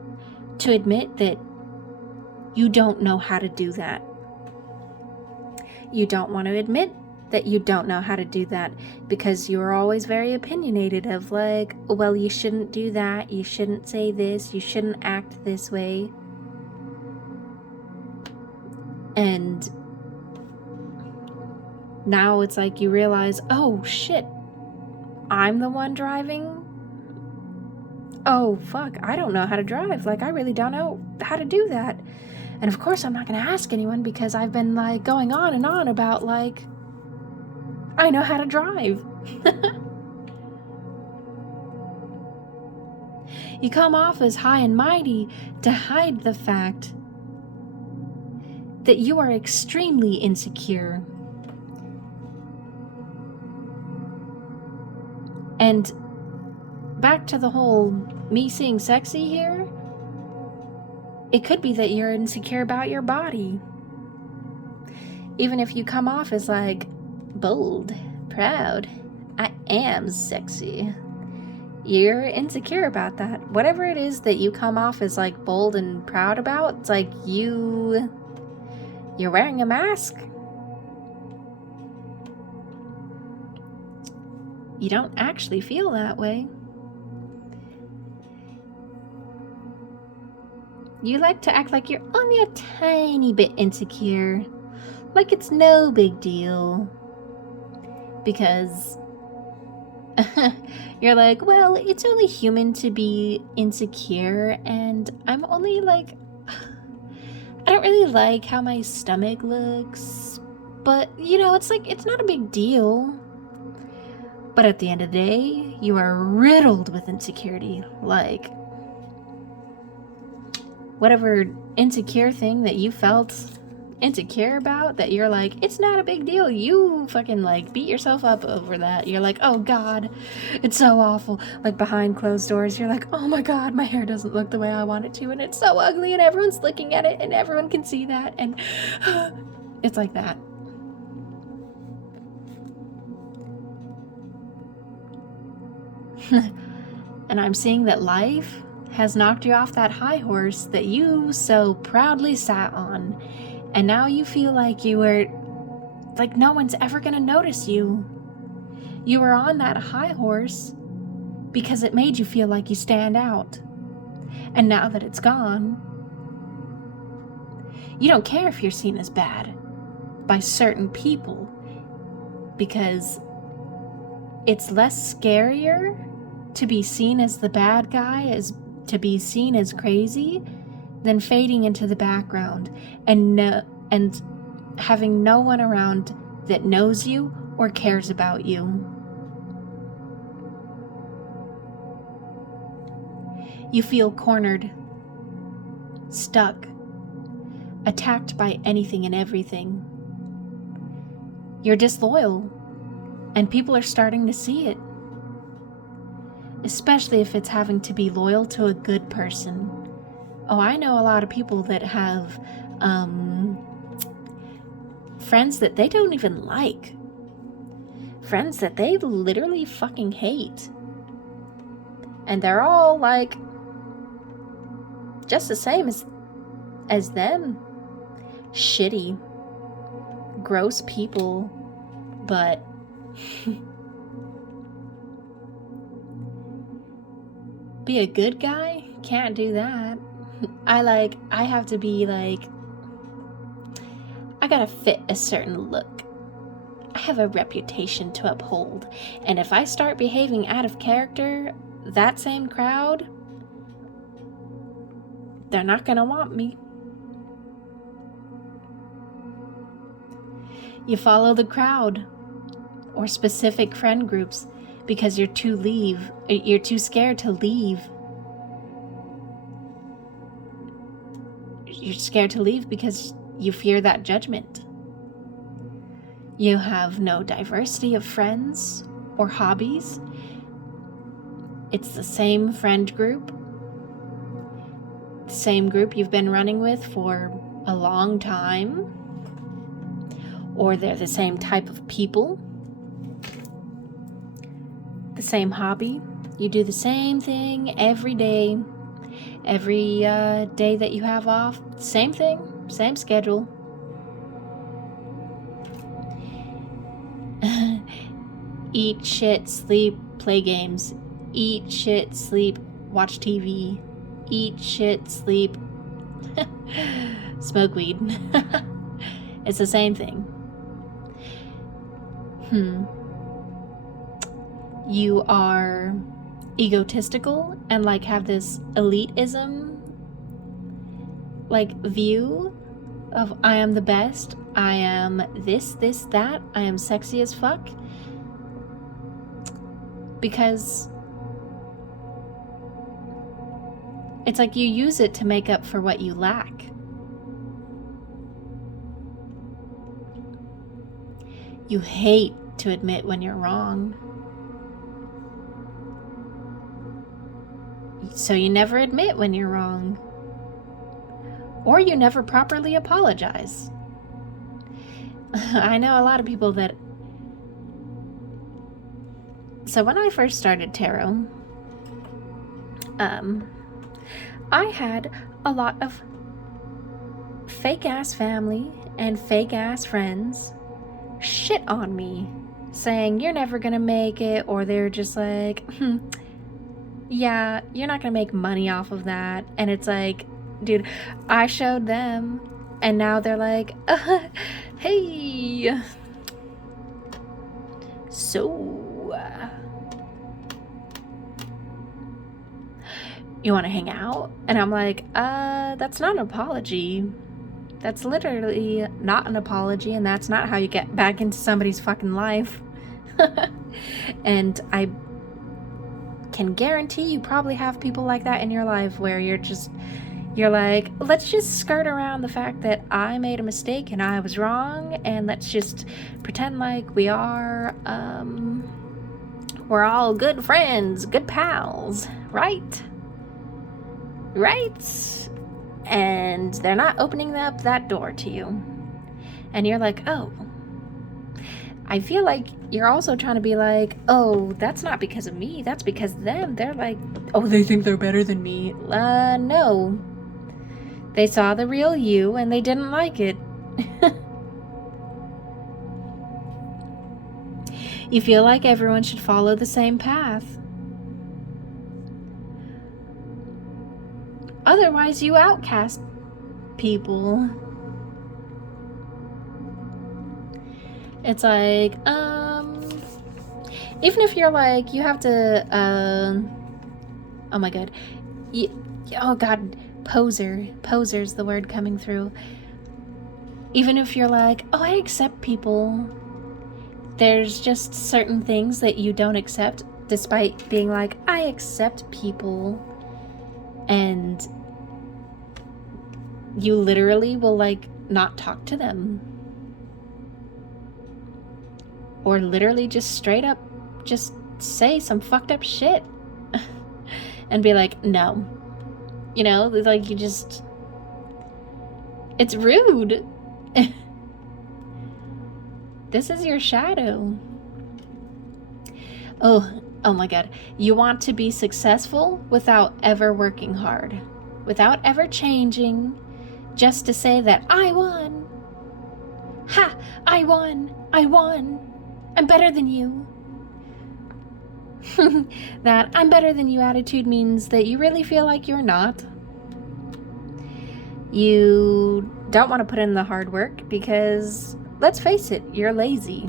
to admit that you don't know how to do that. You don't want to admit that you don't know how to do that because you're always very opinionated of like, well, you shouldn't do that, you shouldn't say this, you shouldn't act this way. And now it's like you realize, oh shit, I'm the one driving? Oh fuck, I don't know how to drive. Like I really don't know how to do that. And of course I'm not gonna ask anyone because I've been like going on and on about like, I know how to drive. You come off as high and mighty to hide the fact that you are extremely insecure. And back to the whole me seeing sexy here, it could be that you're insecure about your body. Even if you come off as like bold, proud, I am sexy, you're insecure about that. Whatever it is that you come off as like bold and proud about, it's like you're wearing a mask. You don't actually feel that way. You like to act like you're only a tiny bit insecure, like it's no big deal. Because you're like, well, it's only human to be insecure, and I'm only like, I don't really like how my stomach looks, but you know, it's like, it's not a big deal. But at the end of the day, you are riddled with insecurity. Like, whatever insecure thing that you felt insecure about, that you're like, it's not a big deal. You fucking like beat yourself up over that. You're like, oh God, it's so awful. Like behind closed doors, you're like, oh my God, my hair doesn't look the way I want it to. And it's so ugly and everyone's looking at it and everyone can see that. And it's like that. And I'm seeing that life has knocked you off that high horse that you so proudly sat on, and now you feel like no one's ever gonna notice you. You were on that high horse because it made you feel like you stand out. And now that it's gone, you don't care if you're seen as bad by certain people, because it's less scarier to be seen as the bad guy, as to be seen as crazy, than fading into the background and having no one around that knows you or cares about you. You feel cornered, stuck, attacked by anything and everything. You're disloyal, and people are starting to see it. Especially if it's having to be loyal to a good person. Oh, I know a lot of people that have friends that they don't even like. Friends that they literally fucking hate. And they're all like just the same as them. Shitty, gross people, but be a good guy? Can't do that. I have to be like, I gotta fit a certain look. I have a reputation to uphold, and if I start behaving out of character, that same crowd, they're not gonna want me. You follow the crowd or specific friend groups because you're too scared to leave. You're scared to leave because you fear that judgment. You have no diversity of friends or hobbies. It's the same friend group. The same group you've been running with for a long time. Or they're the same type of people. The same hobby. You do the same thing every day. Every day that you have off, same thing, same schedule. Eat shit, sleep, play games. Eat shit, sleep, watch TV. Eat shit, sleep, smoke weed. It's the same thing. You are egotistical and have this elitism view of I am the best, I am this, that, I am sexy as fuck, because it's like you use it to make up for what you lack. You hate to admit when you're wrong. So you never admit when you're wrong. Or you never properly apologize. I know a lot of people that... So when I first started tarot, I had a lot of fake-ass family and fake-ass friends shit on me, saying, you're never gonna make it, or they're just like, yeah, you're not gonna make money off of that. And it's like, dude, I showed them, and now they're like, hey, so you want to hang out? And I'm like, that's not an apology. That's literally not an apology, and that's not how you get back into somebody's fucking life. And I can guarantee you probably have people like that in your life where you're like, let's just skirt around the fact that I made a mistake and I was wrong, and let's just pretend like we're all good friends, good pals, right? Right? And they're not opening up that door to you. And you're like, oh, I feel like you're also trying to be like, oh, that's not because of me, that's because of them. They're like, oh, they think they're better than me. No. They saw the real you and they didn't like it. You feel like everyone should follow the same path. Otherwise, you outcast people. It's like, even if you're like, you have to, oh my god. Oh god, poser's the word coming through. Even if you're like, oh, I accept people, there's just certain things that you don't accept, despite being like, I accept people. And you literally will, like, not talk to them. Or literally just straight up just say some fucked up shit. And be like, no. You know, like, you just... It's rude. This is your shadow. Oh my god. You want to be successful without ever working hard. Without ever changing. Just to say that I won. Ha! I won! I won! I'm better than you. That I'm better than you attitude means that you really feel like you're not. You don't want to put in the hard work because, let's face it, you're lazy.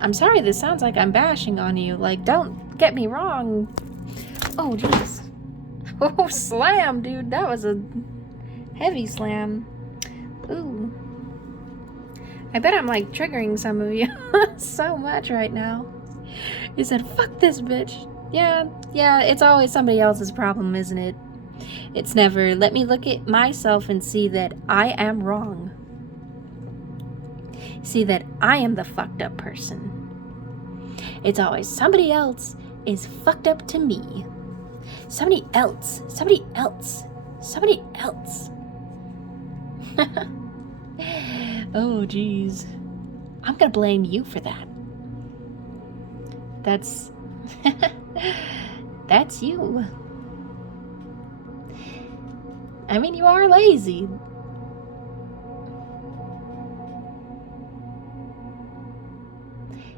I'm sorry this sounds like I'm bashing on you. Like, don't get me wrong. Oh, jeez. Oh, slam, dude. That was a heavy slam. Ooh. I bet I'm, like, triggering some of you so much right now. You said, fuck this bitch. Yeah, it's always somebody else's problem, isn't it? It's never, let me look at myself and see that I am wrong. See that I am the fucked up person. It's always somebody else is fucked up to me. Somebody else. Somebody else. Somebody else. Oh, geez. I'm gonna blame you for that. That's... That's you. I mean, you are lazy.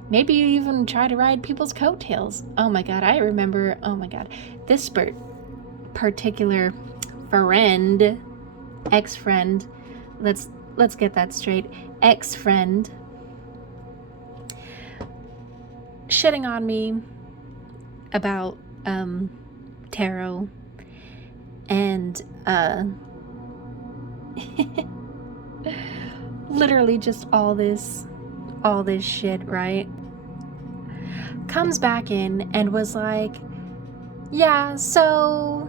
Maybe you even try to ride people's coattails. Oh my god, I remember, oh my god, this particular friend, ex-friend, let's get that straight, ex-friend, shitting on me about tarot and literally just all this shit, right? Comes back in and was like, yeah, so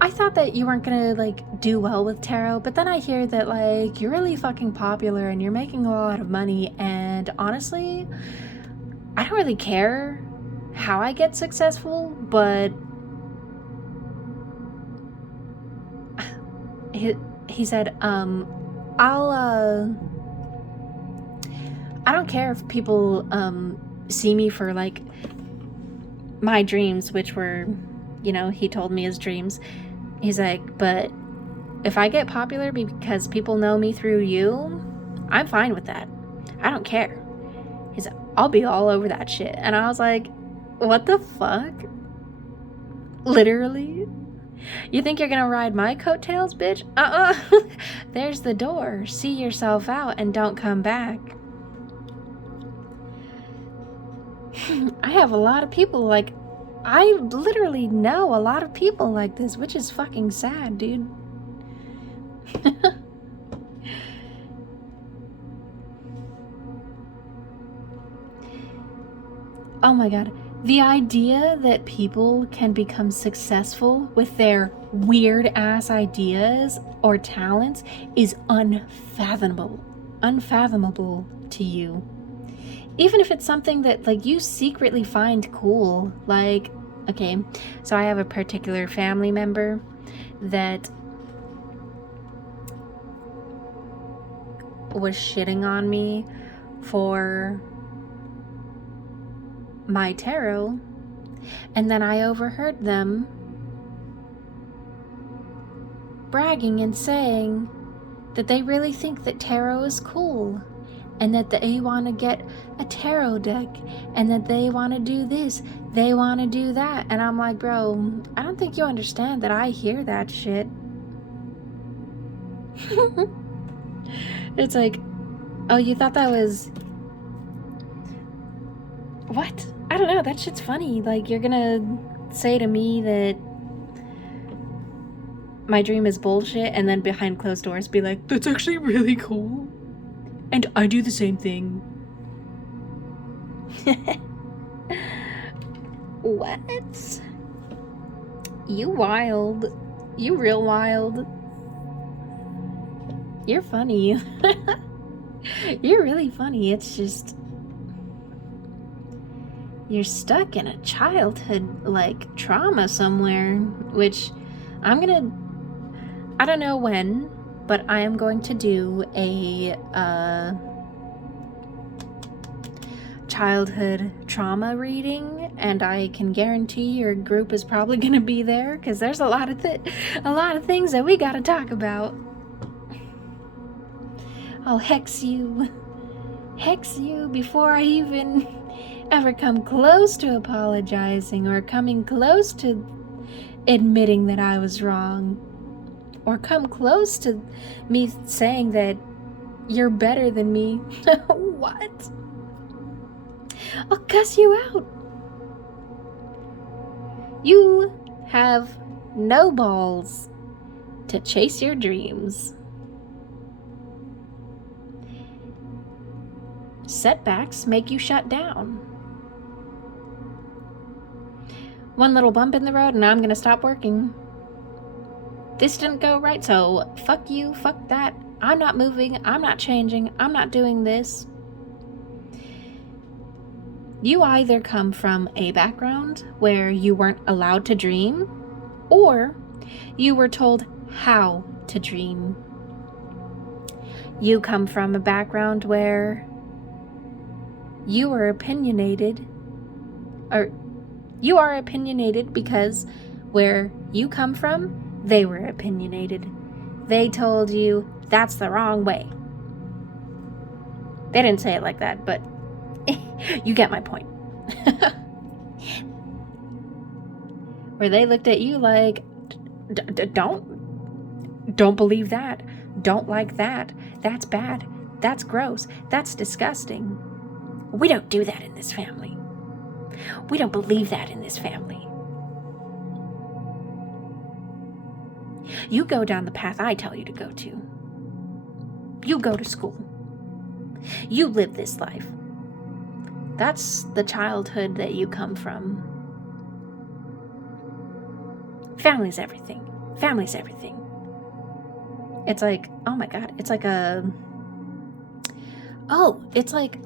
I thought that you weren't gonna, like, do well with tarot, but then I hear that, like, you're really fucking popular and you're making a lot of money, and honestly, I don't really care how I get successful, but he said, I don't care if people see me for, like, my dreams, which were, you know, he told me his dreams. He's like, but if I get popular because people know me through you, I'm fine with that. I don't care. He's like, I'll be all over that shit. And I was like, what the fuck? Literally? You think you're gonna ride my coattails, bitch? There's the door. See yourself out and don't come back. I have a lot of people like, I literally know a lot of people like this, which is fucking sad, dude. Oh my god. The idea that people can become successful with their weird ass ideas or talents is unfathomable to you. Even if it's something that, like, you secretly find cool. Like, okay, so I have a particular family member that was shitting on me for my tarot, and then I overheard them bragging and saying that they really think that tarot is cool, and that they want to get a tarot deck, and that they want to do this, they want to do that. And I'm like, bro, I don't think you understand that I hear that shit. It's like, oh, you thought that was... What? I don't know, that shit's funny. Like, you're gonna say to me that my dream is bullshit, and then behind closed doors be like, that's actually really cool. And I do the same thing. What? You wild. You real wild. You're funny. You're really funny. It's just... you're stuck in a childhood, like, trauma somewhere, which I'm gonna... I don't know when, but I am going to do a childhood trauma reading, and I can guarantee your group is probably gonna be there, because there's a lot of things that we gotta talk about. I'll hex you before I even ever come close to apologizing or coming close to admitting that I was wrong, or come close to me saying that you're better than me. What? I'll cuss you out. You have no balls to chase your dreams. Setbacks make you shut down. One little bump in the road and I'm gonna stop working. This didn't go right, so fuck you, fuck that. I'm not moving, I'm not changing, I'm not doing this. You either come from a background where you weren't allowed to dream, or you were told how to dream. You come from a background where you were opinionated, or you are opinionated because where you come from, they were opinionated. They told you that's the wrong way. They didn't say it like that, but you get my point. Where they looked at you like, don't believe that. Don't like that. That's bad. That's gross. That's disgusting. We don't do that in this family. We don't believe that in this family. You go down the path I tell you to go to. You go to school. You live this life. That's the childhood that you come from. Family's everything. Family's everything. It's like, oh my God, it's like it's like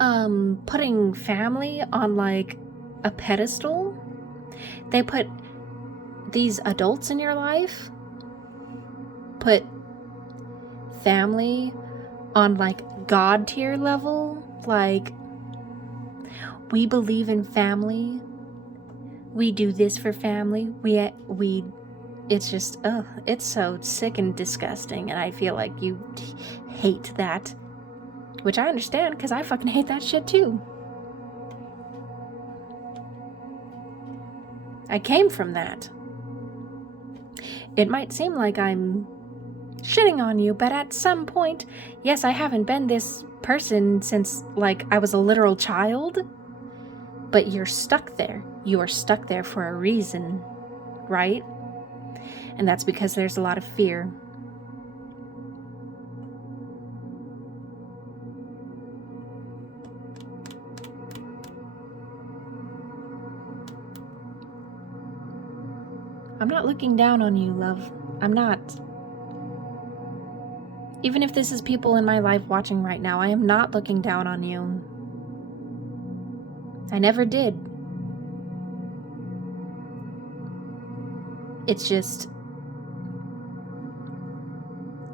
putting family on like a pedestal. They put these adults in your life, put family on like God tier level. Like, we believe in family. We do this for family. We it's just, it's so sick and disgusting, and I feel like you hate that. Which I understand, because I fucking hate that shit too. I came from that. It might seem like I'm shitting on you, but at some point, yes, I haven't been this person since, like, I was a literal child, but you're stuck there. You are stuck there for a reason, right? And that's because there's a lot of fear. I'm not looking down on you, love. I'm not. Even if this is people in my life watching right now, I am not looking down on you. I never did. It's just,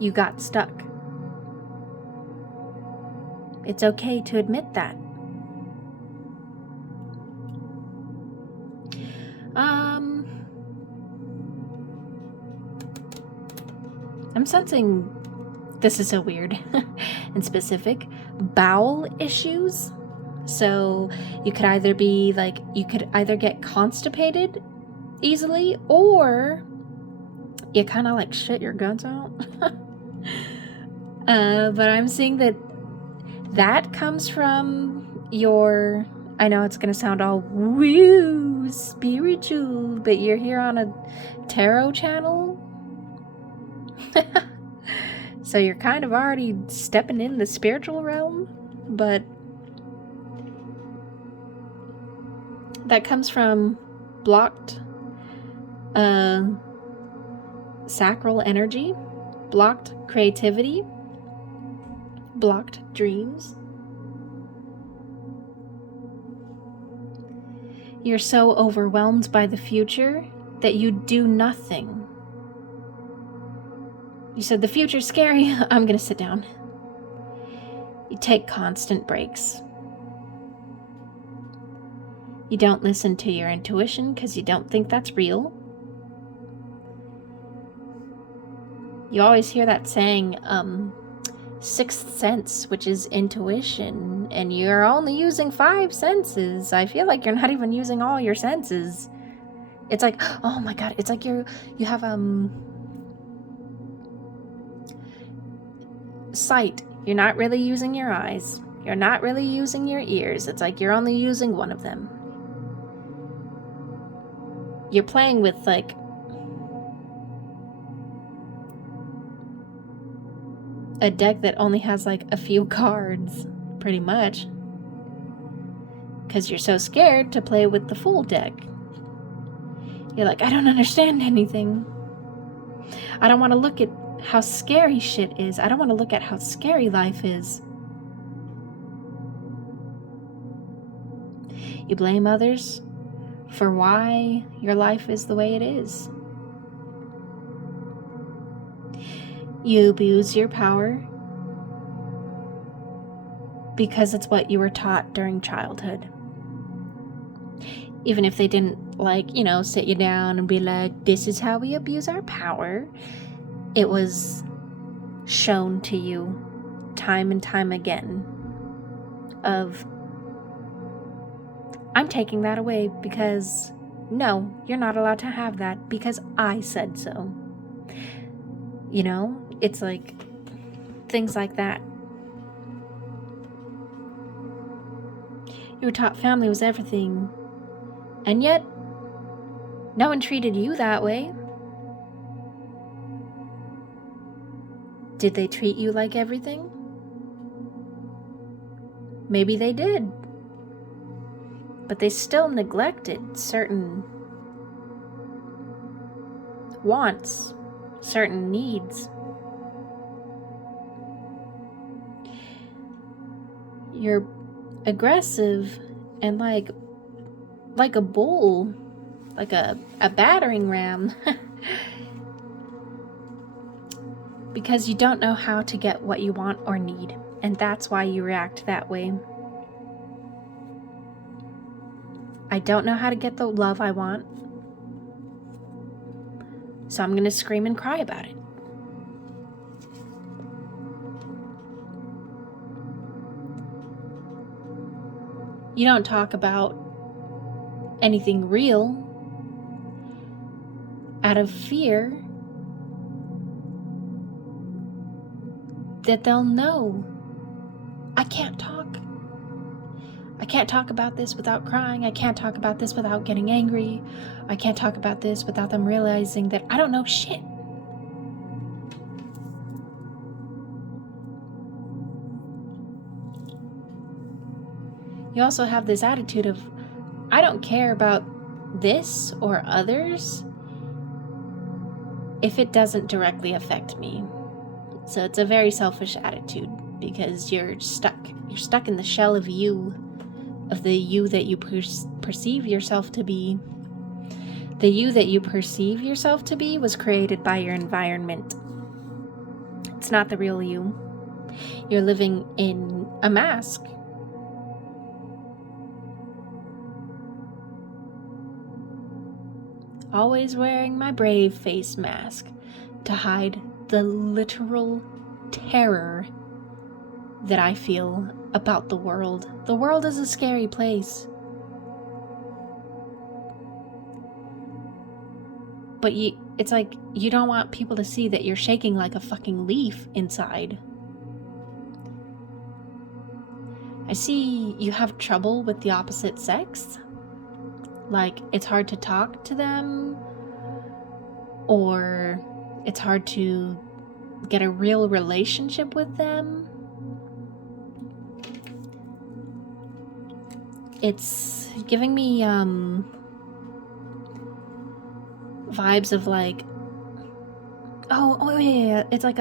you got stuck. It's okay to admit that. I'm sensing, this is so weird and specific, bowel issues. So you could either be like, you could either get constipated easily, or you kind of like shit your guts out. But I'm seeing that comes from your, I know it's going to sound all woo spiritual, but you're here on a tarot channel. So you're kind of already stepping in the spiritual realm, but that comes from blocked sacral energy, blocked creativity, blocked dreams. You're so overwhelmed by the future that you do nothing. You said the future's scary. I'm gonna sit down. You take constant breaks. You don't listen to your intuition because you don't think that's real. You always hear that saying, sixth sense, which is intuition, and you're only using 5 senses. I feel like you're not even using all your senses. It's like, oh my god, it's like you have sight. You're not really using your eyes. You're not really using your ears. It's like you're only using one of them. You're playing with like a deck that only has like a few cards, pretty much. Because you're so scared to play with the full deck. You're like, I don't understand anything. I don't want to look at how scary shit is. I don't want to look at how scary life is. You blame others for why your life is the way it is. You abuse your power because it's what you were taught during childhood. Even if they didn't, like, you know, sit you down and be like, this is how we abuse our power. It was shown to you time and time again of, I'm taking that away because, no, you're not allowed to have that because I said so. You know, it's like things like that. You were taught family was everything, and yet no one treated you that way. Did they treat you like everything? Maybe they did. But they still neglected certain wants, certain needs. You're aggressive and like a bull, like a battering ram. Because you don't know how to get what you want or need, and that's why you react that way. I don't know how to get the love I want, so I'm gonna scream and cry about it. You don't talk about anything real out of fear that they'll know. I can't talk. I can't talk about this without crying. I can't talk about this without getting angry. I can't talk about this without them realizing that I don't know shit. You also have this attitude of, I don't care about this or others if it doesn't directly affect me. So it's a very selfish attitude because you're stuck. You're stuck in the shell of you, of the you that you perceive yourself to be. The you that you perceive yourself to be was created by your environment. It's not the real you. You're living in a mask. Always wearing my brave face mask to hide the literal terror that I feel about the world. The world is a scary place. But it's like you don't want people to see that you're shaking like a fucking leaf inside. I see you have trouble with the opposite sex. Like, it's hard to talk to them, or it's hard to get a real relationship with them. It's giving me vibes of like, yeah, it's like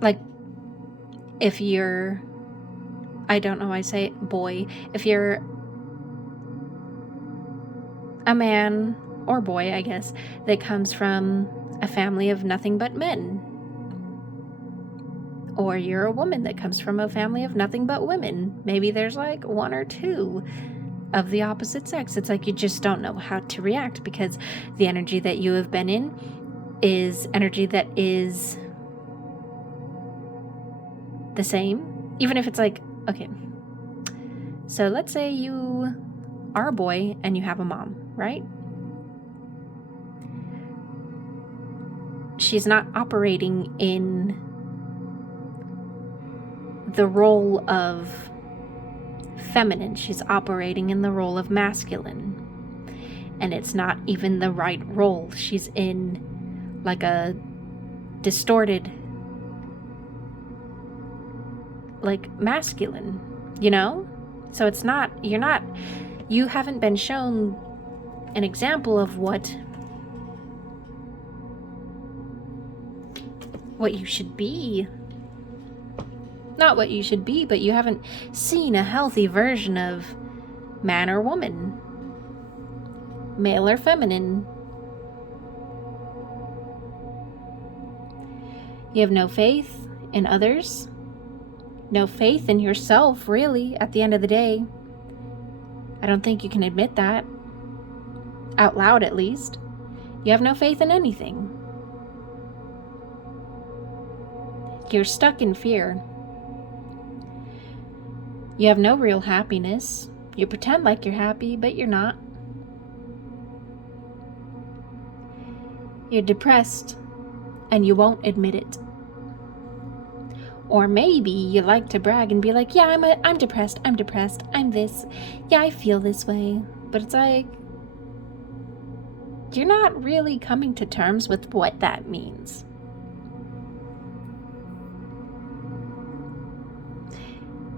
like if you're, I don't know why I say boy, if you're a man or boy, I guess, that comes from a family of nothing but men, or you're a woman that comes from a family of nothing but women, maybe there's like one or two of the opposite sex. It's like you just don't know how to react because the energy that you have been in is energy that is the same, even if it's like, okay, so let's say you are a boy and you have a mom, right? She's not operating in the role of feminine, she's operating in the role of masculine, and it's not even the right role. She's in like a distorted, like masculine, you know? So it's not, you haven't been shown an example of what you should be. Not what you should be, but you haven't seen a healthy version of man or woman, male or feminine. You have no faith in others, no faith in yourself, really, at the end of the day. I don't think you can admit that, out loud at least. You have no faith in anything. You're stuck in fear. You have no real happiness. You pretend like you're happy, but you're not. You're depressed, and you won't admit it. Or maybe you like to brag and be like, yeah, I'm depressed, I'm this. Yeah, I feel this way. But it's like, you're not really coming to terms with what that means.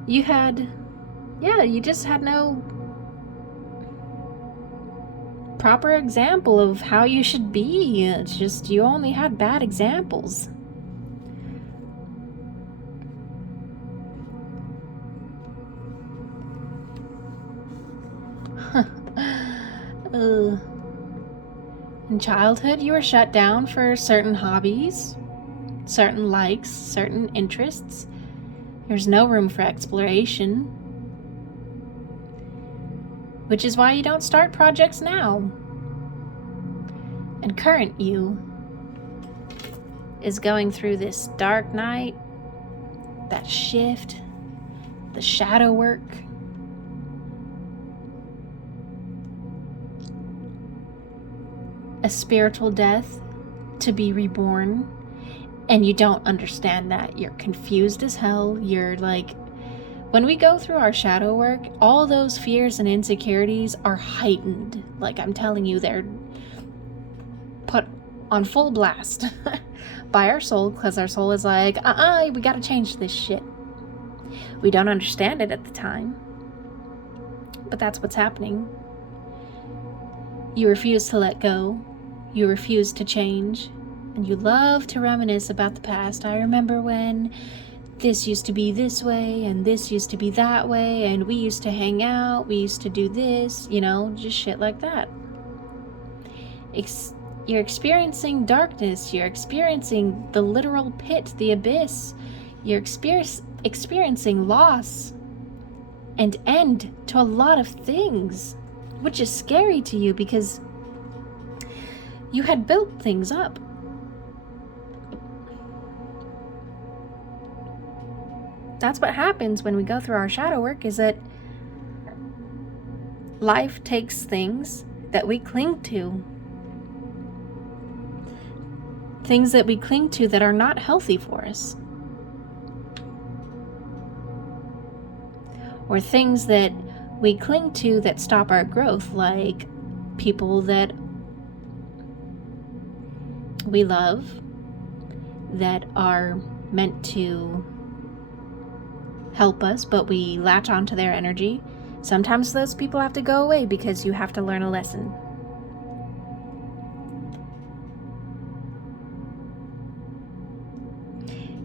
You just had no proper example of how you should be. It's just, you only had bad examples. In childhood, you were shut down for certain hobbies, certain likes, certain interests. There's no room for exploration. Which is why you don't start projects now. And current you is going through this dark night, that shift, the shadow work. A spiritual death to be reborn. And you don't understand that. You're confused as hell. You're like, when we go through our shadow work, all those fears and insecurities are heightened. Like, I'm telling you, they're put on full blast by our soul, because our soul is like, we gotta change this shit. We don't understand it at the time, but that's what's happening. You refuse to let go. You refuse to change. And you love to reminisce about the past. I remember when this used to be this way, and this used to be that way, and we used to hang out, we used to do this, just shit like that. You're experiencing darkness. You're experiencing the literal pit, the abyss. You're experiencing loss and end to a lot of things, which is scary to you because you had built things up. That's what happens when we go through our shadow work, is that life takes things that we cling to. Things that we cling to that are not healthy for us. Or things that we cling to that stop our growth, like people that we love, that are meant to help us, but we latch onto their energy. Sometimes those people have to go away because you have to learn a lesson.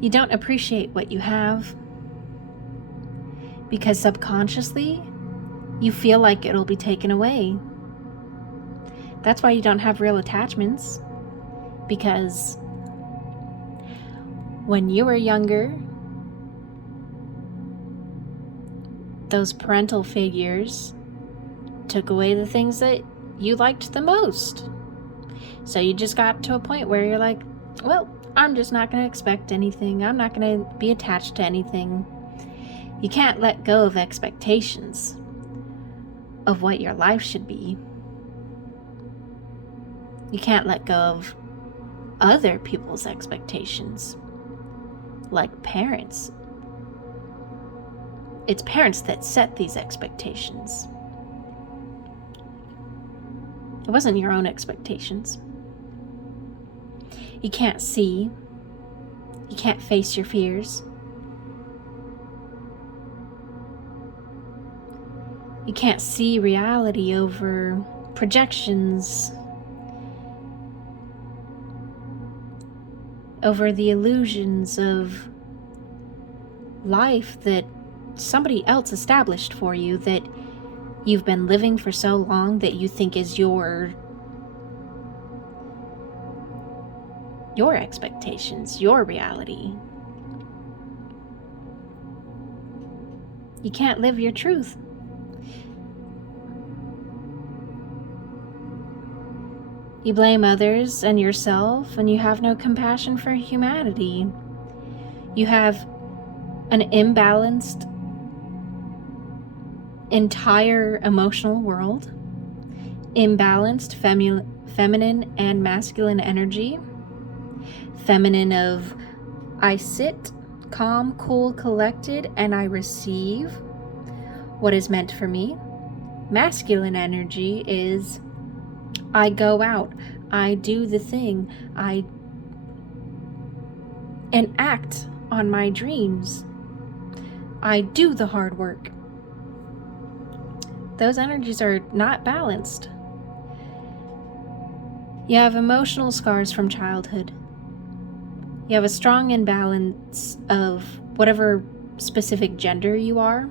You don't appreciate what you have because subconsciously you feel like it'll be taken away. That's why you don't have real attachments, because when you were younger, those parental figures took away the things that you liked the most. So you just got to a point where you're like, well, I'm just not going to expect anything. I'm not going to be attached to anything. You can't let go of expectations of what your life should be. You can't let go of other people's expectations, like parents. It's parents that set these expectations. It wasn't your own expectations. You can't see. You can't face your fears. You can't see reality over projections, over the illusions of life that somebody else established for you, that you've been living for so long that you think is your expectations, your reality. You can't live your truth. You blame others and yourself, and you have no compassion for humanity. You have an imbalanced entire emotional world, imbalanced feminine and masculine energy. Feminine of I sit calm, cool, collected, and I receive what is meant for me. Masculine energy is I go out, I do the thing, I enact on my dreams, I do the hard work. Those energies are not balanced. You have emotional scars from childhood. You have a strong imbalance of whatever specific gender you are.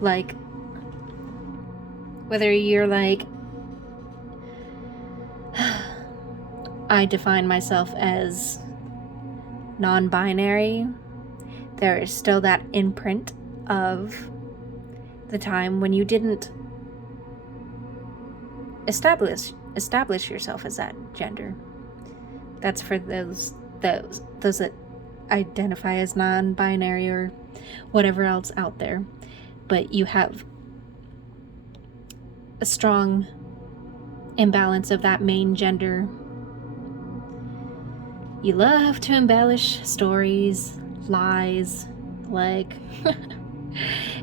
Like, whether you're like, I define myself as non-binary, there is still that imprint of the time when you didn't establish yourself as that gender. That's for those that identify as non-binary or whatever else out there. But you have a strong imbalance of that main gender. You love to embellish stories, lies, like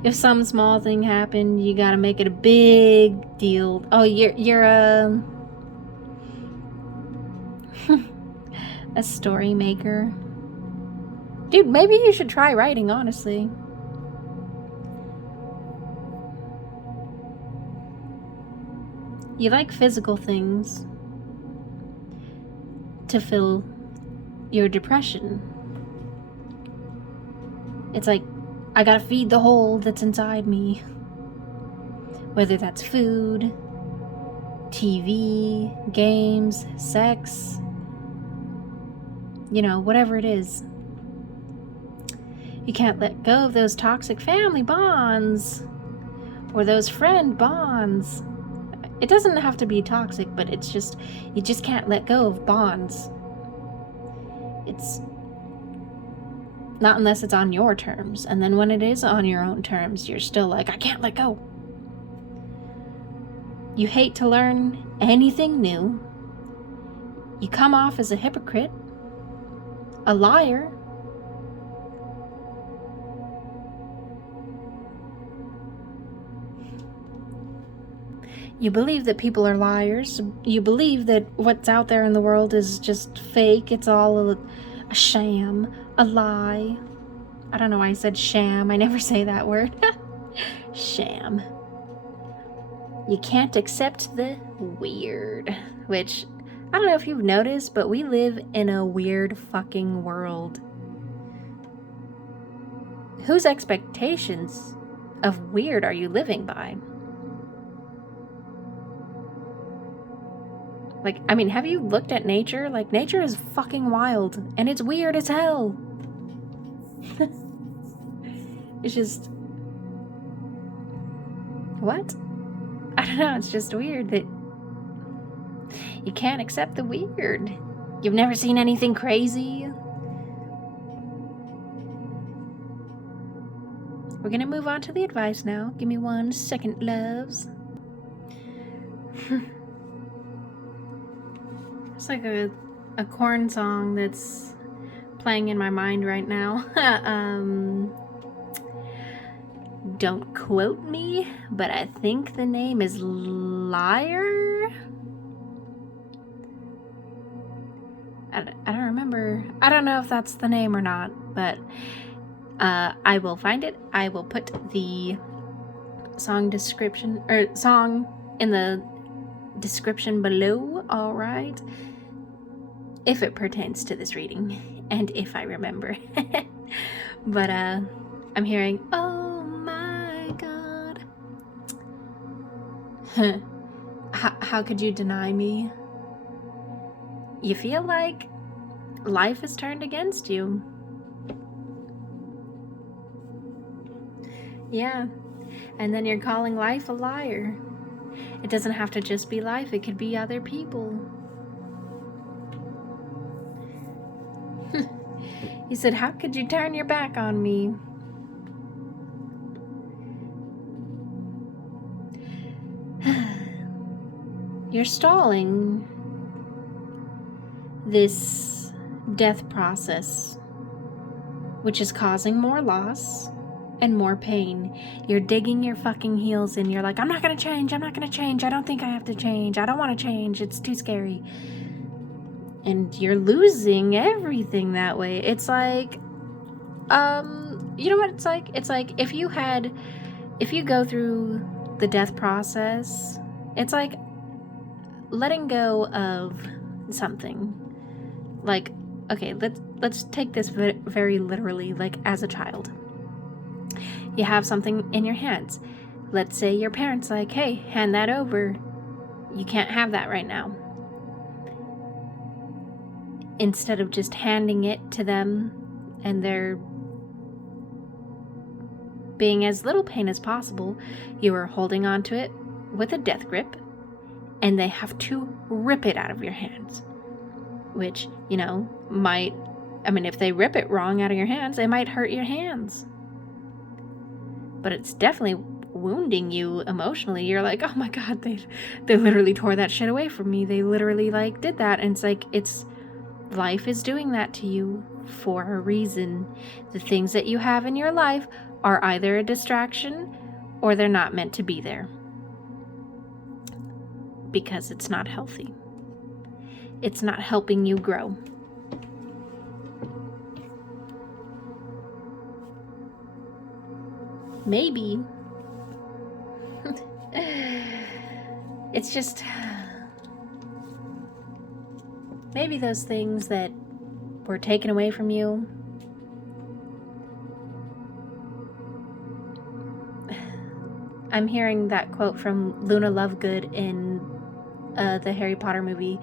if some small thing happened, you gotta make it a big deal. Oh, you're a story maker. Dude, maybe you should try writing, honestly. You like physical things to fill your depression. It's like, I gotta feed the hole that's inside me. Whether that's food, TV, games, sex, you know, whatever it is. You can't let go of those toxic family bonds or those friend bonds. It doesn't have to be toxic, but it's just, you just can't let go of bonds. It's not unless it's on your terms. And then when it is on your own terms, you're still like, I can't let go. You hate to learn anything new. You come off as a hypocrite, a liar. You believe that people are liars. You believe that what's out there in the world is just fake. It's all a sham, a lie. I don't know why I said sham. I never say that word. Sham. You can't accept the weird, which I don't know if you've noticed, but we live in a weird fucking world. Whose expectations of weird are you living by? Like, I mean, have you looked at nature? Like, nature is fucking wild, and it's weird as hell. It's just... what? I don't know, it's just weird that you can't accept the weird. You've never seen anything crazy? We're gonna move on to the advice now. Give me 1 second, loves. It's like a corn song that's playing in my mind right now. Don't quote me, but I think the name is Liar. I don't remember. I don't know if that's the name or not, but I will find it. I will put the song description or song in the description below. All right. If it pertains to this reading, and if I remember. But I'm hearing, oh my god. How could you deny me? You feel like life is turned against you. Yeah, and then you're calling life a liar. It doesn't have to just be life, it could be other people. He said, how could you turn your back on me? You're stalling this death process, which is causing more loss and more pain. You're digging your fucking heels in. You're like, I'm not gonna change, I'm not gonna change, I don't think I have to change, I don't want to change, it's too scary. And you're losing everything that way. It's like, you know what it's like? It's like if you go through the death process, it's like letting go of something. Like, okay, let's take this very literally, like as a child. You have something in your hands. Let's say your parents like, hey, hand that over. You can't have that right now. Instead of just handing it to them and there being as little pain as possible, you are holding on to it with a death grip, and they have to rip it out of your hands. Which, you know, might, I mean, if they rip it wrong out of your hands, it might hurt your hands. But it's definitely wounding you emotionally. You're like, oh my god, they literally tore that shit away from me. They literally, like, did that. And it's like, life is doing that to you for a reason. The things that you have in your life are either a distraction or they're not meant to be there. Because it's not healthy. It's not helping you grow. Maybe. It's just... maybe those things that were taken away from you, I'm hearing that quote from Luna Lovegood in the Harry Potter movie,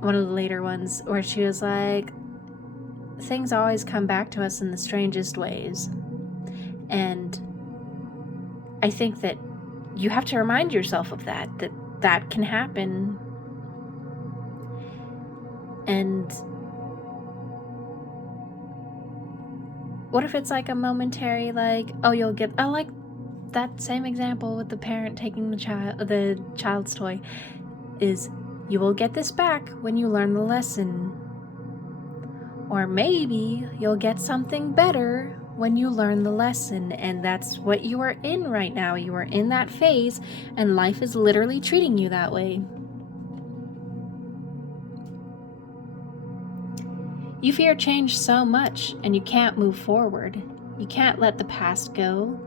one of the later ones, where she was like, things always come back to us in the strangest ways. And I think that you have to remind yourself of that can happen. And what if it's like a momentary, like, oh, you'll get, I like that same example with the parent taking the child's toy, is you will get this back when you learn the lesson. Or maybe you'll get something better when you learn the lesson, and that's what you are in right now. You are in that phase, and life is literally treating you that way. You fear change so much, and you can't move forward. You can't let the past go.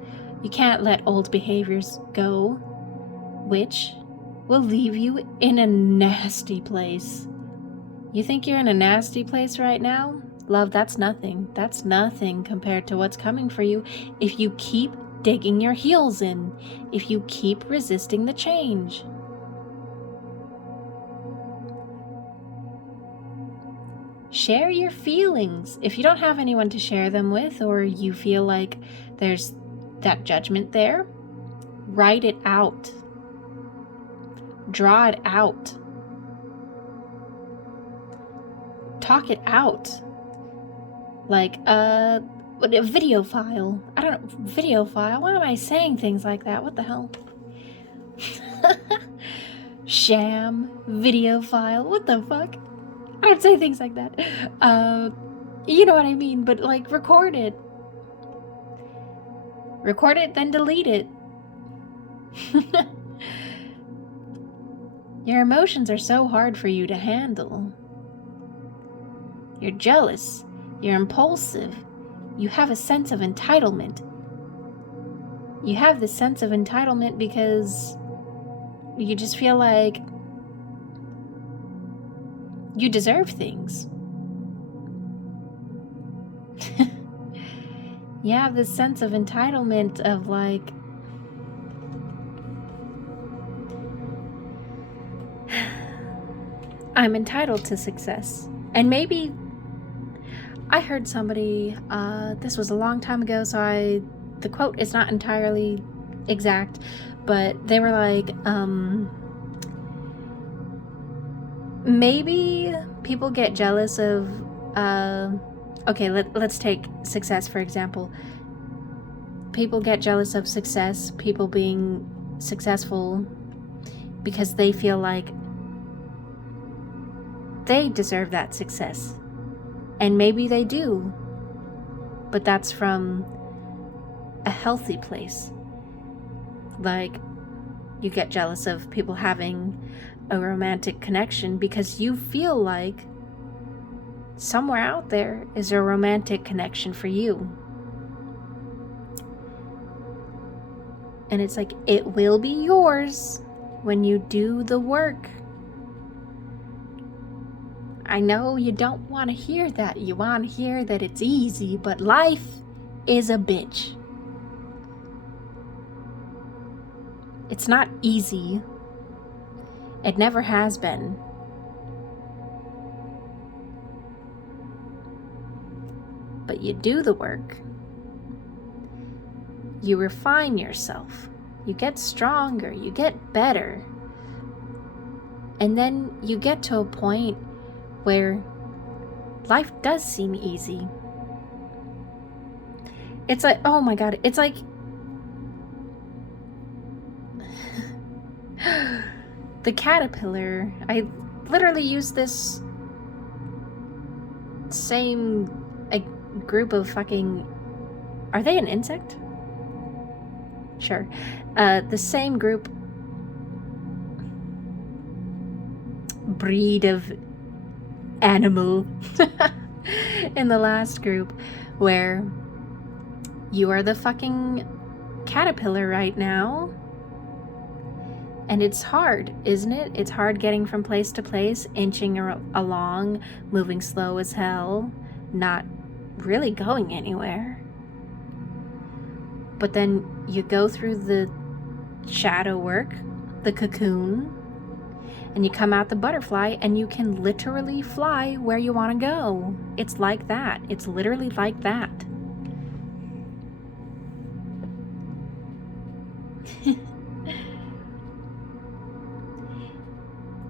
You can't let old behaviors go, which will leave you in a nasty place. You think you're in a nasty place right now? Love, that's nothing. That's nothing compared to what's coming for you if you keep digging your heels in, if you keep resisting the change. Share your feelings. If you don't have anyone to share them with, or you feel like there's that judgment there, write it out. Draw it out. Talk it out. Like a video file. I don't know, video file? Why am I saying things like that? What the hell? Sham video file. What the fuck? I don't say things like that. You know what I mean, but like record it. Record it, then delete it. Your emotions are so hard for you to handle. You're jealous. You're impulsive. You have a sense of entitlement. You have this sense of entitlement because you just feel like you deserve things. You have this sense of entitlement of like, I'm entitled to success. And maybe I heard somebody, this was a long time ago, so the quote is not entirely exact, but they were like, maybe people get jealous of, okay, let's take success for example. People get jealous of success, people being successful, because they feel like they deserve that success. And maybe they do, but that's from a healthy place. Like, you get jealous of people having a romantic connection because you feel like somewhere out there is a romantic connection for you. And it's like, it will be yours when you do the work. I know you don't want to hear that. You want to hear that it's easy, but life is a bitch. It's not easy. It never has been. But you do the work. You refine yourself. You get stronger. You get better. And then you get to a point where life does seem easy. It's like, oh my god, it's like the caterpillar. I literally used this same group of fucking, are they an insect? Sure. The same breed of animal in the last group, where you are the fucking caterpillar right now, and it's hard, isn't it? It's hard getting from place to place, inching along, moving slow as hell, not really going anywhere. But then you go through the shadow work, the cocoon, and you come out the butterfly and you can literally fly where you want to go. It's like that. It's literally like that.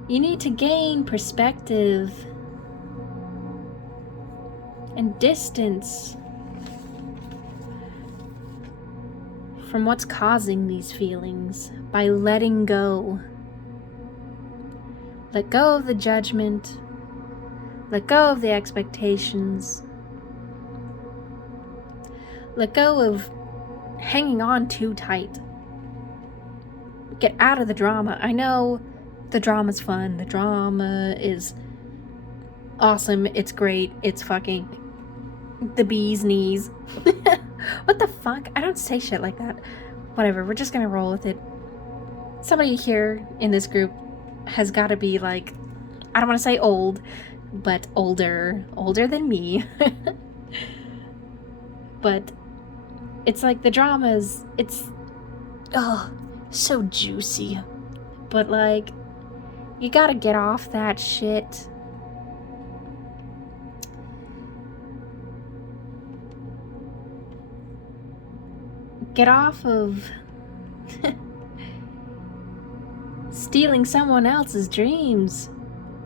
You need to gain perspective and distance from what's causing these feelings by letting go. Let go of the judgment. Let go of the expectations. Let go of hanging on too tight. Get out of the drama. I know the drama's fun. The drama is awesome. It's great. It's fucking the bee's knees. What the fuck? I don't say shit like that. Whatever, we're just gonna roll with it. Somebody here in this group has got to be like, I don't want to say old, but older than me. But it's like the dramas, it's so juicy. But like, you gotta get off that shit. Get off of stealing someone else's dreams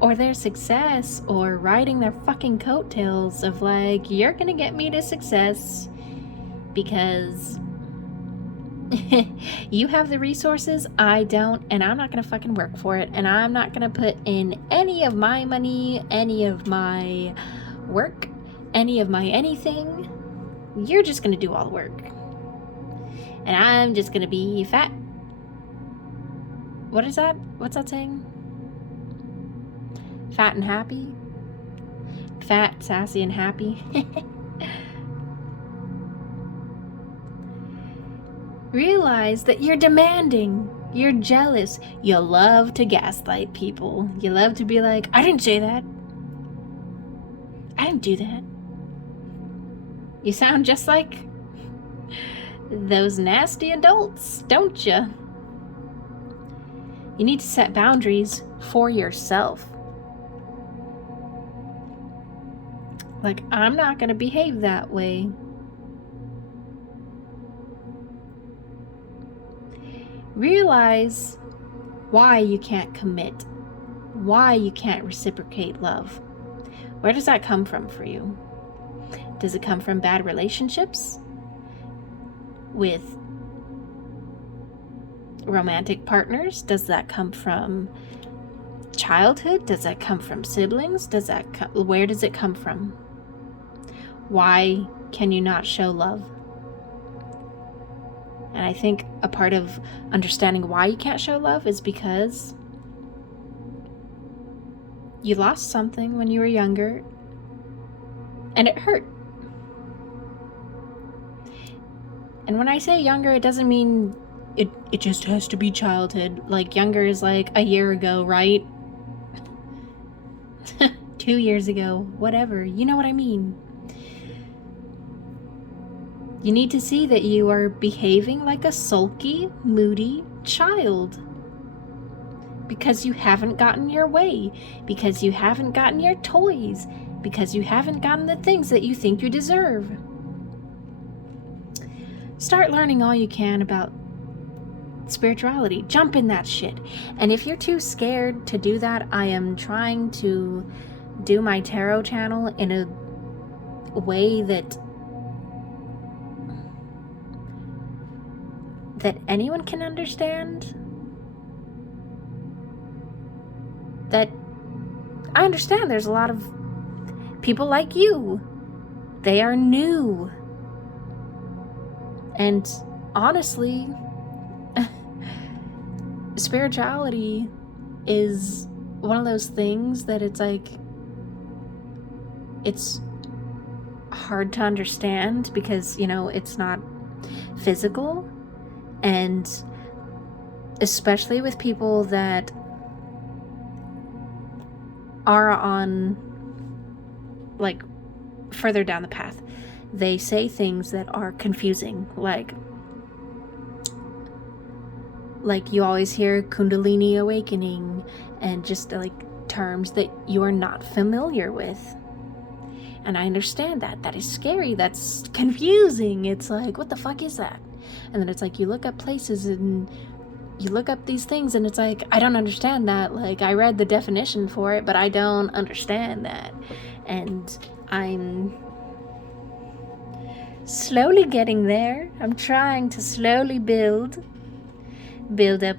or their success, or riding their fucking coattails of like, you're gonna get me to success because you have the resources, I don't, and I'm not gonna fucking work for it, and I'm not gonna put in any of my money, any of my work, any of my anything. You're just gonna do all the work. And I'm just gonna be fat. What is that? What's that saying? Fat and happy? Fat, sassy, and happy? Realize that you're demanding. You're jealous. You love to gaslight people. You love to be like, I didn't say that. I didn't do that. You sound just like those nasty adults, don't you? You need to set boundaries for yourself. Like, I'm not going to behave that way. Realize why you can't commit, why you can't reciprocate love. Where does that come from for you? Does it come from bad relationships with romantic partners? Does that come from childhood? Does that come from siblings? Where does it come from? Why can you not show love? And I think a part of understanding why you can't show love is because you lost something when you were younger and it hurt. And when I say younger, it doesn't mean it just has to be childhood. Like, younger is like a year ago, right? 2 years ago, whatever. You know what I mean. You need to see that you are behaving like a sulky, moody child. Because you haven't gotten your way. Because you haven't gotten your toys. Because you haven't gotten the things that you think you deserve. Start learning all you can about spirituality. Jump in that shit. And if you're too scared to do that, I am trying to do my tarot channel in a way that anyone can understand. That I understand there's a lot of people like you. They are new. And honestly, spirituality is one of those things that it's like, it's hard to understand because, you know, it's not physical. And especially with people that are on, like, further down the path, they say things that are confusing, like you always hear Kundalini awakening and just like terms that you are not familiar with. And I understand that. That is scary. That's confusing. It's like, what the fuck is that? And then it's like, you look up places and you look up these things and it's like, I don't understand that. Like, I read the definition for it, but I don't understand that. And I'm slowly getting there. I'm trying to slowly build up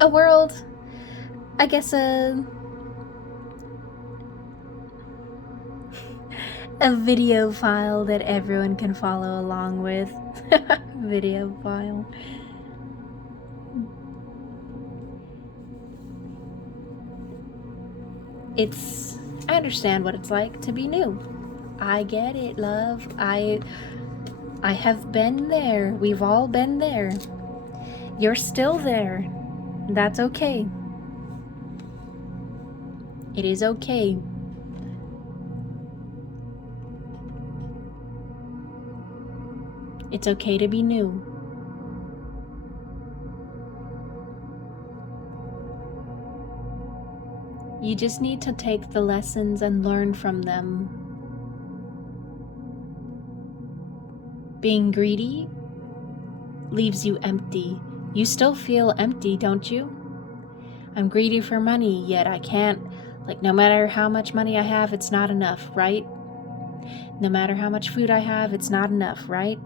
a world, I guess a video file that everyone can follow along with. Video file. I understand what it's like to be new. I get it, love. I have been there. We've all been there. You're still there. That's okay. It is okay. It's okay to be new. You just need to take the lessons and learn from them. Being greedy leaves you empty. You still feel empty, don't you? I'm greedy for money, yet I can't, like, no matter how much money I have, it's not enough, right? No matter how much food I have, it's not enough, right?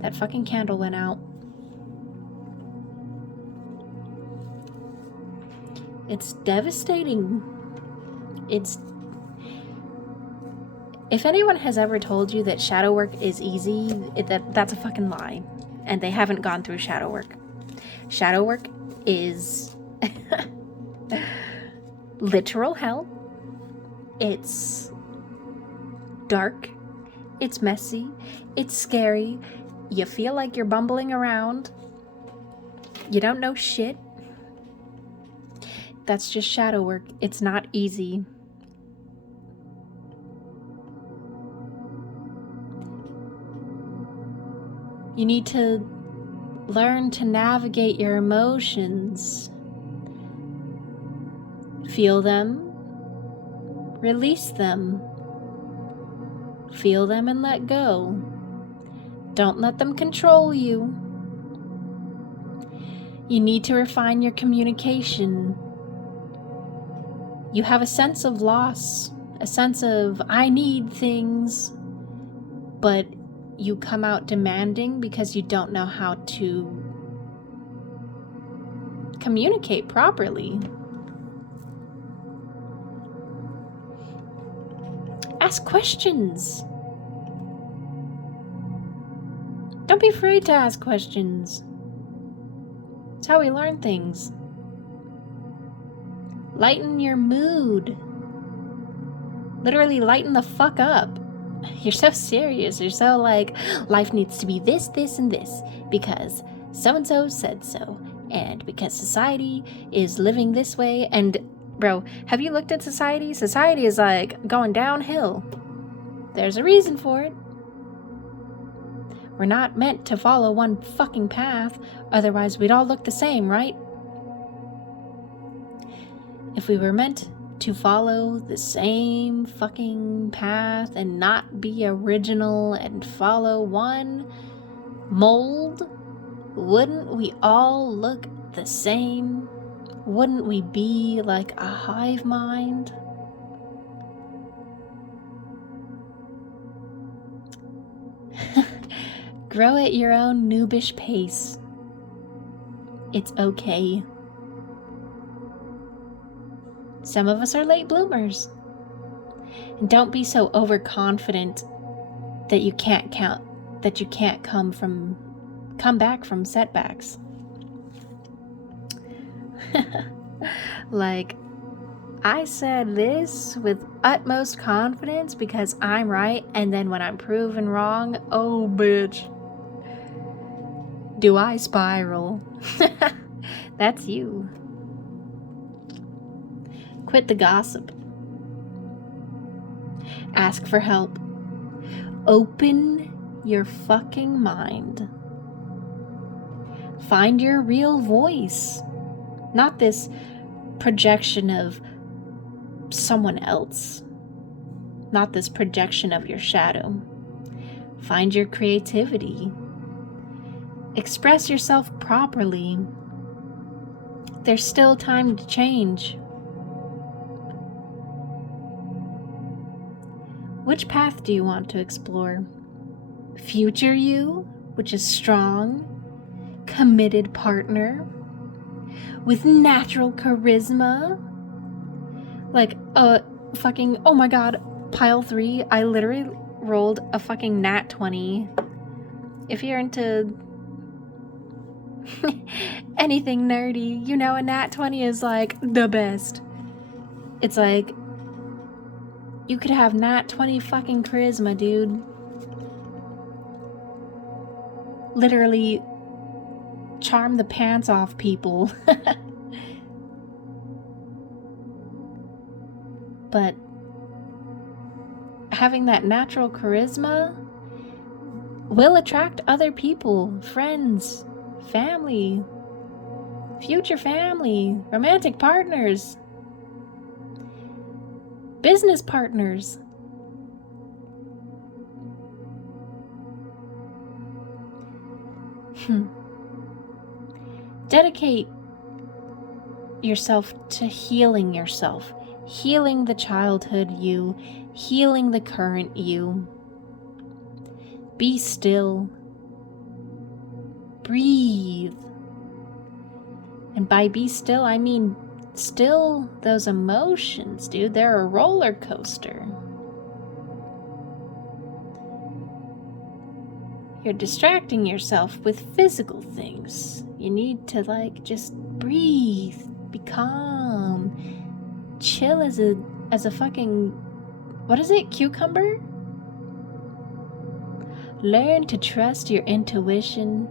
That fucking candle went out. It's devastating. If anyone has ever told you that shadow work is easy, that's a fucking lie. And they haven't gone through shadow work. Shadow work is literal hell. It's dark. It's messy. It's scary. You feel like you're bumbling around. You don't know shit. That's just shadow work. It's not easy. You need to learn to navigate your emotions. Feel them. Release them. Feel them and let go. Don't let them control you. You need to refine your communication. You have a sense of loss, a sense of, I need things, but you come out demanding because you don't know how to communicate properly. Ask questions. Don't be afraid to ask questions. It's how we learn things. Lighten your mood. Literally lighten the fuck up. You're so serious. You're so like, life needs to be this, this, and this because so-and-so said so. And because society is living this way. And bro, have you looked at society? Society is like going downhill. There's a reason for it. We're not meant to follow one fucking path. Otherwise, we'd all look the same, right? If we were meant to follow the same fucking path and not be original and follow one mold, wouldn't we all look the same? Wouldn't we be like a hive mind? Grow at your own noobish pace. It's okay. Some of us are late bloomers. And don't be so overconfident that you can't come back from setbacks. Like, I said this with utmost confidence because I'm right, and then when I'm proven wrong, oh bitch, do I spiral. That's you. Quit the gossip. Ask for help. Open your fucking mind. Find your real voice. Not this projection of someone else. Not this projection of your shadow. Find your creativity. Express yourself properly. There's still time to change. Which path do you want to explore? Future you, which is strong, committed partner with natural charisma, like fucking, oh my god, pile 3, I literally rolled a fucking nat 20. If you're into anything nerdy, you know a nat 20 is like the best. It's like, you could have nat 20 fucking charisma, dude. Literally charm the pants off people. But having that natural charisma will attract other people, friends, family, future family, romantic partners, business partners. Dedicate yourself to healing yourself, healing the childhood you, healing the current you. Be still. Breathe. And by be still, I mean still those emotions, dude. They're a roller coaster. You're distracting yourself with physical things. You need to just breathe, be calm, chill as a fucking, what is it, cucumber? Learn to trust your intuition.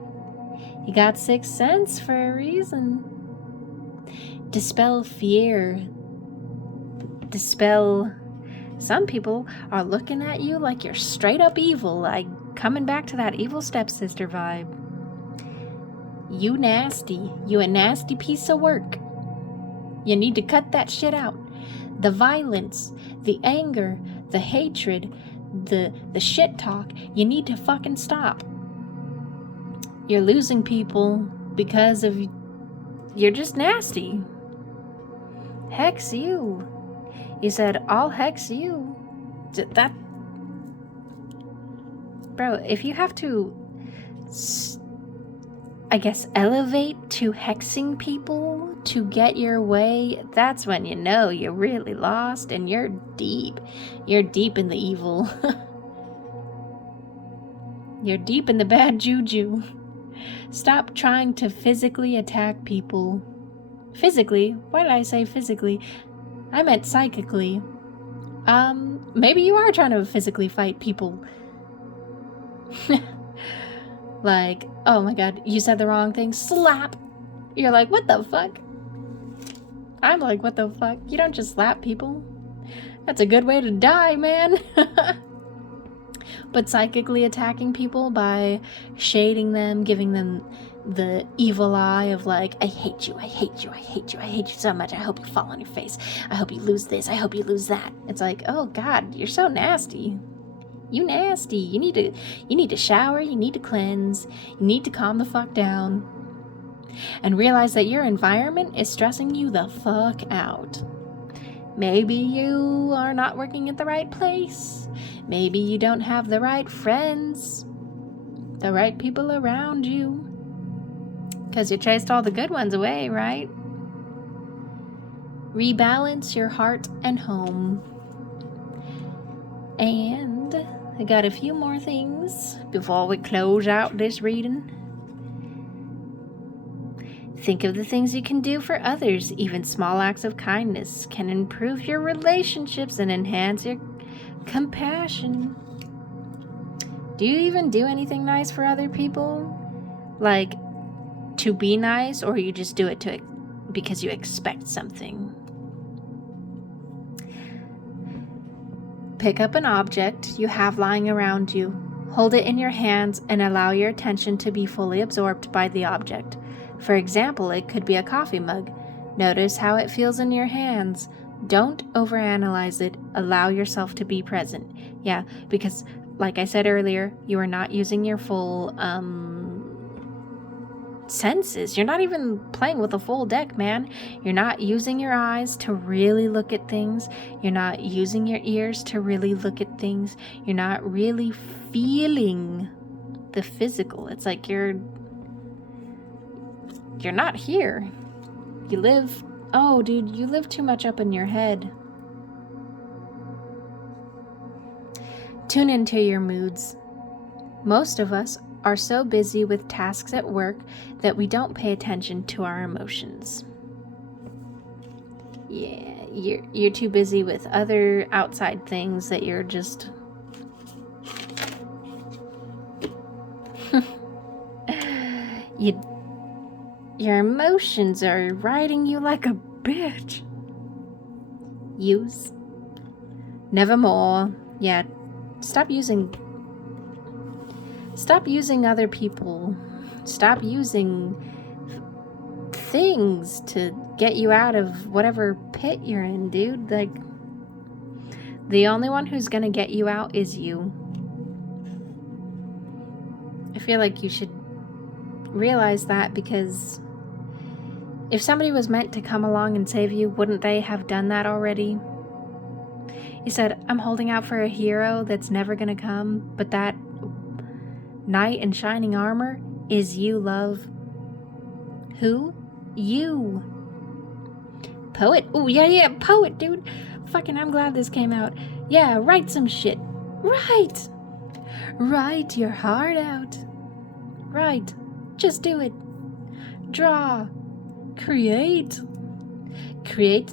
You got 6th sense for a reason. Dispel fear. Some people are looking at you like you're straight up evil, like coming back to that evil stepsister vibe. You nasty. You a nasty piece of work. You need to cut that shit out. The violence, the anger, the hatred, the shit talk, you need to fucking stop. You're losing people because of you're just nasty. Hex you. You said, I'll hex you. That, bro, if you have to, I guess, elevate to hexing people to get your way, that's when you know you're really lost and you're deep. You're deep in the evil. You're deep in the bad juju. Stop trying to physically attack people. Physically? Why did I say physically? I meant psychically. Maybe you are trying to physically fight people. Like, oh my god, you said the wrong thing. Slap! You're like, what the fuck? I'm like, what the fuck? You don't just slap people. That's a good way to die, man. But psychically attacking people by shading them, giving them the evil eye of like, I hate you, I hate you, I hate you, I hate you so much, I hope you fall on your face, I hope you lose this, I hope you lose that. It's like, oh god, you're so nasty. You nasty. You need to shower, you need to cleanse, you need to calm the fuck down. And realize that your environment is stressing you the fuck out. Maybe you are not working at the right place. Maybe you don't have the right friends, the right people around you. Because you chased all the good ones away, right? Rebalance your heart and home. And I got a few more things before we close out this reading. Think of the things you can do for others. Even small acts of kindness can improve your relationships and enhance your compassion. Do you even do anything nice for other people? Like, to be nice, or you just do it because you expect something? Pick up an object you have lying around you. Hold it in your hands and allow your attention to be fully absorbed by the object. For example, it could be a coffee mug. Notice how it feels in your hands. Don't overanalyze it. Allow yourself to be present. Yeah, because like I said earlier, you are not using your full senses. You're not even playing with a full deck, man. You're not using your eyes to really look at things. You're not using your ears to really look at things. You're not really feeling the physical. It's like you're not here. You live, oh dude, you live too much up in your head. Tune into your moods. Most of us are so busy with tasks at work that we don't pay attention to our emotions. Yeah, you're too busy with other outside things that you're just your emotions are riding you like a bitch. Use. Nevermore. Yeah, stop using other people. Stop using things to get you out of whatever pit you're in, dude. Like, the only one who's gonna get you out is you. I feel like you should realize that, because if somebody was meant to come along and save you, wouldn't they have done that already? You said, I'm holding out for a hero that's never gonna come, but that knight in shining armor is you, love. Who? You. Poet? Oh, yeah, poet, dude. Fucking, I'm glad this came out. Yeah, write some shit. Write your heart out. Write. Just do it. Draw. Create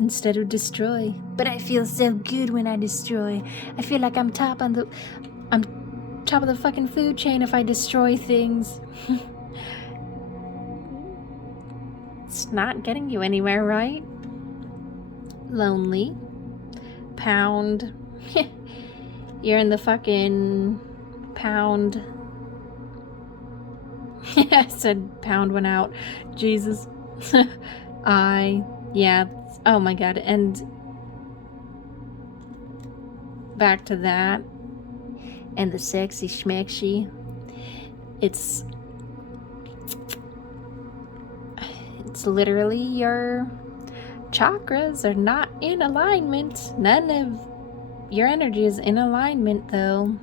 instead of destroy. But I feel so good when I destroy. I feel like I'm top of the fucking food chain if I destroy things. It's not getting you anywhere, right? Lonely. Pound. You're in the fucking pound. I said pound one out. Jesus. Yeah. Oh my god. And back to that. And the sexy schmexy. It's literally your chakras are not in alignment. None of your energy is in alignment, though.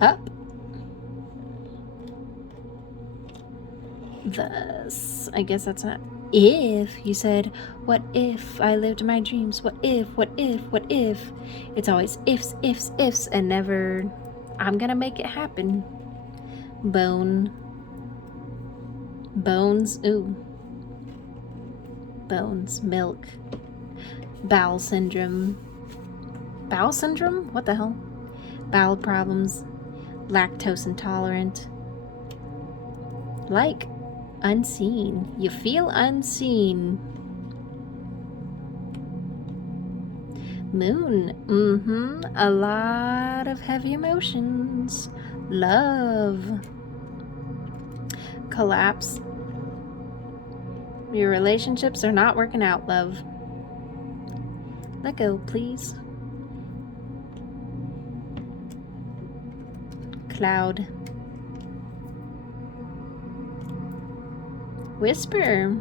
Up. Thus, I guess that's not if. You said, what if I lived my dreams? What if? It's always ifs, and never, I'm gonna make it happen. Bones, ooh. Bones, milk. Bowel syndrome. Bowel syndrome? What the hell? Bowel problems. Lactose intolerant. Like, unseen. You feel unseen. Moon. A lot of heavy emotions. Love. Collapse. Your relationships are not working out, love. Let go, please. Cloud. Whisper.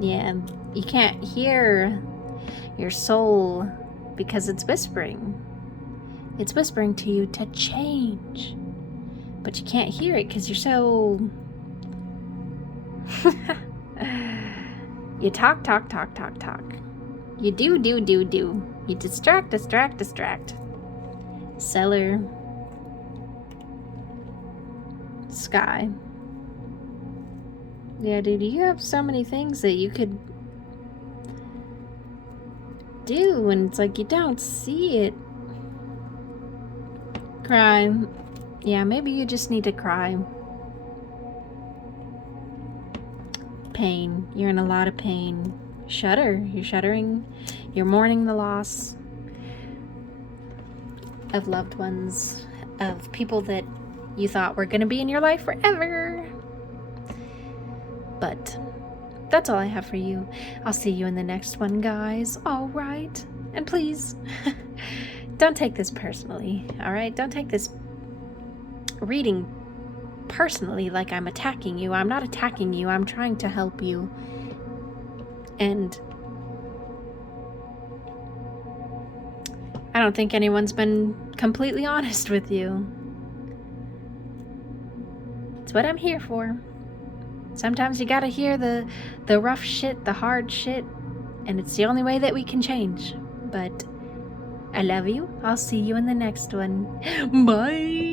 Yeah, you can't hear your soul because it's whispering. It's whispering to you to change. But you can't hear it because you're so... You talk. You do. You distract. Cellar. Sky. Yeah, dude, you have so many things that you could do, and it's like you don't see it. Cry. Yeah, maybe you just need to cry. Pain. You're in a lot of pain. Shudder. You're shuddering. You're mourning the loss of loved ones, of people that you thought were going to be in your life forever. But that's all I have for you. I'll see you in the next one, guys. All right. And please, don't take this personally, all right? Don't take this reading personally like I'm attacking you. I'm not attacking you. I'm trying to help you. And I don't think anyone's been completely honest with you. It's what I'm here for. Sometimes you gotta hear the rough shit, the hard shit, and it's the only way that we can change. But I love you. I'll see you in the next one. Bye!